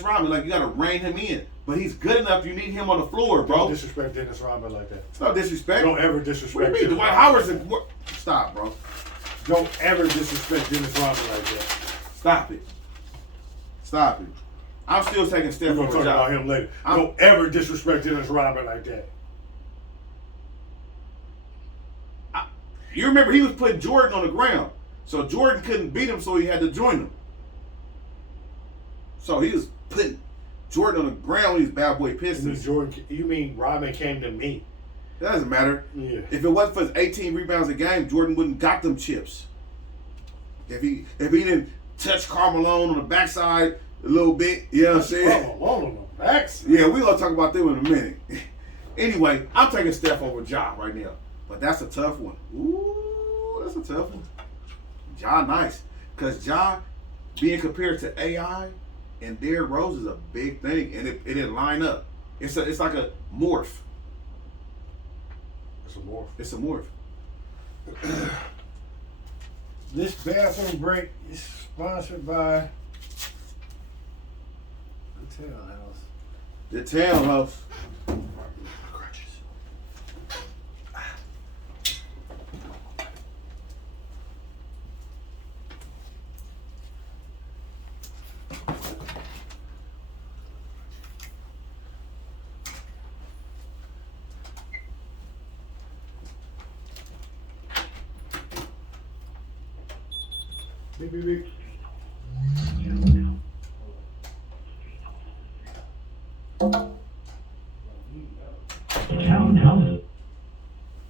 Rodman. Like, you gotta rein him in, but he's good enough. You need him on the floor, bro. Don't disrespect Dennis Rodman like that. It's no disrespect. Don't ever disrespect. What do you mean? Dwight Howard's stop, bro. Don't ever disrespect Dennis Rodman like that. Stop it. I'm still taking Steph We're over gonna talk Ja. about him later. Don't ever disrespect Dennis Rodman like that. You remember he was putting Jordan on the ground, so Jordan couldn't beat him, so he had to join him. So he was putting Jordan on the ground with these bad boy Pistons. You mean Rodman came to me? That doesn't matter. Yeah. If it wasn't for his 18 rebounds a game, Jordan wouldn't got them chips. If he didn't touch Carmelo on the backside a little bit, you know what I'm saying? Carmelo on the backside. Yeah, we're gonna talk about them in a minute. Anyway, I'm taking Steph over Ja right now. But that's a tough one. Ooh, that's a tough one. Ja nice. Because Ja being compared to AI and Derrick Rose is a big thing. And it didn't line up. It's like a morph. It's a morph. This bathroom break is sponsored by the Townhouse. The Townhouse. Beep. Townhouse.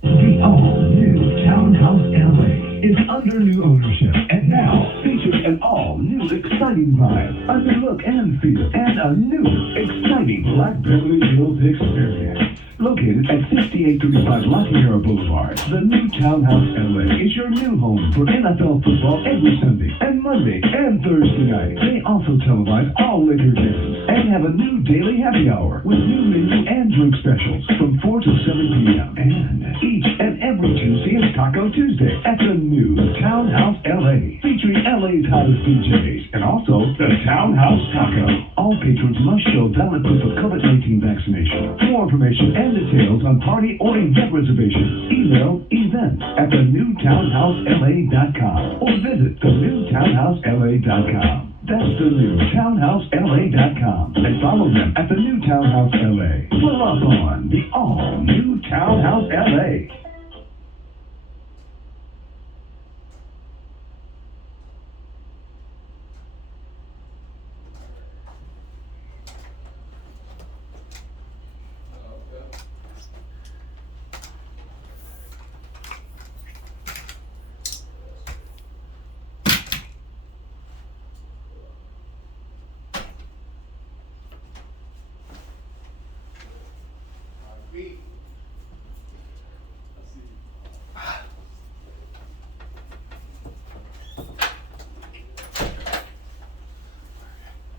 The all-new Townhouse LA is under new ownership and now features an all-new exciting vibe, a new look and feel, and a new exciting Black Beverly Hills experience. Located at 6835 La Tierra Boulevard, the new Townhouse LA is your new home for NFL football every Sunday and Monday and Thursday night. They also televise all later games and have a new daily happy hour with new menu and drink specials from 4 to 7 p.m. And each and every Tuesday is Taco Tuesday at the new Townhouse LA, featuring LA's hottest DJs and also the Townhouse Taco. All patrons must show valid proof of COVID-19 vaccination. For more information and details on party or event reservations, email events@thenewtownhousela.com or visit thenewtownhousela.com. That's thenewtownhousela.com and follow them at the New Townhouse LA. Pull up on the all-new Townhouse LA.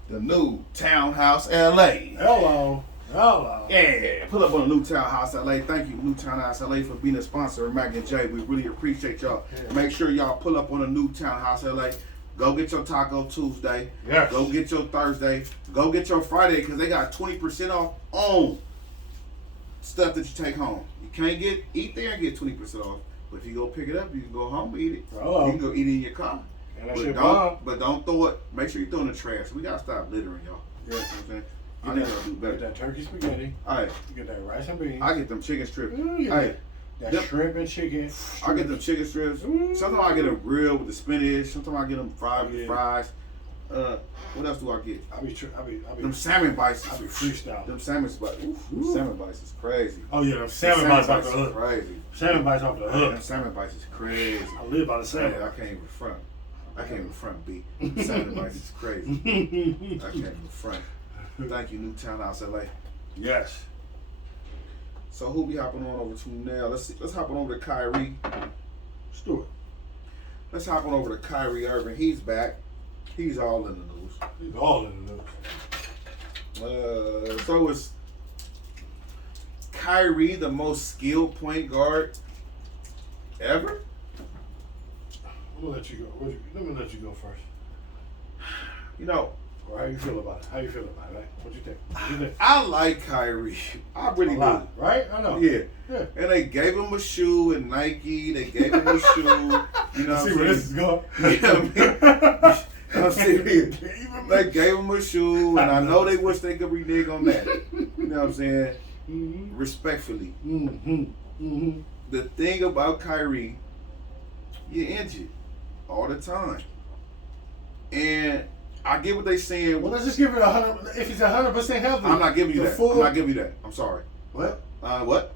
the new Townhouse LA. Hello. Yeah, pull up on the new Townhouse LA. Thank you, new Townhouse LA, for being a sponsor of Mac and J. We really appreciate y'all. Yeah. Make sure y'all pull up on the new Townhouse LA. Go get your Taco Tuesday. Yes. Go get your Thursday. Go get your Friday, because they got 20% off on stuff that you take home. You can't eat there and get 20% off. But if you go pick it up, you can go home and eat it. Hello. You can go eat it in your car. And that But shit bomb. don't throw it. Make sure you throw it in the trash. We gotta stop littering, y'all. Yeah. You know what I'm saying? I Get need that, to do get better. that turkey spaghetti. All right, You get that rice and beans. I get them chicken strips. You get Hey, that yep. shrimp and chicken. I get them chicken strips. Sometimes I get them grilled with the spinach. Sometimes I get them fried with the fries. What else do I get? I be Them salmon bites. I be freestyle. Them salmon bites. Them salmon bites is crazy. Oh yeah, them salmon bites off the is hook. crazy. Salmon bites off the Them hook. salmon bites is crazy. I live by the salmon. I can't even front. I can't even front, B. Salmon bites is crazy. I can't even front. Thank you, New Townhouse LA. Yes. So who we hopping on over to now? Let's hop on over to Kyrie. Let's do it. Let's hop on over to Kyrie Irving. He's back. He's all in the news. He's all in the news. So is Kyrie the most skilled point guard ever? I'm gonna let you go. Let me let you go first. You know, Or how you feel about it? How you feel about it? Right? What you think? What you think? I like Kyrie. I really A do. lot, right? I know. Yeah. Yeah. And they gave him a shoe and Nike. They gave him a shoe. You know See what where I'm this is going. saying? I'm serious. They gave him a shoe, and I know they wish they could renege on that. You know what I'm saying? Mm-hmm. Respectfully. Mm-hmm. Mm-hmm. The thing about Kyrie, you're injured all the time. And I get what they saying. Well, let's just give it 100. If he's 100% healthy, I'm not giving you the that. full- I'm not giving you that. I'm sorry. What? What?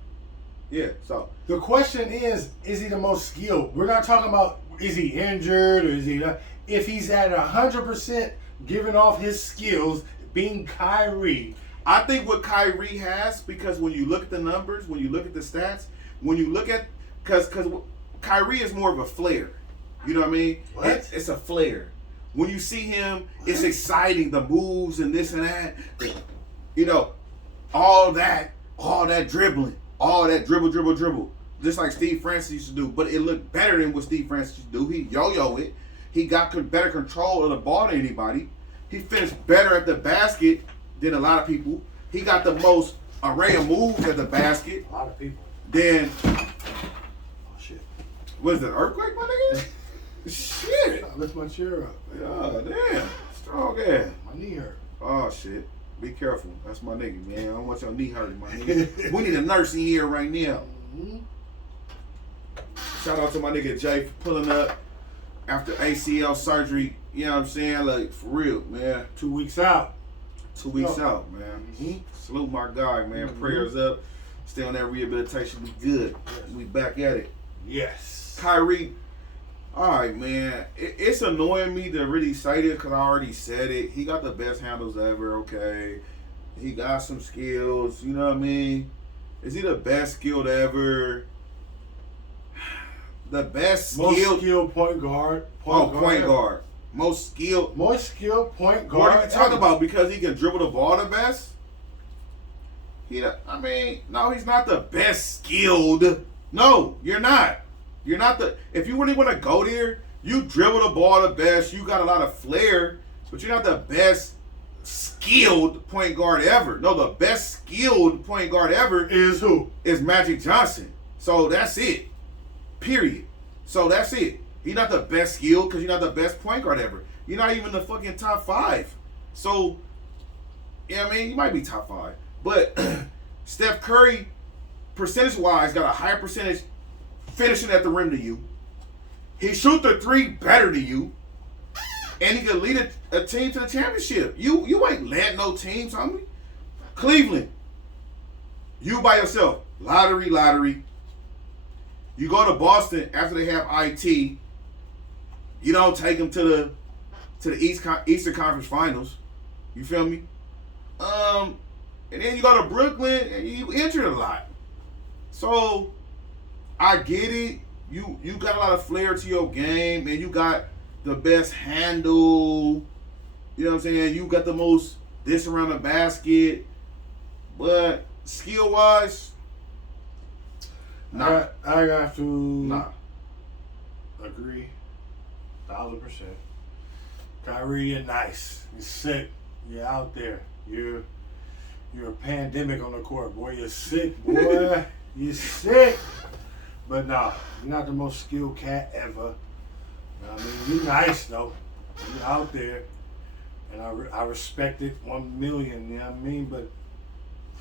Yeah, so. The question is he the most skilled? We're not talking about is he injured or is he not. If he's at 100% giving off his skills, being Kyrie. I think what Kyrie has, because when you look at the numbers, when you look at the stats, when you look at, because Kyrie is more of a flair. You know what I mean? What? It's a flair. When you see him, it's exciting, the moves and this and that. You know, all that dribbling, all that dribble. Just like Steve Francis used to do. But it looked better than what Steve Francis used to do. He yo-yo it. He got better control of the ball than anybody. He finished better at the basket than a lot of people. He got the most array of moves at the basket A lot of people. than, Oh shit! what is it, earthquake, my nigga? Shit. I lift my chair up. Oh, damn. Strong ass. My knee hurt. Oh, shit. Be careful. That's my nigga, man. I don't want your knee hurting, my nigga. We need a nurse in here right now. Mm-hmm. Shout out to my nigga Jay for pulling up after ACL surgery. You know what I'm saying? Like, for real, man. 2 weeks out. 2 weeks out, man. Mm-hmm. Salute my guy, man. Mhm. Prayers up. Stay on that rehabilitation. We good. We back at it. Yes. Kyrie, all right, man. It's annoying me to really say this because I already said it. He got the best handles ever, okay? He got some skills, you know what I mean? Is he the best skilled ever? The best Most skilled. skilled point guard. Point guard. Most skilled. Most skilled point guard. What are you talking ever. about? Because he can dribble the ball the best? No, he's not the best skilled. No, you're not. You're not the. If you really want to go there, you dribble the ball the best. You got a lot of flair, but you're not the best skilled point guard ever. No, the best skilled point guard ever Is who? is Magic Johnson. So that's it. Period. So that's it. You're not the best skilled because you're not the best point guard ever. You're not even the fucking top 5. So, yeah, I mean, you might be top 5. But Steph Curry, percentage-wise, got a higher percentage finishing at the rim than you. He shoot the 3 better than you. And he can lead a team to the championship. You ain't led no teams, homie. Cleveland, you by yourself. Lottery. You go to Boston after they have IT. You don't take them to the Eastern Conference Finals. You feel me? And then you go to Brooklyn and you injured a lot. So I get it. You got a lot of flair to your game and you got the best handle. You know what I'm saying? You got the most this around the basket, but skill wise, nah. I got to Nah. agree, 1,000%. Kyrie, you're nice. You're sick. You're out there. You're a pandemic on the court, boy. You're sick, boy. You're sick. But nah, you're not the most skilled cat ever. I mean, you're nice though. You're out there, and I respect it 1,000,000. You know what I mean? But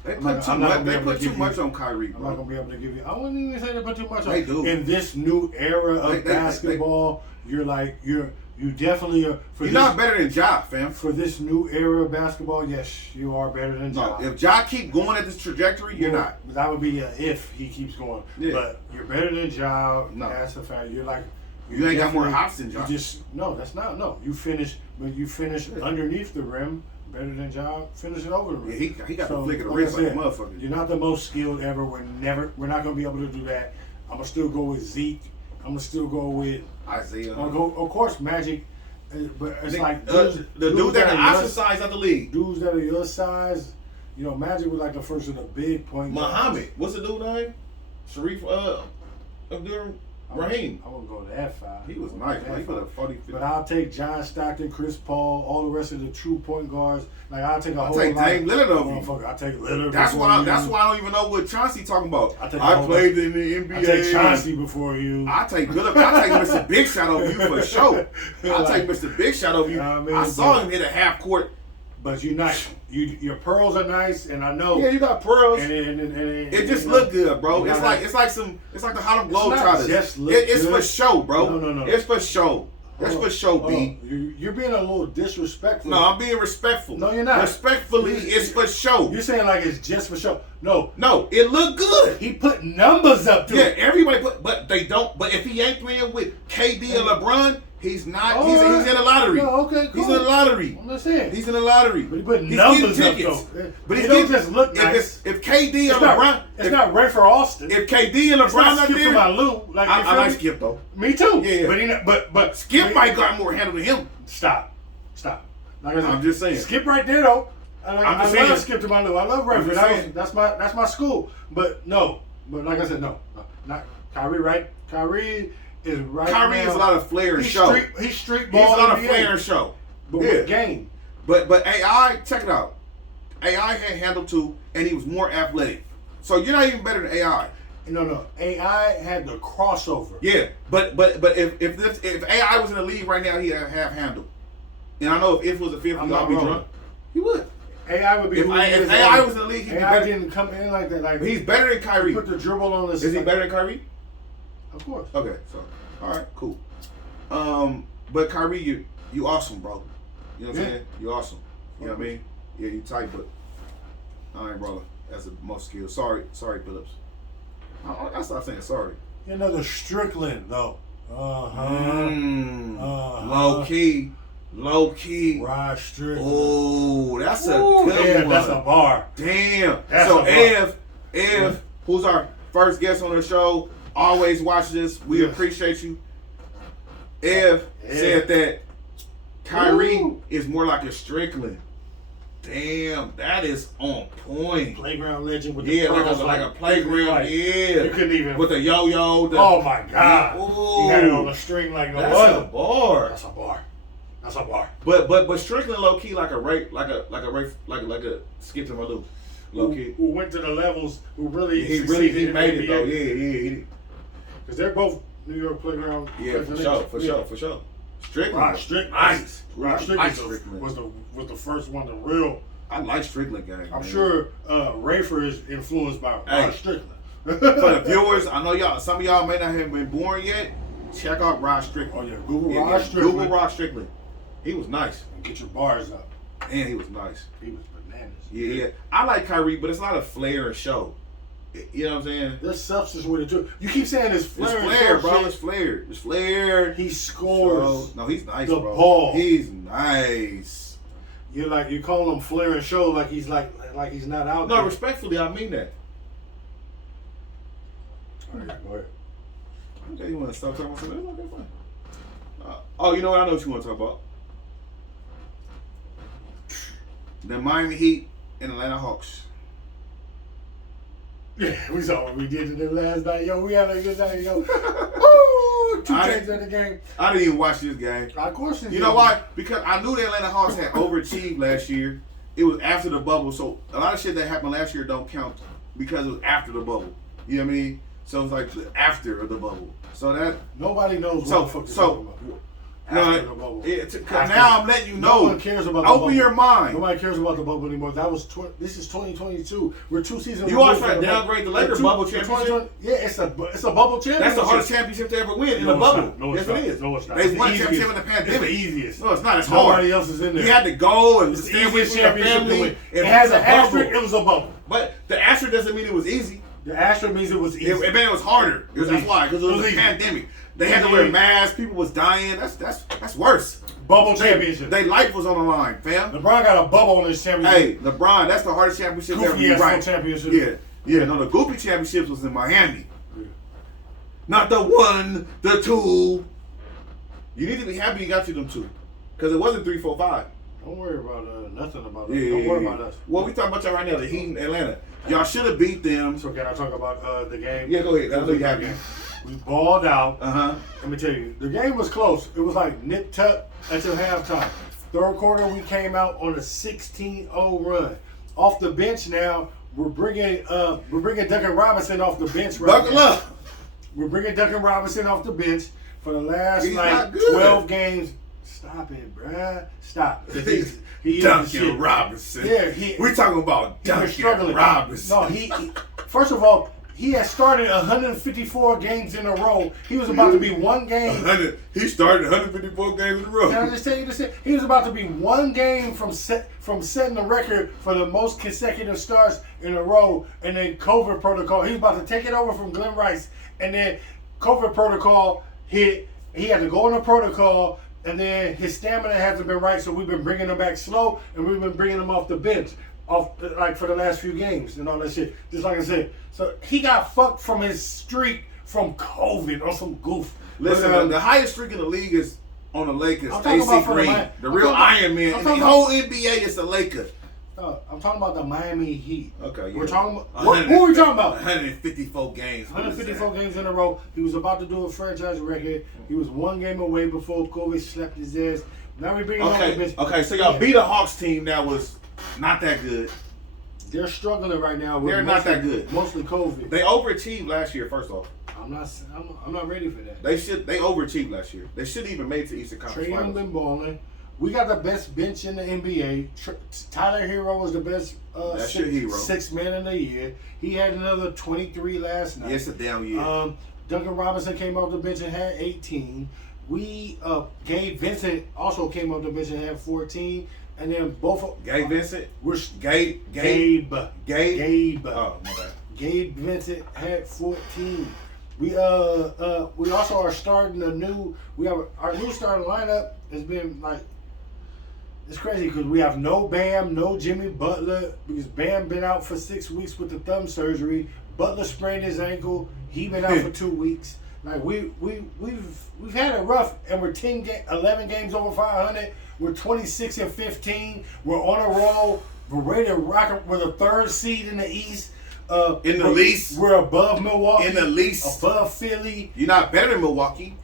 They I'm put not- too I'm not much. gonna be They able to put too give much you- on Kyrie, I'm not bro. gonna be able to give you. I wouldn't even say they put too much on. They do. In this new era of They- basketball, you definitely are. You're not better than Ja, fam. For this new era of basketball, yes, you are better than No, Ja. if Ja keep going at this trajectory, you're not. That would be a if he keeps going. Yeah. But you're better than Ja. No. That's a fact. You're like. You ain't got more definitely- hops than Ja. You just no, that's not no. You finish, but you finish underneath the rim better than Ja. Finishing over the rim. Yeah, he got So, the flick of the like wrist I like a said, motherfucker. You're not the most skilled ever. We're not gonna be able to do that. I'm gonna still go with Zeke. I'm gonna still go with. Isaiah. I'll go, of course, Magic. But it's like the dude that are the your- ostracized out the league. dudes that are your size. You know, Magic was like the first of the big point guards. Muhammad. What's the dude name? Sharif Abdur Rahim. I won't go that far. He was I won't nice, go man. He that put far. a 40, 50. But I'll take John Stockton, Chris Paul, all the rest of the true point guards. Like I'll take a I'll whole take lot. Dame Lillard over you. Motherfucker, I'll take Lillard. That's before why. you. That's why I don't even know what Chauncey talking about. I take I all played the- in the NBA. I take Chauncey before you. I take Lillard. I take Mr. Big Shot over you for sure. I take Mr. Big Shot over you. Nah, I mean, I saw but- him hit a half court. But you're not. Your pearls are nice, and I know. Yeah, you got pearls. And It just you know, look good, bro. you It's gotta- like the Harlem not Globetrotters. just look It's good. for show, bro. No. It's for show. It's for show, B. You're being a little disrespectful. No, I'm being respectful. No, you're not. Respectfully, it's for show. You're saying like it's just for show. No, No, it look good. he put numbers up to Yeah, it. everybody put, but they don't. But if he ain't playing with KD and LeBron, he's not. All He's right. in the lottery. No, okay, cool. He's in the lottery. I'm just saying. He's in the lottery. But he put He's numbers getting up tickets. though. But It he's don't getting, just look if nice. If KD It's and not, LeBron, it's not Ray for Austin. if KD and It's LeBron not not Skip to there, my Lou. Like you I feel like me? Skip though. Me too. Yeah. But he not, but Skip might got more handle than him. Stop. Like I said, I'm just saying. Skip right there though. I'm I just love saying. Skip to my Lou. I love Ray. I'm just That saying. that's my school. But no. But like I said, no. Not Kyrie. Right? Kyrie is right. Kyrie now, is a lot of flair and he's show. He's street He's ball. a lot of NBA. flair and show. But Yeah. with game. But AI, check it out. AI had handle too, and he was more athletic. So you're not even better than AI. No. AI had the crossover. Yeah, but if AI was in the league right now, he'd have handle. And I know if was a fifth, I'm we'd all not be wrong. drunk. He would. AI would be. If who he is AI on- was in the league, he'd be AI better. didn't come in like that. Like But he's better than Kyrie. put the dribble on this. Is he better than Kyrie? Of course. Okay, so all right, cool. But Kyrie, you awesome, bro. You know what I'm Yeah. saying? You awesome. You know what I mean? Yeah, you tight, but all right, brother. That's the most skilled. Sorry, Phillips. I stopped saying sorry. Another Strickland though. Low key. Rod Strickland. Oh, that's a Ooh, good yeah, one. that's a bar. Damn. That's So a bar. Ev, who's our first guest on the show, always watch this. We Yes. appreciate you. Ev said that Kyrie Ooh. is more like a Strickland. Damn, that is on point. Playground legend with the Yeah, pearls, like a playground. like, Yeah, You couldn't even. with the yo-yo. Oh my God! Ooh. He had it on the string like no That's a other. bar. That's a bar. That's a bar. But Strickland low key like a skip to my loop. Low key. Who went to the levels? Who really? He succeeded he in made the it though. NBA. Yeah. Because they're both New York playground. Yeah, for sure. Strickland. Rod Strickland. Nice. Rod Like Strickland Strickland. was the first one to real. I like Strickland gang. I'm man. sure Rafer is influenced by Hey. Rod Strickland. For the viewers, I know some of y'all may not have been born yet. Check out Rod Strickland. Oh yeah, Google Yeah, Rod Strickland. Google Rod Strickland. He was nice. And get your bars up. And he was nice. He was bananas. Yeah. I like Kyrie, but it's not a flair and show. You know what I'm saying? There's substance with it too. You keep saying it's It's flair. flair, bro. Shit. It's flair. It's flair. He scores. So, no, he's nice, the bro. ball. He's nice. You call him flair and show like he's like he's not out No, there. respectfully, I mean that. All right, go ahead. Okay, you want to stop talking about something? Okay, fine. Oh, you know what? I know what you want to talk about. The Miami Heat and Atlanta Hawks. Yeah, we saw what we did to them last night. Yo, we had a good night. Yo, woo! 2 changes in the game. I didn't even watch this game. Of course, You know why? Because I knew the Atlanta Hawks had overachieved last year. It was after the bubble, so a lot of shit that happened last year don't count because it was after the bubble. You know what I mean? So it's like the after of the bubble. So that nobody knows what the fuck they're talking about. After the bubble. Now I'm letting you know. No one cares about the Open bubble. your mind. Nobody cares about the bubble anymore. That was this is 2022. We're 2 seasons. You always try to downgrade the Lakers bubble championship. Yeah, it's a bubble championship. That's the hardest championship to ever win in the bubble. No, it's yes, not. it is. No, it's not. They It's won the a championship easiest. in the pandemic. It's the easiest. No, it's not. It's hard. Nobody else is in there. You had to go and It's the stay away easiest from your championship to family. win. It has an asterisk. It was a bubble. But the asterisk doesn't mean it was easy. The asterisk means it was easy. It meant it was harder. That's why, because it was a easy. pandemic. They had to wear masks. People was dying. That's worse. Bubble championship. Their life was on the line, fam. LeBron got a bubble on his championship. Hey, LeBron, that's the hardest championship ever. Goofy ass Right. championship. Yeah. No, the Goofy championships was in Miami. Yeah. Not the 1, the 2. You need to be happy you got to them 2, because it wasn't 3, 4, 5. Don't worry about nothing about us. Yeah, Don't worry about us. Well, we talking about y'all right now. The Heat in Atlanta. Y'all should have beat them. So can I talk about the game? Yeah, go ahead. I know you happy. We balled out. Uh-huh. Let me tell you, the game was close. It was like nip tuck until halftime. Third quarter, we came out on a 16-0 run. Off the bench now, we're bringing Duncan Robinson off the bench right Buckle now. up. We're bringing Duncan Robinson off the bench for the last He's not good. 12 games. Stop it, bruh. Stop. He Duncan Robinson. Yeah, we talking about Duncan Robinson. No, he first of all, he had started 154 games in a row. He was about to be one game. He started 154 games in a row. Can I just tell you this? He was about to be one game from setting the record for the most consecutive starts in a row, and then COVID protocol. He was about to take it over from Glenn Rice, and then COVID protocol hit. He had to go on the protocol, and then his stamina hasn't been right, so we've been bringing him back slow, and we've been bringing him off the bench, like for the last few games and all that shit. Just like I said, so he got fucked from his streak from COVID or some goof. Listen, the highest streak in the league is on the Lakers. I'm talking AC about Green, the real Iron Man, and the whole NBA is the Lakers. I'm talking about the Miami Heat. Okay, yeah. We're talking about who are we talking about? 154 games. 154 games in a row. He was about to do a franchise record. He was one game away before COVID slapped his ass. Now we bring him on the bench. Okay, so y'all beat a Hawks team that was not that good. They're struggling right now. They're not that good. Mostly COVID. They overachieved last year. First off, I'm not ready for that. They overachieved last year. They should even made it to Eastern Conference Trae Young Finals. been balling. We got the best bench in the NBA. Tyler Hero was the best sixth man in the year. He had another 23 last night. Yeah, it's a down year. Duncan Robinson came off the bench and had 18. Gabe Vincent also came off the bench and had 14. And then Gabe Vincent? Gabe. Oh, my bad. Gabe Vincent had 14. We also are starting our new starting lineup has been like, it's crazy because we have no Bam, no Jimmy Butler, because Bam been out for 6 weeks with the thumb surgery. Butler sprained his ankle. He been out for 2 weeks. Like we've had it rough, and we're 11 games over 500. We're 26-15. We're on a roll. We're ready to rock it. We're the 3rd seed in the East. In the least. We're above Milwaukee. In the least. Above Philly. You're not better than Milwaukee.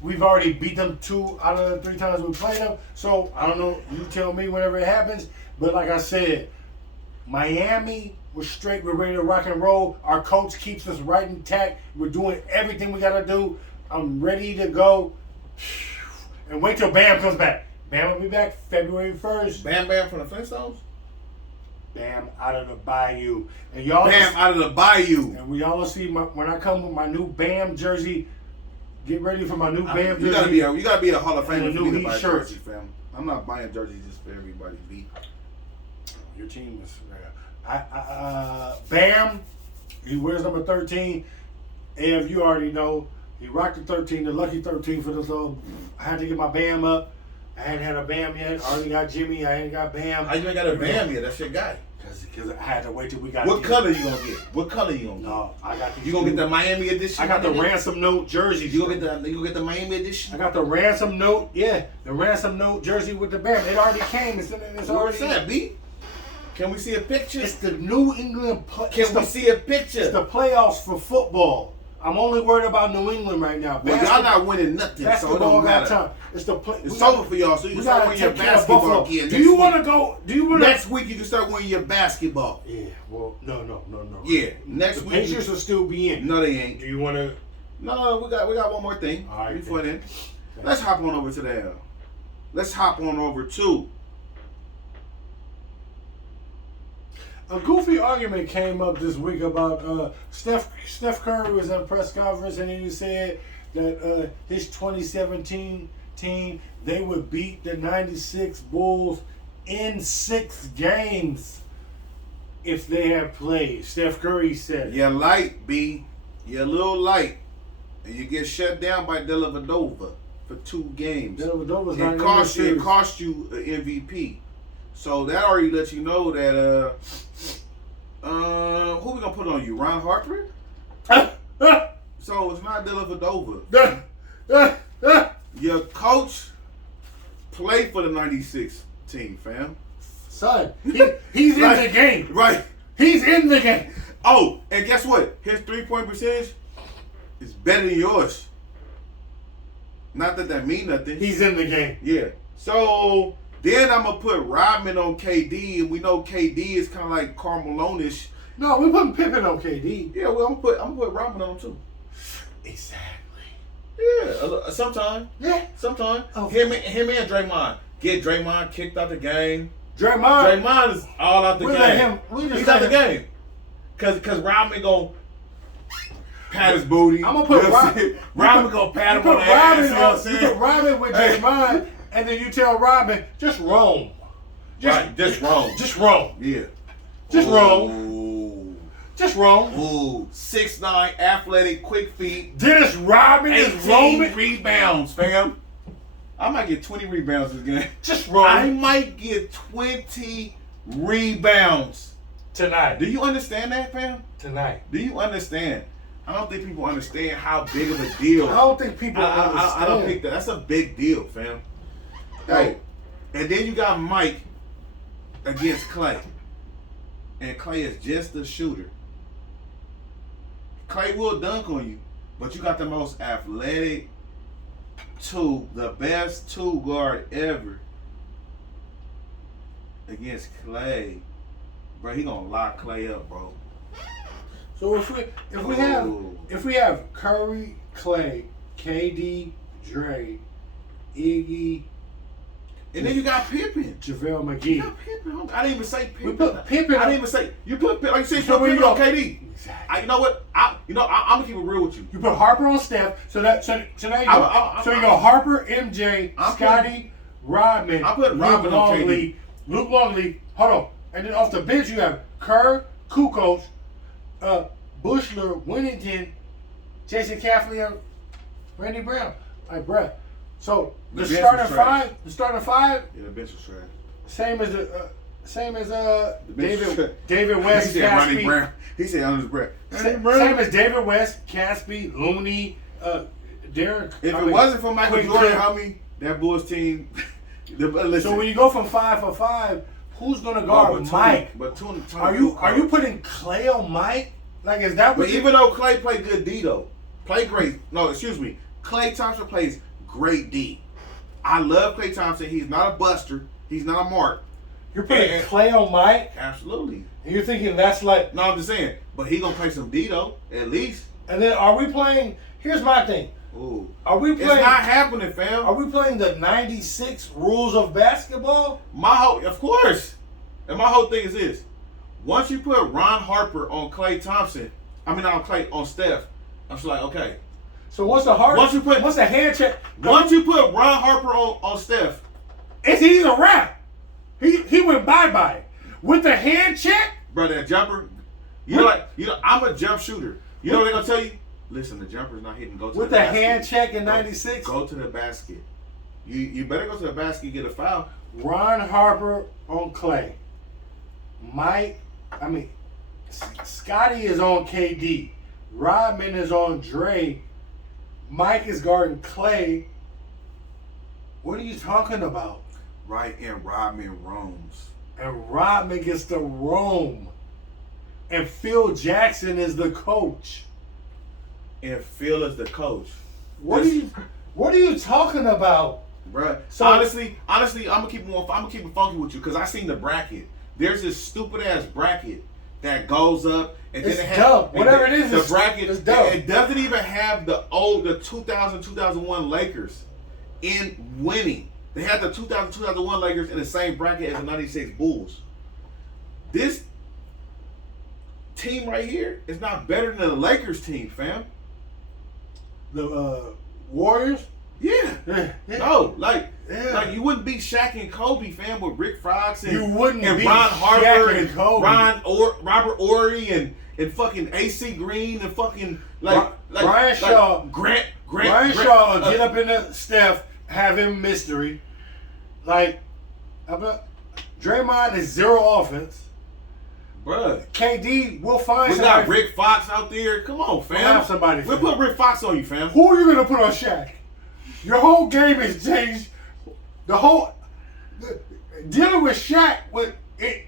We've already beat them 2 out of the 3 times we played them. So, I don't know. You tell me whenever it happens. But like I said, Miami, we're straight. We're ready to rock and roll. Our coach keeps us right intact. We're doing everything we got to do. I'm ready to go. And wait till Bam comes back. Bam will be back February 1st. Bam from the Flintstones? Bam out of the Bayou. And y'all Bam out of the Bayou. And we all see when I come with my new Bam jersey. Get ready for my new Bam jersey. You gotta be a Hall of Famer and a new Heat shirt. Jersey, fam. I'm not buying jerseys just for everybody to beat. Your team is Bam. He wears number 13. If you already know, he rocked the 13, the lucky 13 for the thumb. I had to get my Bam up. I hadn't had a Bam yet. I already got Jimmy. I ain't got Bam. How you ain't got a Bam yet? That's your guy. Cause Because I had to wait till we got. What color you gonna get? What color you gonna get? No, I got these. You gonna get the Miami edition? I got the ransom note jersey. You gonna get the Miami edition? I got the ransom note. Yeah, the ransom note jersey with the band. It already came. It's Where's already. that, B? Can we see a picture? It's the New England. Can we see a picture? It's the playoffs for football. I'm only worried about New England right now. Well, y'all not winning nothing, so it Basketball don't got matter. time. It's the play. It's over for y'all, so you can start winning your basketball again. Do you want to go? Do you want to? Next week you can start winning your basketball. Yeah. Well, no. Yeah, next The week. Pacers will still be in. No, they ain't. Do you want to? No, we got one more thing All right, before then. then. Let's hop on over to the L. Let's hop on over to. A goofy argument came up this week about Steph Curry was in a press conference and he said that his 2017 team, they would beat the 96 Bulls in 6 games if they had played. Steph Curry said. You're light, B. You're a little light. And you get shut down by Dellavedova for 2 games. Dellavedova's not It in cost the you. It series. cost you an MVP. So that already lets you know that. Who we gonna put on you? Ron Harper? So it's not Dellavedova. Your coach played for the 96 team, fam. Son, he's in the game. Right. He's in the game. Oh, and guess what? His 3-point percentage is better than yours. Not that mean nothing. He's in the game. Yeah. So then I'm gonna put Rodman on KD, and we know KD is kind of like Carmelo-ish. No, we putting Pippen on KD. Yeah, well, I'm gonna put Rodman on him too. Exactly. Yeah, sometimes. Yeah. Sometimes. Oh. Him and Draymond. Get Draymond kicked out the game. Draymond. Draymond is all out the game. He's out the game. Cause Rodman gonna pat his booty. I'm gonna put You know what I'm saying? Rodman gonna pat him on the ass. You know what I'm You saying? put Robin with Hey. Draymond, and then you tell Robin, just roam. Just roam. Just roam. Yeah. Just roam. Ooh. Just roam. Ooh. 6'9", athletic, quick feet. Dennis Rodman is 18 roaming. rebounds, fam. I might get 20 rebounds this game. Just I roam might get 20 rebounds. tonight. Do you understand that, fam? Tonight. Do you understand? I don't think people understand how big of a deal. I don't think people understand. I don't think that. That's a big deal, fam. Hey, and then you got Mike against Clay. And Clay is just a shooter. Clay will dunk on you, but you got the most athletic the best 2 guard ever against Clay. Bro, he gonna lock Clay up, bro. So if we have Curry, Clay, KD, Dre, Iggy, And then you got Pippen. JaVale McGee. You got Pippen. I didn't even say Pippen. We put Pippen. I didn't even say you put Pippen. Like you said, you So put where Pippen you on go? KD. Exactly. You know what? I'm gonna keep it real with you. You put Harper on Steph, so now you go. So you go Harper, MJ, Scotty, Rodman, I'm putting Rodman on KD. Luke Longley. Hold on, and then off the bench you have Kerr, Kukoc, Bushler, Winnington, Jason Caffley, and Randy Brown. Like, bruh. So The the bench starting was trash. five, Yeah, the bench was trash. same as bench was trash. David West, He said Ronnie Caspi. Brown. He said under his breath. Same as David West, Caspi, Looney, Derek. If it wasn't for Michael Quinn Jordan, Cook. homie, that Bulls team. Listen, So when you go from 5 for 5, who's gonna guard Mike? But Tony, Are you putting Clay on Mike? Like, is that what? But even though Clay played good D though, play great. No, excuse me. Clay Thompson plays great D. I love Clay Thompson. He's not a buster. He's not a mark. You're putting And- Clay on Mike, Absolutely. and you're thinking that's like. No, I'm just saying. But he gonna play some D though, at least. And then are we playing? Here's my thing. Ooh. Are we It's playing? not happening, fam. Are we playing the 96 rules of basketball? Of course. And my whole thing is this. Once you put Ron Harper on Clay Thompson, on Steph, I'm just like, okay. So what's the hard? Once you put- what's the hand check? Once you put Ron Harper on Steph, He's a wrap. He went bye with the hand check. bro, that jumper, I'm a jump shooter. You know what they're gonna tell you? Listen, the jumper's not hitting. Go to With the the basket. hand check in 96. Go to the basket. You better go to the basket and get a foul. Ron Harper on Clay. Mike I mean, Scotty is on KD. Rodman is on Dre. Mike is guarding Clay. What are you talking about? Right, and Rodman roams. And Rodman gets to roam. And Phil Jackson is the coach. And Phil is the coach. What are you talking about? Bruh. So honestly, I'm gonna keep it funky with you because I seen the bracket. There's this stupid ass bracket that goes up and It's then it has dumb. Whatever it is, the it's- bracket. it's dumb. It doesn't even have the 2000-2001 Lakers in winning. They had the 2000-2001 Lakers in the same bracket as the 96 Bulls. This team right here is not better than the Lakers team, fam. The Warriors? Yeah. Yeah. No, like you wouldn't beat Shaq and Kobe, fam, with Rick Fox and You wouldn't and beat Ron Harper Shaq and and Kobe. Robert Ory and fucking AC Green and fucking Brian Shaw. Grant Brian Shaw get up in the Steph, have him mystery. Like, Draymond is zero offense. bruh. KD will find We somebody. got Rick Fox out there. Come on, fam. We'll have somebody, We'll fam. put Rick Fox on you, fam. Who are you gonna put on Shaq? Your whole game has changed. Dealing with Shaq would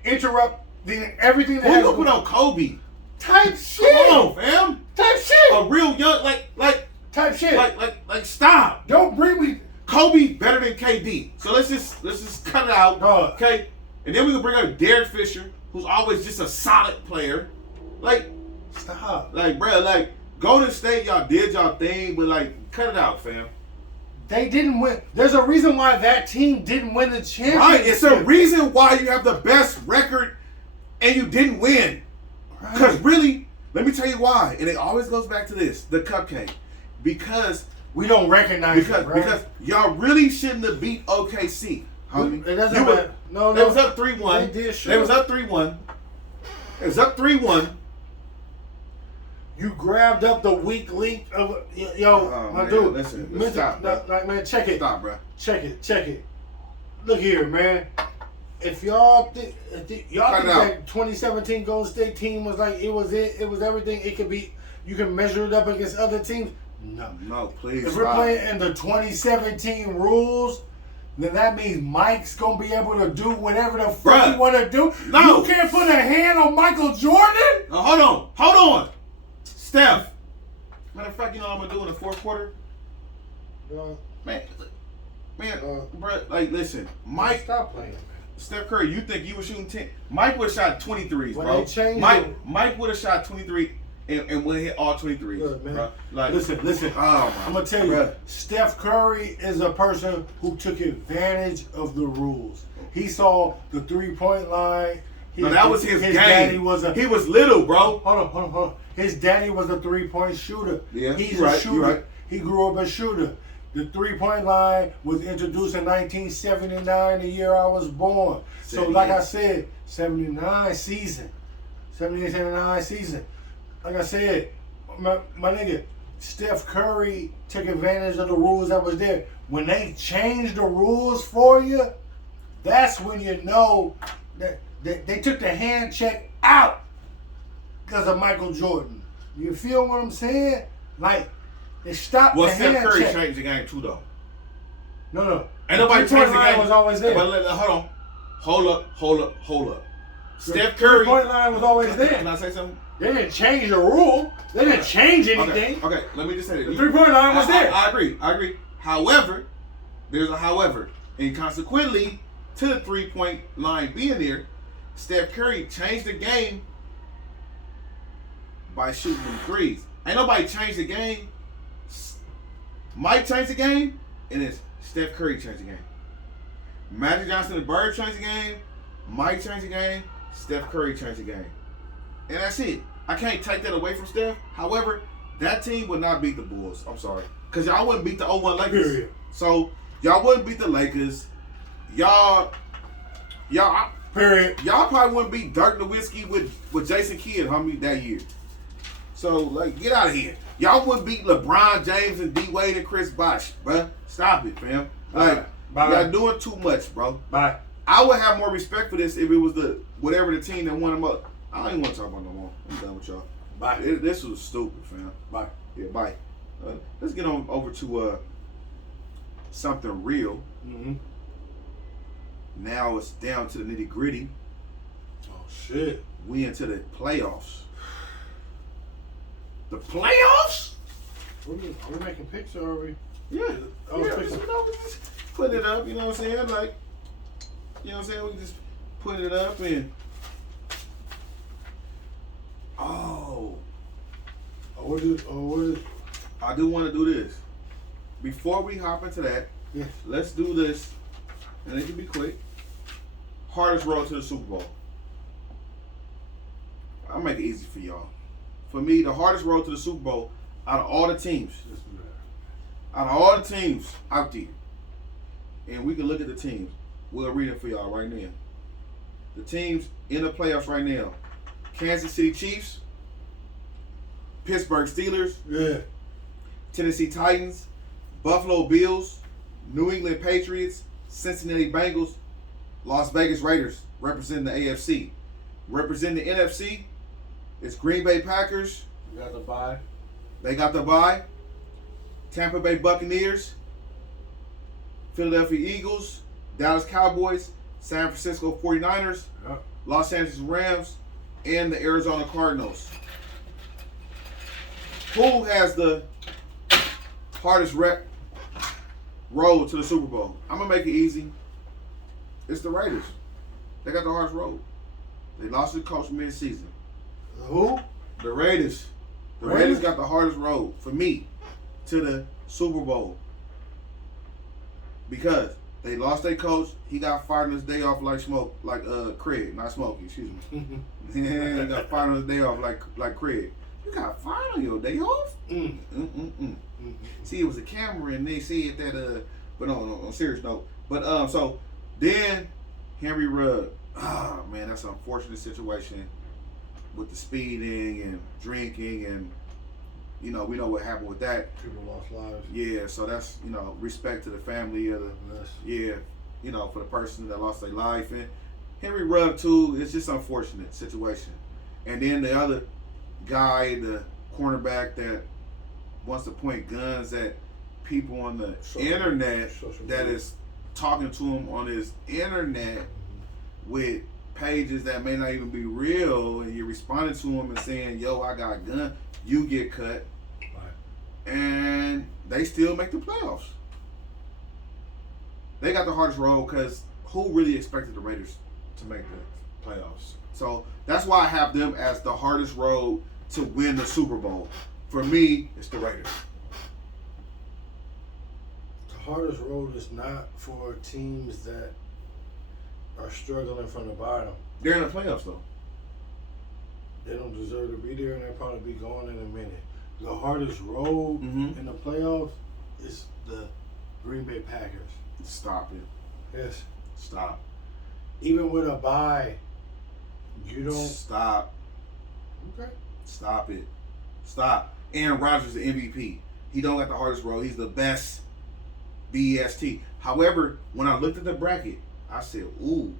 interrupt everything that Who has you put on Kobe? type shit. Come on, fam. Type shit. A real young Type shit. like stop. Don't bring me. Kobe better than KD. So let's just cut it out. Dog. Okay? And then we can bring up Derek Fisher, who's always just a solid player. Like, Stop. bruh, like, Golden State, y'all did y'all thing, but like, cut it out, fam. They didn't win. There's a reason why that team didn't win the championship. Right? It's a reason why you have the best record and you didn't win. Because really, let me tell you why. And it always goes back to this, the cupcake. Because we don't recognize it, bro. because y'all really shouldn't have beat OKC. It doesn't You were- matter. No, They was up 3-1. They did, sure. They was up 3-1. It was up 3-1. You grabbed up the weak link of Oh, my man, dude. listen, stop, bro. Like, man, check it. Stop, bro. Check it. Look here, man. If y'all think that 2017 Golden State team was like it was everything it could be, you can measure it up against other teams. No, please. If we're playing in the 2017 rules, then that means Mike's gonna be able to do whatever the fuck Bruh. he want to do. No. You can't put a hand on Michael Jordan. No, hold on. Steph. Matter of fact, you know what I'm gonna do in the fourth quarter? Man, bro, like, listen, Mike, Stop playing, man. Steph Curry, you think you were shooting 10? Mike would have shot 23s, When bro. they changed Mike would have shot 23 and would have hit all 23s, Look, man. bro. Like, Listen. oh, I'm gonna tell you, bruh. Steph Curry is a person who took advantage of the rules. He saw the 3-point line. No, that was his game. Daddy He was little, bro. Hold on. His daddy was a 3-point shooter. Yeah, He's you're a right, shooter. you're right. He grew up a shooter. The 3-point line was introduced in 1979, the year I was born. So, like I said, 79 season. Like I said, my nigga, Steph Curry took advantage of the rules that was there. When they changed the rules for you, that's when you know that they took the hand check out because of Michael Jordan. You feel what I'm saying? Like, they stopped Well, the Steph hand Curry check. changed the game too, though. No. Ain't nobody The changed the three-point line game. was always there. But hold up. Steph The Curry. three-point line was always there. Can I say something? They didn't change the rule. They didn't change anything. Okay, let me just say The this. 3-point line was there. I agree. However, there's a however. And consequently, to the 3-point line being there, Steph Curry changed the game by shooting them threes. Ain't nobody changed the game. Mike changed the game, and it's Steph Curry changed the game. Magic Johnson and Bird changed the game. Mike changed the game. Steph Curry changed the game. And that's it. I can't take that away from Steph. However, that team would not beat the Bulls. I'm sorry. Because y'all wouldn't beat the 01 Lakers. Period. So, y'all wouldn't beat the Lakers. Y'all Period. probably wouldn't beat Dirk Nowitzki with Jason Kidd, homie, that year. So, like, get out of here. Y'all wouldn't beat LeBron James and D Wade and Chris Bosh, bruh. Stop it, fam. Like, Bye. y'all doing too much, bro. Bye. I would have more respect for this if it was whatever the team that won them up. I don't even want to talk about no more. I'm done with y'all. Bye. This was stupid, fam. Bye. Yeah, bye. Let's get on over to something real. Mm-hmm. Now it's down to the nitty gritty. Oh shit. We into the playoffs. The playoffs? Are we making picks or are we? Yeah. Oh, Yeah, picks. you know, we just put it up, you know what I'm saying? Like, you know what I'm saying? We just put it up and What is I do want to do this. Before we hop into that, yeah. let's do this, and it can be quick. Hardest road to the Super Bowl. I'll make it easy for y'all. For me, the hardest road to the Super Bowl out of all the teams, out there, and we can look at the teams. We'll read it for y'all right now. The teams in the playoffs right now: Kansas City Chiefs, Pittsburgh Steelers, Yeah. Tennessee Titans, Buffalo Bills, New England Patriots, Cincinnati Bengals, Las Vegas Raiders, representing the AFC. Representing the NFC, it's Green Bay Packers. You got the bye. They got the bye. Tampa Bay Buccaneers, Philadelphia Eagles, Dallas Cowboys, San Francisco 49ers, Yep. Los Angeles Rams, and the Arizona Cardinals. Who has the hardest road to the Super Bowl? I'm going to make it easy. It's the Raiders. They got the hardest road. They lost their coach mid-season. Who? The Raiders. The Raiders got the hardest road for me to the Super Bowl because they lost their coach. He got fired on his day off Craig, not Smokey. Excuse me. He got fired on his day off like Craig. You got fired on your day off? See, it was a camera and they said that. But on a serious note. But so then Henry Rugg. Ah man, that's an unfortunate situation with the speeding and drinking and. You know, we know what happened with that. People lost lives. Yeah, so that's, you know, respect to the family of the, Yes. you know, for the person that lost their life. And Henry Rugg, too, it's just an unfortunate situation. And then the other guy, the cornerback that wants to point guns at people on the internet that is talking to him on his internet with pages that may not even be real, and you're responding to him and saying, yo, I got a gun. You get cut, Right. and they still make the playoffs. They got the hardest road because who really expected the Raiders to make the playoffs? So that's why I have them as the hardest road to win the Super Bowl. For me, it's the Raiders. The hardest road is not for teams that are struggling from the bottom. They're in the playoffs, though. They don't deserve to be there, and they'll probably be gone in a minute. The hardest road in the playoffs is the Green Bay Packers. Stop it. Yes. Stop. Even with a bye, you don't. Stop. Okay. Stop it. Stop. Aaron Rodgers is the MVP. He don't got the hardest road. He's the best BEST. However, when I looked at the bracket, I said, ooh,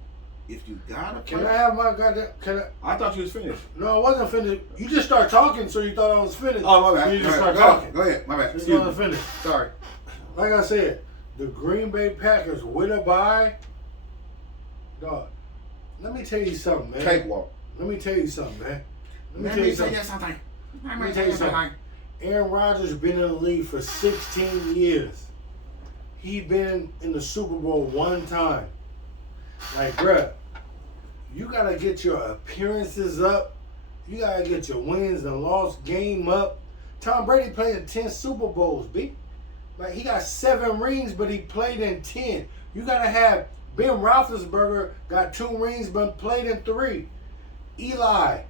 if you gotta play. Can I have my goddamn? I thought you was finished. No, I wasn't finished. You just start talking, so you thought I was finished. Oh, my bad. You just All right, start talking. Go ahead. My bad. You Excuse me. wasn't finished. Sorry. Like I said, the Green Bay Packers with a bye. Dog, let me tell you something, man. Cakewalk. Let me tell you something, man. Let me tell you something. Let me tell you something. Aaron Rodgers been in the league for 16 years. He been in the Super Bowl one time. Like, bruh, you gotta get your appearances up. You gotta get your wins and loss game up. Tom Brady played in 10 Super Bowls, B. Like, he got 7 rings, but he played in 10. You gotta have Ben Roethlisberger got 2 rings, but played in 3. Eli,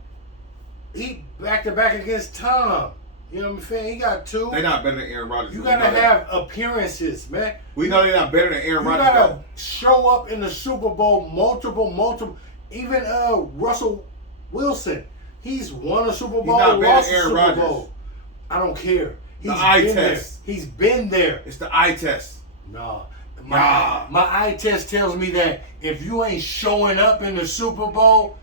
he back-to-back against Tom. You know what I'm saying? He got 2. They're not better than Aaron Rodgers. You gotta have appearances, man. We know they're not better than Aaron You Rodgers. gotta though. show up in the Super Bowl multiple. Even Russell Wilson, he's won a Super Bowl, not better lost than a Aaron Super Rodgers. Bowl. I don't care. He's eye been test. there. He's been there. It's the eye test. Nah. Nah. My eye test tells me that if you ain't showing up in the Super Bowl,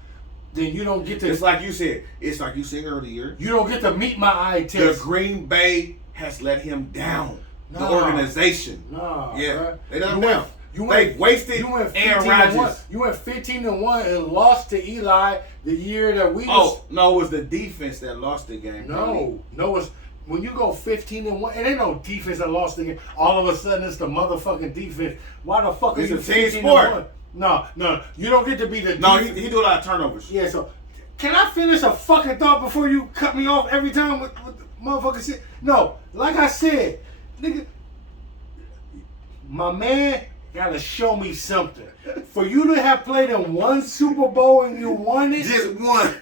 then you don't get to. It's like you said. It's like you said earlier. You don't get to meet my eye The test. Green Bay has let him down. The Nah. organization. Nah, Yeah, bruh. they let him down. You They went, wasted you went 15 Aaron and 1. Rodgers. You went 15-1 and lost to Eli the year that we. Oh no, it was the defense that lost the game. No, it's when you go 15-1. It ain't no defense that lost the game. All of a sudden, it's the motherfucking defense. Why the fuck It's are you a team 15-1? sport. No, you don't get to be the. No, defense. he do a lot of turnovers. Yeah, so can I finish a fucking thought before you cut me off every time with the motherfucking shit? No, like I said, nigga, my man gotta show me something. For you to have played in one Super Bowl and you won it, Just one.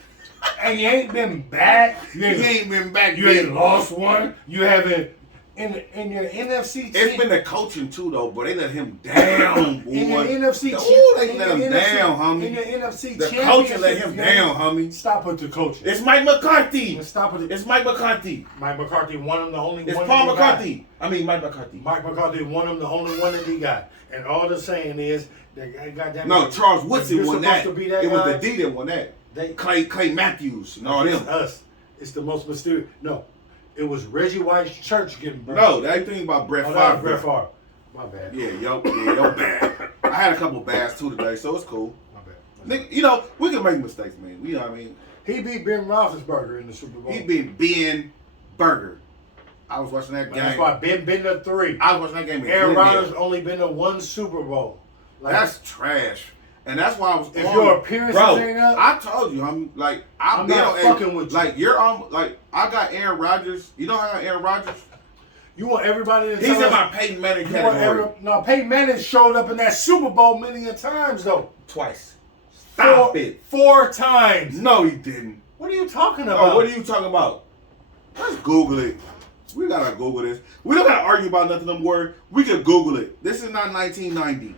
and you ain't been back, You ain't been back. you ain't lost one, you haven't in your NFC It's team. been the coaching too, though, but they let him down, boy. In your NFC Ooh, they in let your him NFC down, homie. In your NFC The championship coaching let him game, down, homie. Stop with the coaching. It's Mike McCarthy. Stop with it. It's Mike McCarthy. Mike McCarthy won him the only It's one. Paul that he got. McCarthy. I mean, Mike McCarthy. Mike McCarthy won him the only one that he got. And all they're saying is that goddamn. No, Charles Woodson you're won that. supposed to be that It was guy. the D that won that. They, Clay Matthews and all it's them. us. It's the most mysterious. No, it was Reggie White's church getting burned. No, that thing about Brett Oh, Favre. that was Brett Favre. My bad. Yeah, yo bad. I had a couple bads too today, so it's cool. My bad. Nigga, you know, we can make mistakes, man. You know what I mean? He beat Ben Roethlisberger in the Super Bowl. He beat Ben Burger. I was watching that game. That's why Ben been to 3. I was watching that game. in Aaron Glendale. Rodgers only been to 1 Super Bowl. Like, That's trash. And that's why I was If on. your appearances Bro, ain't up- I told you, I'm like, I'm been not on fucking with you. Like, you're on, like, I got Aaron Rodgers. You know how I got Aaron Rodgers? you want everybody to He's tell in us- my Peyton Manning you want category. No, Peyton Manning showed up in that Super Bowl many a times though. Twice. Stop it. 4 times. No, he didn't. What are you talking about? Oh, what are you talking about? Let's Google it. We gotta Google this. We don't gotta argue about nothing no more. We can Google it. This is not 1990.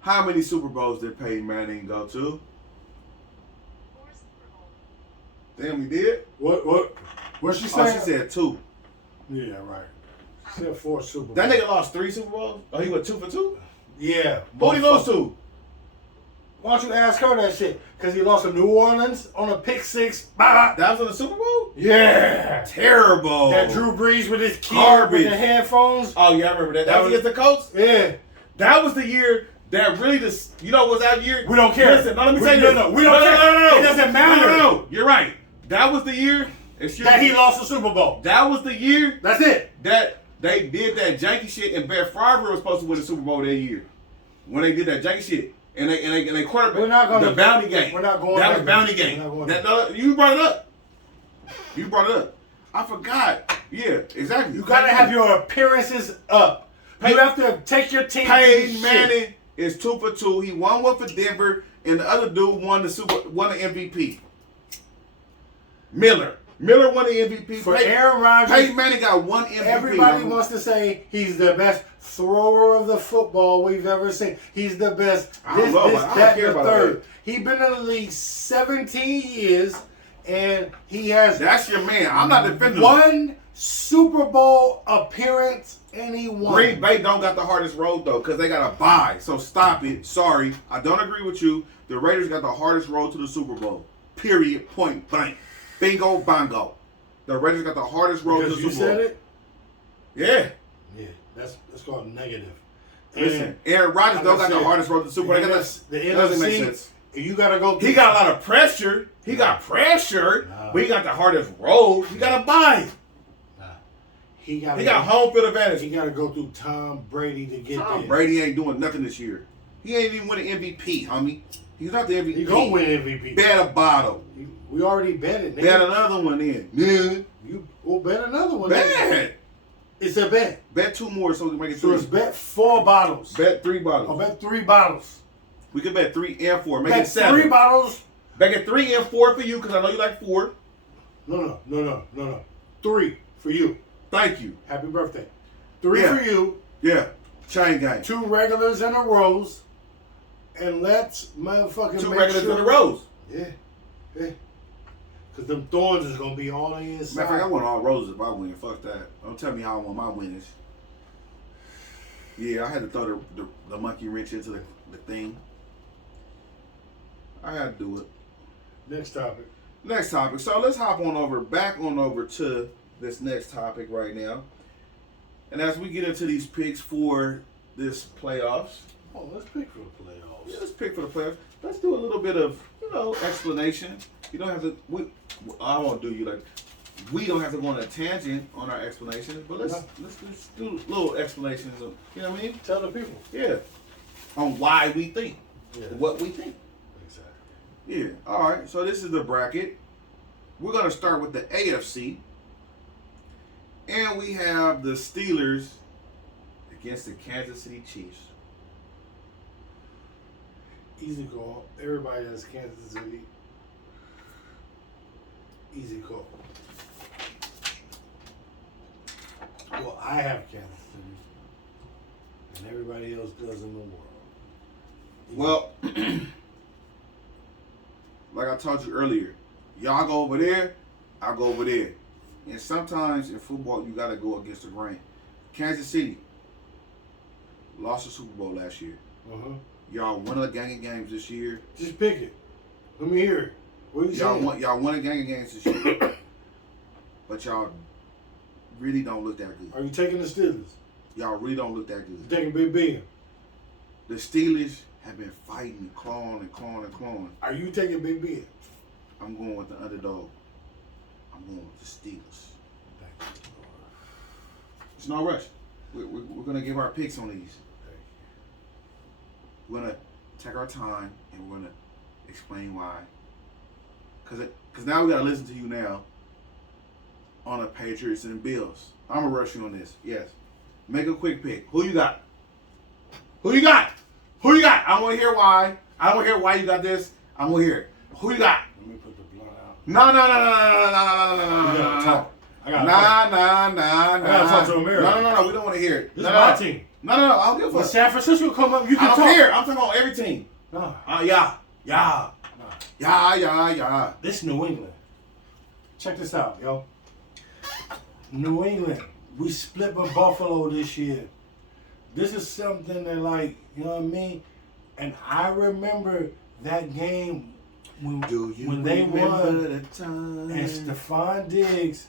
How many Super Bowls did Peyton Manning go to? Damn, he did? What's she Oh, saying? she said 2. Yeah, right. She said 4 Super Bowls. That nigga lost 3 Super Bowls? Oh, he went 2 for 2? Yeah. Who'd he lose to? Why don't you ask her that shit? Because he lost to New Orleans on a pick 6. Bah. That was in the Super Bowl? Yeah. Terrible. That Drew Brees with his key Garbage. with the headphones. Oh, yeah, I remember that. That was against the Colts? Yeah. That was the year that really just, you know what was that year? We don't care. Listen, no, let me We- say no, this. no, we don't care. No. It doesn't matter. No. You're right. That was the year. That he lost the Super Bowl. That was the year That's it. that they did that janky shit, and Brett Favre was supposed to win the Super Bowl that year when they did that janky shit. And they quarterback. We're not gonna- the bounty game. we're not going That there. was bounty We're game. not going That, there. no, you brought it up. You brought it up. I forgot. Yeah, exactly. You gotta have your appearances up. You have to take your team. to Peyton shit. Manning is 2 for 2. He won 1 for Denver, and the other dude won the MVP. Miller won the MVP. For Aaron Rodgers, Peyton Manning got 1 MVP. everybody homie. wants to say he's the best thrower of the football we've ever seen. He's the best. I don't know, I don't that, care and the about third. that. He's been in the league 17 years, and he has That's your man. I'm not defending him. 1 Super Bowl appearance, and he won. Green Bay don't got the hardest road though, because they got to bye. So stop it. Sorry, I don't agree with you. The Raiders got the hardest road to the Super Bowl. Period. Point blank. Bingo bongo. The Raiders got the hardest road Because to you the Super Bowl. said it. Yeah. Yeah, that's called negative. Listen, Aaron Rodgers like don't I got the said, hardest road to the Super Bowl. the They got NFC that doesn't make sense. You gotta go. He got a lot of pressure. He got pressure, but he got the hardest road. He got to buy. He got. He got home field He advantage. got to go through Tom Brady to get Tom there. Brady ain't doing nothing this year. He ain't even winning MVP, homie. He's not the MVP. He gonna win MVP. Bet a bottle. We already bet it. Nigga. Bet another one in. Yeah. You will bet another one. nigga. Bet. It's a bet. Bet 2 more so we can make it So 3. it's bet 4 bottles. Bet 3 Or bottles. bet 3 bottles. We can bet 3 and 4. Make Bet it 7. 3 bottles. Make it 3 and 4 for you because I know you like 4. No. 3 for you. Thank you. Happy birthday. 3 Yeah. for you. Yeah. Chain gang. 2 regulars and a rose. And let's motherfucking 2 make regulars sure. in a row. Yeah. Because them thorns is going to be all on the Matter inside. of fact, I want all roses if I win. Fuck that. Don't tell me how I want my winnings. Yeah, I had to throw the monkey wrench into the thing. I had to do it. Next topic. Next topic. So let's hop on over to this next topic right now. And as we get into these picks for this playoffs. Oh, let's pick for the playoffs. Yeah, let's pick for the playoffs. Let's do a little bit of, explanation. You don't have to. I won't do you like. We don't have to go on a tangent on our explanations, but let's do little explanations of, you know what I mean? Tell the people. Yeah. On why we think. Yeah. What we think. Exactly. Yeah. All right. So this is the bracket. We're gonna start with the AFC, and we have the Steelers against the Kansas City Chiefs. Easy call. Everybody has Kansas City. Easy call. Well, I have Kansas City, and everybody else does in the world. Well, like I told you earlier, y'all go over there, I go over there. And sometimes in football, you got to go against the grain. Kansas City lost the Super Bowl last year. Y'all won a gang of games this year. Just pick it. Let me hear it. What are you saying? Y'all won a gang of games this year. But y'all really don't look that good. Are you taking the Steelers? Y'all really don't look that You good. taking Big Ben? The Steelers have been fighting and clawing and clawing and clawing. Are you taking Big Ben? I'm going with the underdog. I'm going with the Steelers. It's no rush. We're going to give our picks on these. We're going to take our time and we're going to explain why. Because now we got to listen to you now on the Patriots and Bills. I'm going to rush you on this. Yes. Make a quick pick. Who you got? Who you got? Who you got? I want to hear why. I want to hear why you got this. I want to hear it. Who you got? Let me put the blunt out. No. We gotta talk. I gotta talk. I gotta talk to America. No. We don't want to hear it. This is my team. No. I don't give a When fuck. San Francisco come up, you can I talk. don't care. I'm talking on every team. No. Yeah. This is New England. Check this out, yo. New England. We split with Buffalo this year. This is something that, like, you know what I mean? And I remember that game when they won. the time? And Stephon Diggs,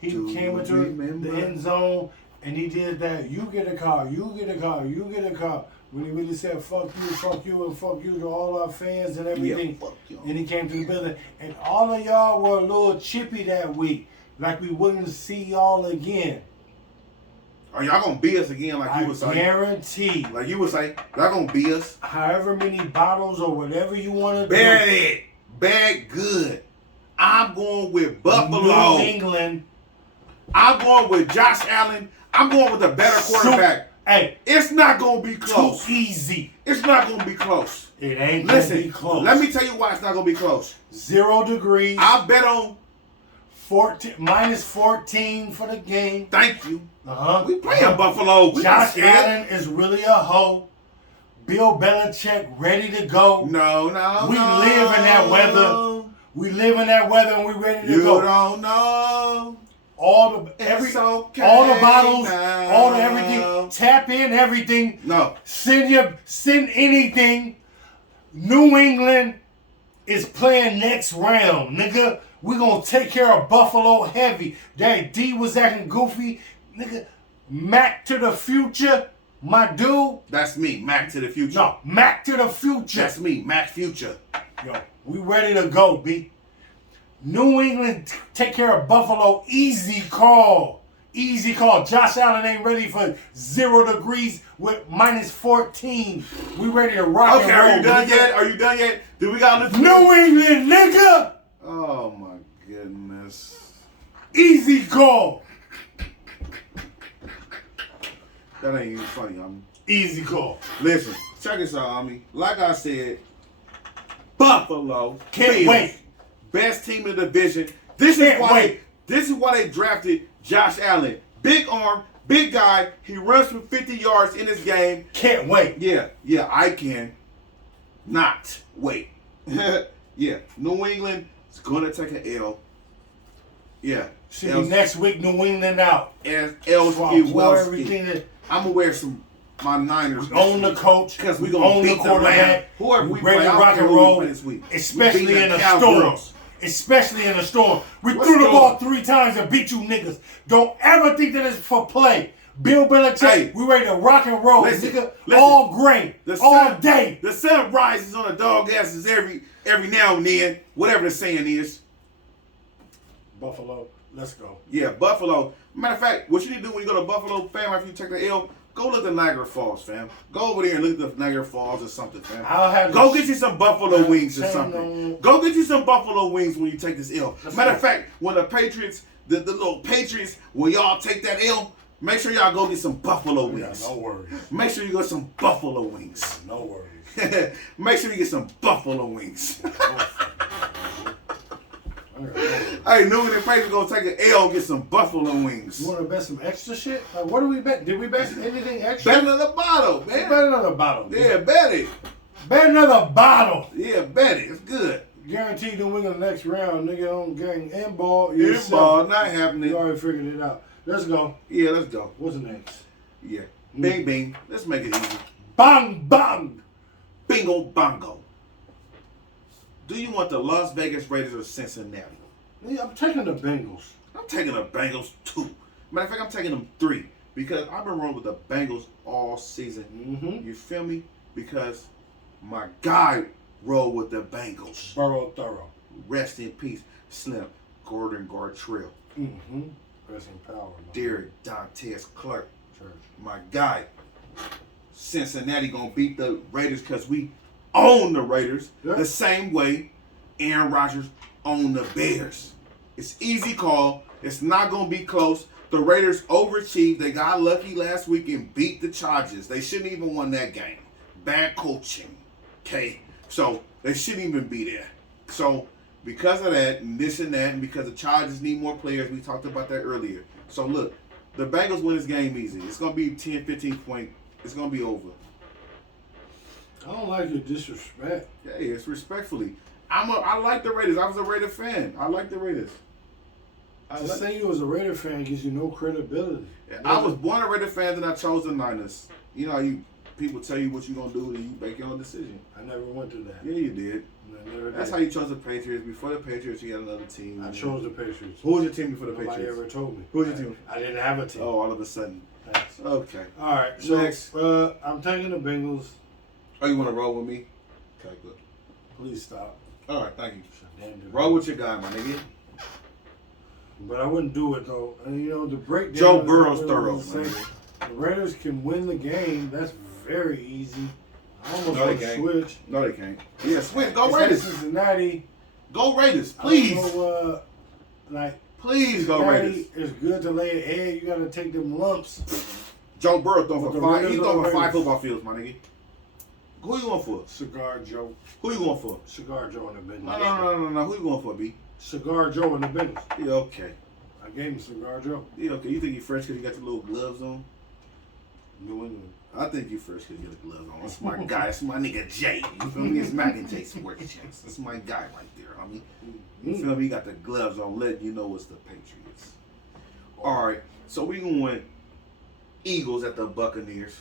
he came into the end zone and he did that. You get a car. When he really said, fuck you, and fuck you to all our fans and everything. Yeah, fuck you. And he came to the building. And all of y'all were a little chippy that week. Like we wouldn't see y'all again. Are y'all going to beat us again like you I would say? guarantee. Like you would say, y'all going to beat us? However many bottles or whatever you want to do. Bad it. Bad good. I'm going with Buffalo. New England. I'm going with Josh Allen. I'm going with a better quarterback. Hey, It's not going to be close. too easy. It's not going to be close. It ain't gonna Listen, be close. let me tell you why it's not going to be close. 0 degrees. I bet on, minus 14 for the game. thank you. We playing Uh-huh. Buffalo. We not Josh scared. Allen is really a hoe. Bill Belichick ready to go. No. We live in that weather. We live in that weather and we ready to You go. don't know. All the It's okay all the bottles, now. all the everything. Tap in everything. No. Send anything. New England is playing next round, nigga. We gonna take care of Buffalo heavy. That D was acting goofy, nigga. Mac to the future, my dude. That's me, Mac to the future. No, Mac to the future. That's me, Mac Future. Yo, we ready to go, B. New England take care of Buffalo. Easy call. Easy call. Josh Allen ain't ready for 0 degrees with minus 14. We ready to rock Okay, and roll. are you done nigga. yet? Are you done yet? Do we got to listen? New England, nigga. Oh my goodness. Easy call. That ain't even funny, homie. Easy call. Listen, check this out, homie. Like I said, Buffalo Can't Bills, wait. best team in the division. This Can't is why they drafted Josh Allen. Big arm, big guy. He runs for 50 yards in this game. Can't wait. Yeah, I can not wait. Yeah, New England is gonna take an L. Yeah, See you next week, New England out. and L's So get I well wore everything that I'm gonna wear some my Niners. We own the coach. Because we we gonna own the beat the quarterback. Rams. Whoever we ready play, to I don't rock care and who we roll, play this week. especially We beat in the a storm. Cowgirls. Especially in a storm. We What threw the storm? ball 3 times and beat you niggas. Don't ever think that it's for play. Bill Belichick, Hey. we ready to rock and roll, Listen, nigga. listen. All grain, The all sun- day. The sun rises on the dog asses every now and then, whatever the saying is. Buffalo, let's go. Yeah, Buffalo. Matter of fact, what you need to do when you go to Buffalo, fam, after you take the L, go look at Niagara Falls, fam. Go over there and look at the Niagara Falls or something, fam. I'll have Go the get you some Buffalo wings or Chain something. on- Go get you some Buffalo wings when you take this L. Let's Matter go. of fact, when the Patriots, the little Patriots, when y'all take that L, make sure y'all go get some Buffalo Yeah, wings. no worries. Make sure you get some Buffalo wings. No worries. Make sure you get some Buffalo wings. All right. Hey, New England Patriots gonna take an L and get some Buffalo wings. You want to bet some extra shit? Like, what do we bet? Did we bet anything extra? Bet another bottle, Bet man. another bottle. Yeah, bet it. Bet another bottle. Yeah, bet it. It's good. Guaranteed to win the next round, nigga. On gang and ball. It's ball, not You happening. already figured it out. Let's go. Yeah, let's go. What's next? Yeah. Bing, bing. Let's make it easy. Bang, bang. Bingo, bongo. Do you want the Las Vegas Raiders or Cincinnati? Yeah, I'm taking the Bengals. I'm taking the Bengals 2. Matter of fact, I'm taking them 3 because I've been rolling with the Bengals all season. Mm-hmm. You feel me? Because my guy rolled with the Bengals. Burrow thorough. Rest in peace, Slim Gordon Gartrell, Mm-hmm. Rest in power. man. Derek Dantes Clark. Church. My guy. Cincinnati gonna beat the Raiders because we own the Raiders Yeah. the same way Aaron Rodgers owned the Bears. It's easy call. It's not gonna be close. The Raiders overachieved. They got lucky last week and beat the Chargers. They shouldn't even won that game. Bad coaching. Okay? So they shouldn't even be there. So because of that and this and that and because the Chargers need more players, we talked about that earlier. So look, the Bengals win this game easy. It's gonna be 10, 15 point. It's gonna be over. I don't like your disrespect. Yeah, it's respectfully. I like the Raiders. I was a Raider fan. I like the Raiders. To say you was a Raider fan gives you no credibility. I was born a Raider fan, then I chose the Niners. You know, people tell you what you're gonna do, and you make your own decision. I never went through that. Yeah, you did. I never That's did. how you chose the Patriots. Before the Patriots, you got another team. I chose the Patriots. Who was your team before the Nobody Patriots? ever told me. Who was your team? I didn't have a team. Oh, all of a sudden. Thanks. Okay. All right. So Next. I'm taking the Bengals. Oh, you want to roll with me? Okay, good. Please stop. All right, thank you. Damn, dude. Roll with your guy, my nigga. But I wouldn't do it though. And you know the breakdown. Joe is Burrow's really thorough, the same. man. The Raiders can win the game. That's very easy. I almost No, want they to can't. switch. No, they can't. Yeah, switch. Go It's Raiders. like Cincinnati. Go Raiders, I please. don't know, like Please go Cincinnati Raiders. is good to lay an egg. You got to take them lumps. Joe Burrow throwing But for the 5. Raiders He are throwing for 5 Raiders. football fields, my nigga. Who you going for? Cigar Joe. Who you going for? Cigar Joe in the Bengals. No. Who you going for, B? Cigar Joe in the Bengals. Yeah, okay. I gave him Cigar Joe. Yeah, okay. You think you fresh because you got your little gloves on? New England. I think you fresh because you got the gloves on. That's my guy. That's my nigga Jay. You feel me? It's Mac and Jay Sports Checks. That's my guy right there, homie. You feel me? He got the gloves on, letting you know it's the Patriots. All right. So we going Eagles at the Buccaneers.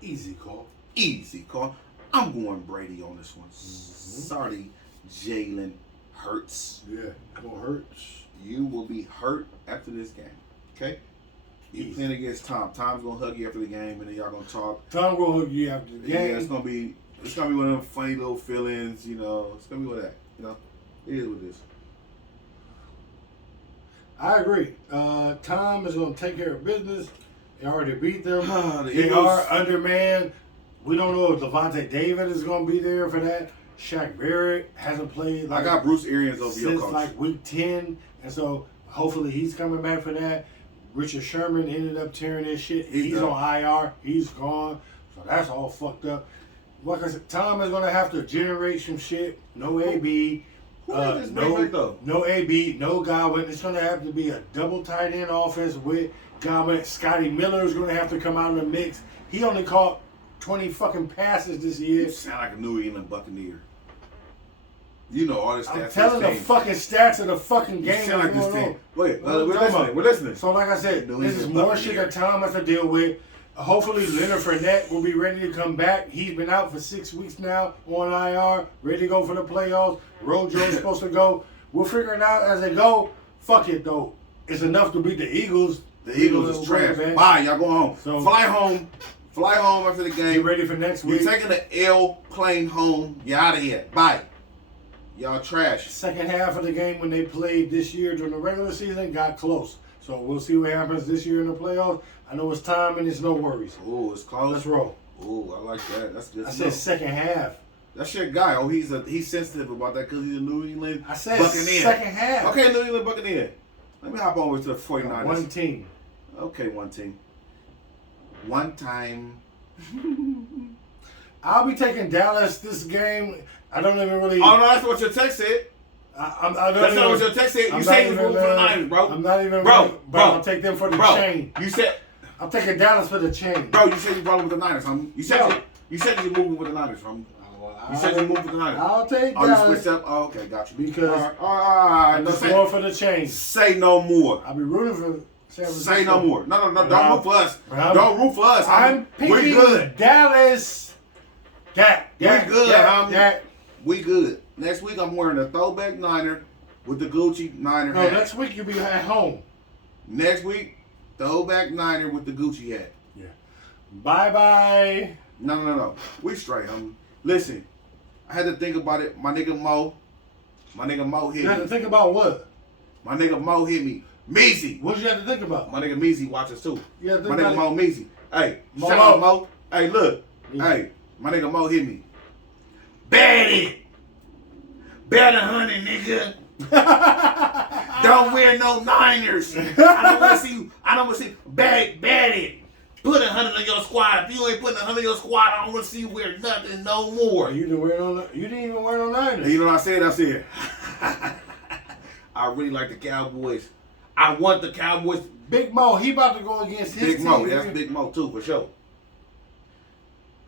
Easy call. Easy call. I'm going Brady on this one. Sorry, Jalen Hurts. Yeah, gonna hurt. You will be hurt after this game. Okay? You Easy. playing against Tom. Tom's gonna hug you after the game, and then y'all gonna talk. Tom gonna hook you after the Yeah, game. it's gonna be one of them funny little feelings. You know, it's gonna be with that. You know, it is what it is. I agree. Tom is gonna take care of business. They already beat them. The They Eagles- are undermanned. We don't know if Devontae David is gonna be there for that. Shaq Barrett hasn't played I like got Bruce Arians over your since coach. like week 10, and so hopefully he's coming back for that. Richard Sherman ended up tearing his shit. He's done. on IR. He's gone. So that's all fucked up. Like I said, Tom is gonna have to generate some shit. No AB. Who is this big back though? No AB, no Godwin. It's going to have to be a double tight end offense with Godwin. Scotty Miller is going to have to come out of the mix. He only caught 20 fucking passes this year. You sound like a New England Buccaneer. You know all the stats. I'm of telling this the game. fucking stats of the fucking You game. sound like that's this going team. on. Wait, What are you we're talking listening. about? We're listening. So like I said, New this is England more Buccaneer. shit that Tom has to deal with. Hopefully Leonard Fournette will be ready to come back. He's been out for 6 weeks now on IR, ready to go for the playoffs. Rojo's supposed to go. We'll figure it out as they go. Fuck it though. It's enough to beat the Eagles. The Eagles is trash. Man. Bye, y'all go home. So- Fly home. Fly home after the Get game. ready for next You're week. taking the L plane home. You're out of here. Bye. Y'all trash. Second half of the game when they played this year during the regular season got close. So we'll see what happens this year in the playoffs. I know it's time and it's no worries. Ooh, it's close. Let's roll. Ooh, I like that. That's good. I to said know. second half. That's your guy. Oh, he's sensitive about that because he's a New England I said Buccaneer. second half. Okay, New England Buccaneer. Let me hop over to the 49ers. One team. Okay, one team. One time. I'll be taking Dallas this game. I don't even really. Oh, no, that's what your text said. I don't That's even, not what your text said. I'm You not said you even, rooting for the Niners, bro. I'm not even. Bro, but bro, I'll take them for the bro, chain. you said, I'm taking Dallas for the chain. bro, you said you rolling with the Niners, homie. You said No. you said you moving with the Niners, homie. You said you moving with the Niners. I'll take Oh, you Dallas switched up? Oh, okay, got you. because all right. I'm No, just going for the chain. say no more. I'll be rooting for San Francisco. Say no more. No, But don't I'm- root for us. but I'm- Don't root for us, I'm homie. We picking good. Dallas. Dak. We good, homie. Dak. We good. Next week, I'm wearing a throwback Niner with the Gucci Niner No, hat. next week you'll be at home. Next week, throwback Niner with the Gucci hat. Yeah. Bye. No. We straight, homie. Listen, I had to think about it. My nigga Mo hit You have to me. think about what? My nigga Mo hit me. Meezy. What you have to think about? My nigga Meezy watches too. You have to My think nigga about Mo Meezy. Hey, Mo. shout out Mo. Hey, look. Yeah. Hey, my nigga Mo hit me. Bet it. Bet 100, nigga. Don't wear no Niners. I don't want to see you. I don't want to see. Bet it. Put 100 on your squad. If you ain't putting 100 on your squad, I don't want to see you wear nothing no more. You didn't even wear no Niners. And you know what I said? I said, I really like the Cowboys. I want the Cowboys. Big Mo, he about to go against his Big team. Mo. That's Big Mo too, for sure.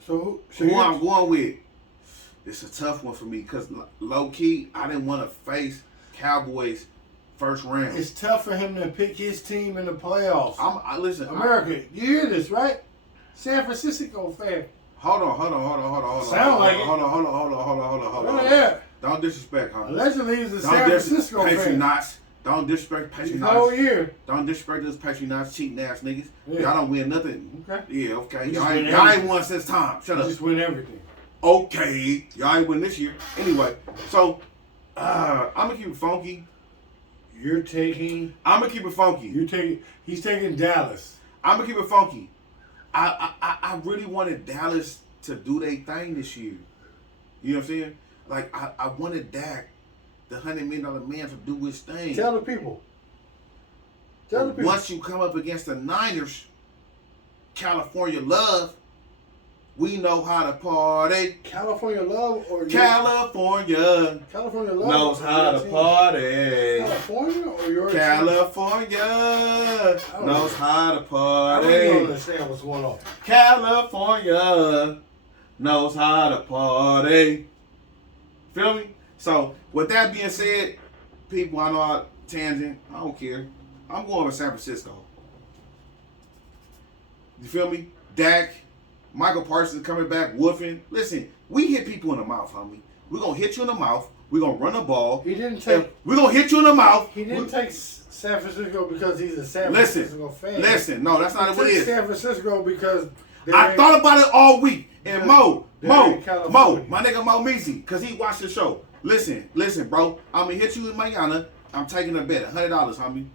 So Who I'm going with? It's a tough one for me because low key, I didn't want to face Cowboys first round. it's tough for him to pick his team in the playoffs. Listen, America, you hear this, right? San Francisco fan. Hold on. Sound like it. Hold on. Yeah. Don't disrespect, huh? Allegedly, he's a San Don't Francisco disrespect fan. Patriots. Don't disrespect He's the whole Patriots. year. Don't disrespect those Patriots, cheating ass niggas. Yeah. Y'all don't win nothing. Okay. Yeah, okay. We Y'all just ain't, win y'all ain't everything. won since time. Shut You up. just win everything. Okay. Y'all ain't win this year. Anyway, so I'm gonna keep it funky. You're taking. I'm gonna keep it funky. He's taking Dallas. I'm gonna keep it funky. I really wanted Dallas to do their thing this year. You know what I'm saying? Like I wanted Dak, the $100 million man, to do his thing. Tell the people. Tell the people. Once you come up against the Niners, California love, we know how to party. California love or California California love knows or how your to team? party. California or your team? California knows how to I party. really don't understand what's going on. California knows how to party. Feel me? So, with that being said, people, I know I tangent. I don't care. I'm going with San Francisco. You feel me? Dak, Michael Parsons coming back, woofing. Listen, we hit people in the mouth, homie. We're going to hit you in the mouth. We're going to run the ball. He didn't take. We're going to hit you in the mouth. He didn't take San Francisco because he's a San Listen, Francisco fan. listen. No, that's not He what it took is. San Francisco because I thought about it all week. And Mo, they're in California. my nigga Mo Meezy, because he watched the show. Listen, bro. I'm going to hit you in Mayana. I'm taking a bet, $100, homie.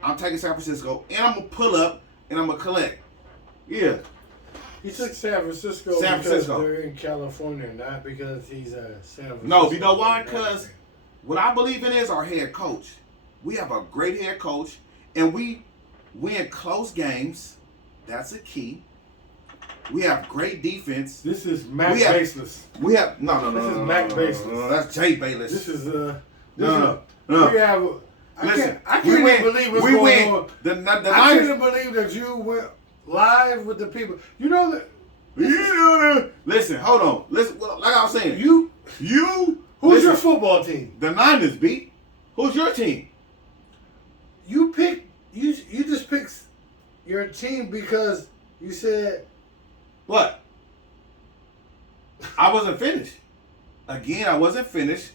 I'm taking San Francisco, and I'm going to pull up, and I'm going to collect. Yeah. He took San Francisco San because Francisco. they're in California, not because he's a San Francisco. No, you know why? Because what I believe in is our head coach. We have a great head coach, and we win close games. That's a key. We have great defense. This is Mac We have- Baseless. We have no. This is Mac Baseless. No, that's Jay Bayless. This is No. We have. Listen, I we can't win. even believe what's We going win. on. The I Niners. can't even believe that you went live with the people. You know that. Listen, hold on. Listen, well, like I was saying, You. you. Who's your listen, football team? The Niners beat. Who's your team? You pick. You just pick your team because You said What? I wasn't finished. Again, I wasn't finished.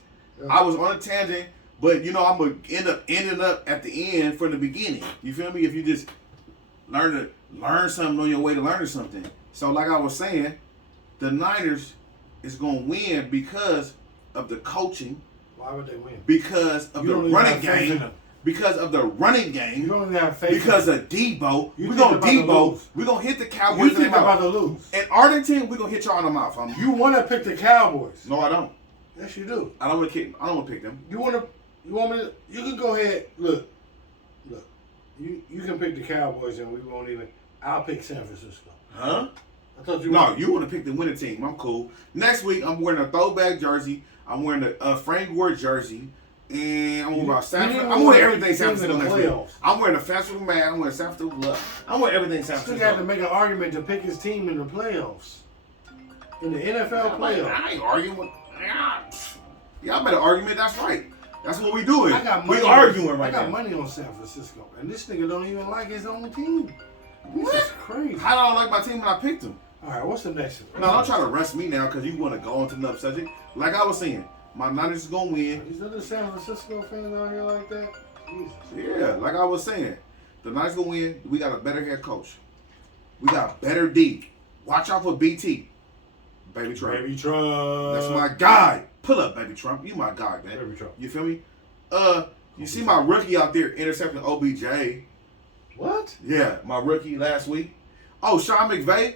I was on a tangent, but you know I'm gonna ending up at the end from the beginning. You feel me? If you just learn something on your way to learning something. So like I was saying, the Niners is gonna win because of the coaching. Why would they win? Because of the running game. Because of the running game. You don't even have faith. Because of Debo. We're gonna hit the Cowboys. You think they're about to lose. In Arlington, we're gonna hit y'all in the mouth. You want to pick the Cowboys? No, I don't. Yes, you do. I don't want to pick them. You want me to? You can go ahead. Look. You can pick the Cowboys, and we won't even. I'll pick San Francisco. Huh? I thought you. No, you want to pick the winning team. I'm cool. Next week, I'm wearing a throwback jersey. I'm wearing a Frank Ward jersey. And I'm wearing San I'm wearing everything San Francisco next week. I'm wearing a San Francisco man. I'm wearing San Francisco glove. I'm wearing everything San Francisco. Still got to make an argument to pick his team in the playoffs. In the NFL playoffs. I ain't arguing with. Y'all made an argument. That's right. That's what we doing. We arguing right now. I got money on San Francisco, and this nigga don't even like his own team. This is crazy. How do I like my team when I picked them? All right, what's the next one? No, don't try to rush me now because you want to go on to another subject. Like I was saying, my Niners is gonna win. These other San Francisco fans out here like that? Jesus. Yeah, like I was saying, the Niners gonna win. We got a better head coach. We got better D. Watch out for BT. Baby Trump. Baby Trump. That's my guy. Pull up, Baby Trump. You my guy, man. Baby Trump. You feel me? You see my rookie out there intercepting OBJ. What? Yeah, my rookie last week. Oh, Sean McVay,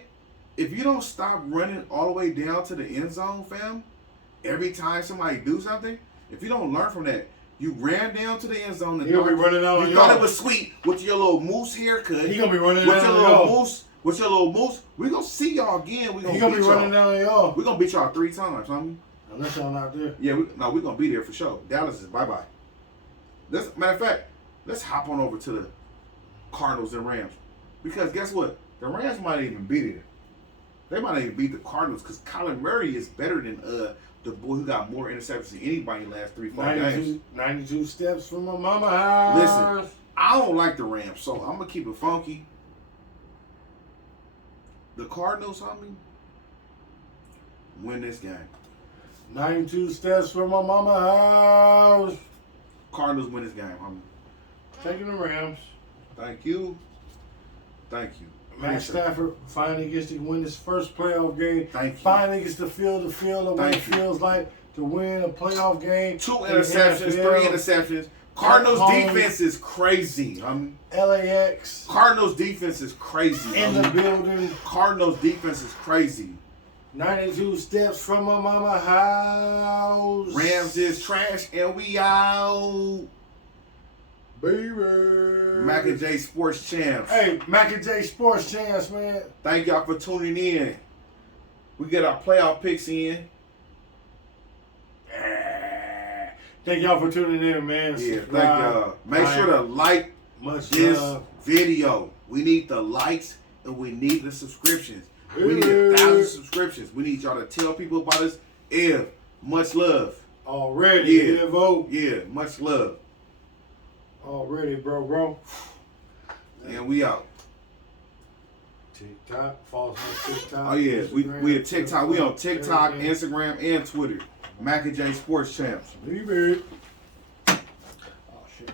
if you don't stop running all the way down to the end zone, fam, every time somebody do something, if you don't learn from that, you ran down to the end zone and be running out. You thought it was sweet with your little moose haircut. He gonna be running with down your little moose. With your little moose, we gonna see y'all again. We gonna be running down on y'all. We gonna beat y'all 3 times, homie. Unless y'all not there. Yeah, we gonna be there for sure. Dallas is bye-bye. Matter of fact, let's hop on over to the Cardinals and Rams. Because guess what? The Rams might even beat it. They might even beat the Cardinals because Kyler Murray is better than the boy who got more interceptions than anybody in the last 3-4 games. 92 steps from my mama house. Listen, I don't like the Rams, so I'm going to keep it funky. The Cardinals, homie, win this game. 92 steps from my mama house. Cardinals win this game, homie. Taking the Rams. Thank you. Matt Stafford finally gets to win his first playoff game. Thank you. Finally gets to feel of what it feels like to win a playoff game. 2 interceptions, 3 interceptions. Cardinals defense is crazy. LAX. Cardinals defense is crazy. In the building. Cardinals defense is crazy. 92 steps from my mama house. Rams is trash and we out. Baby. Mac and J Sports Champs. Hey, Mac and J Sports Champs, man. Thank y'all for tuning in. We get our playoff picks in. Thank y'all for tuning in, man. Yeah, thank y'all. Make sure to like this video. We need the likes and we need the subscriptions. We need 1,000 subscriptions. We need y'all to tell people about us. Much love. Already, yeah. Vote. Yeah, much love. Already, bro. And we out. TikTok, follow us on TikTok. Oh yeah, Instagram, we at TikTok. We on TikTok, everything. Instagram, and Twitter. Mac and J Sports Champs. Leave it. Oh shit.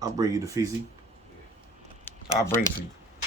I'll bring you the Feezy. I'll bring it to you.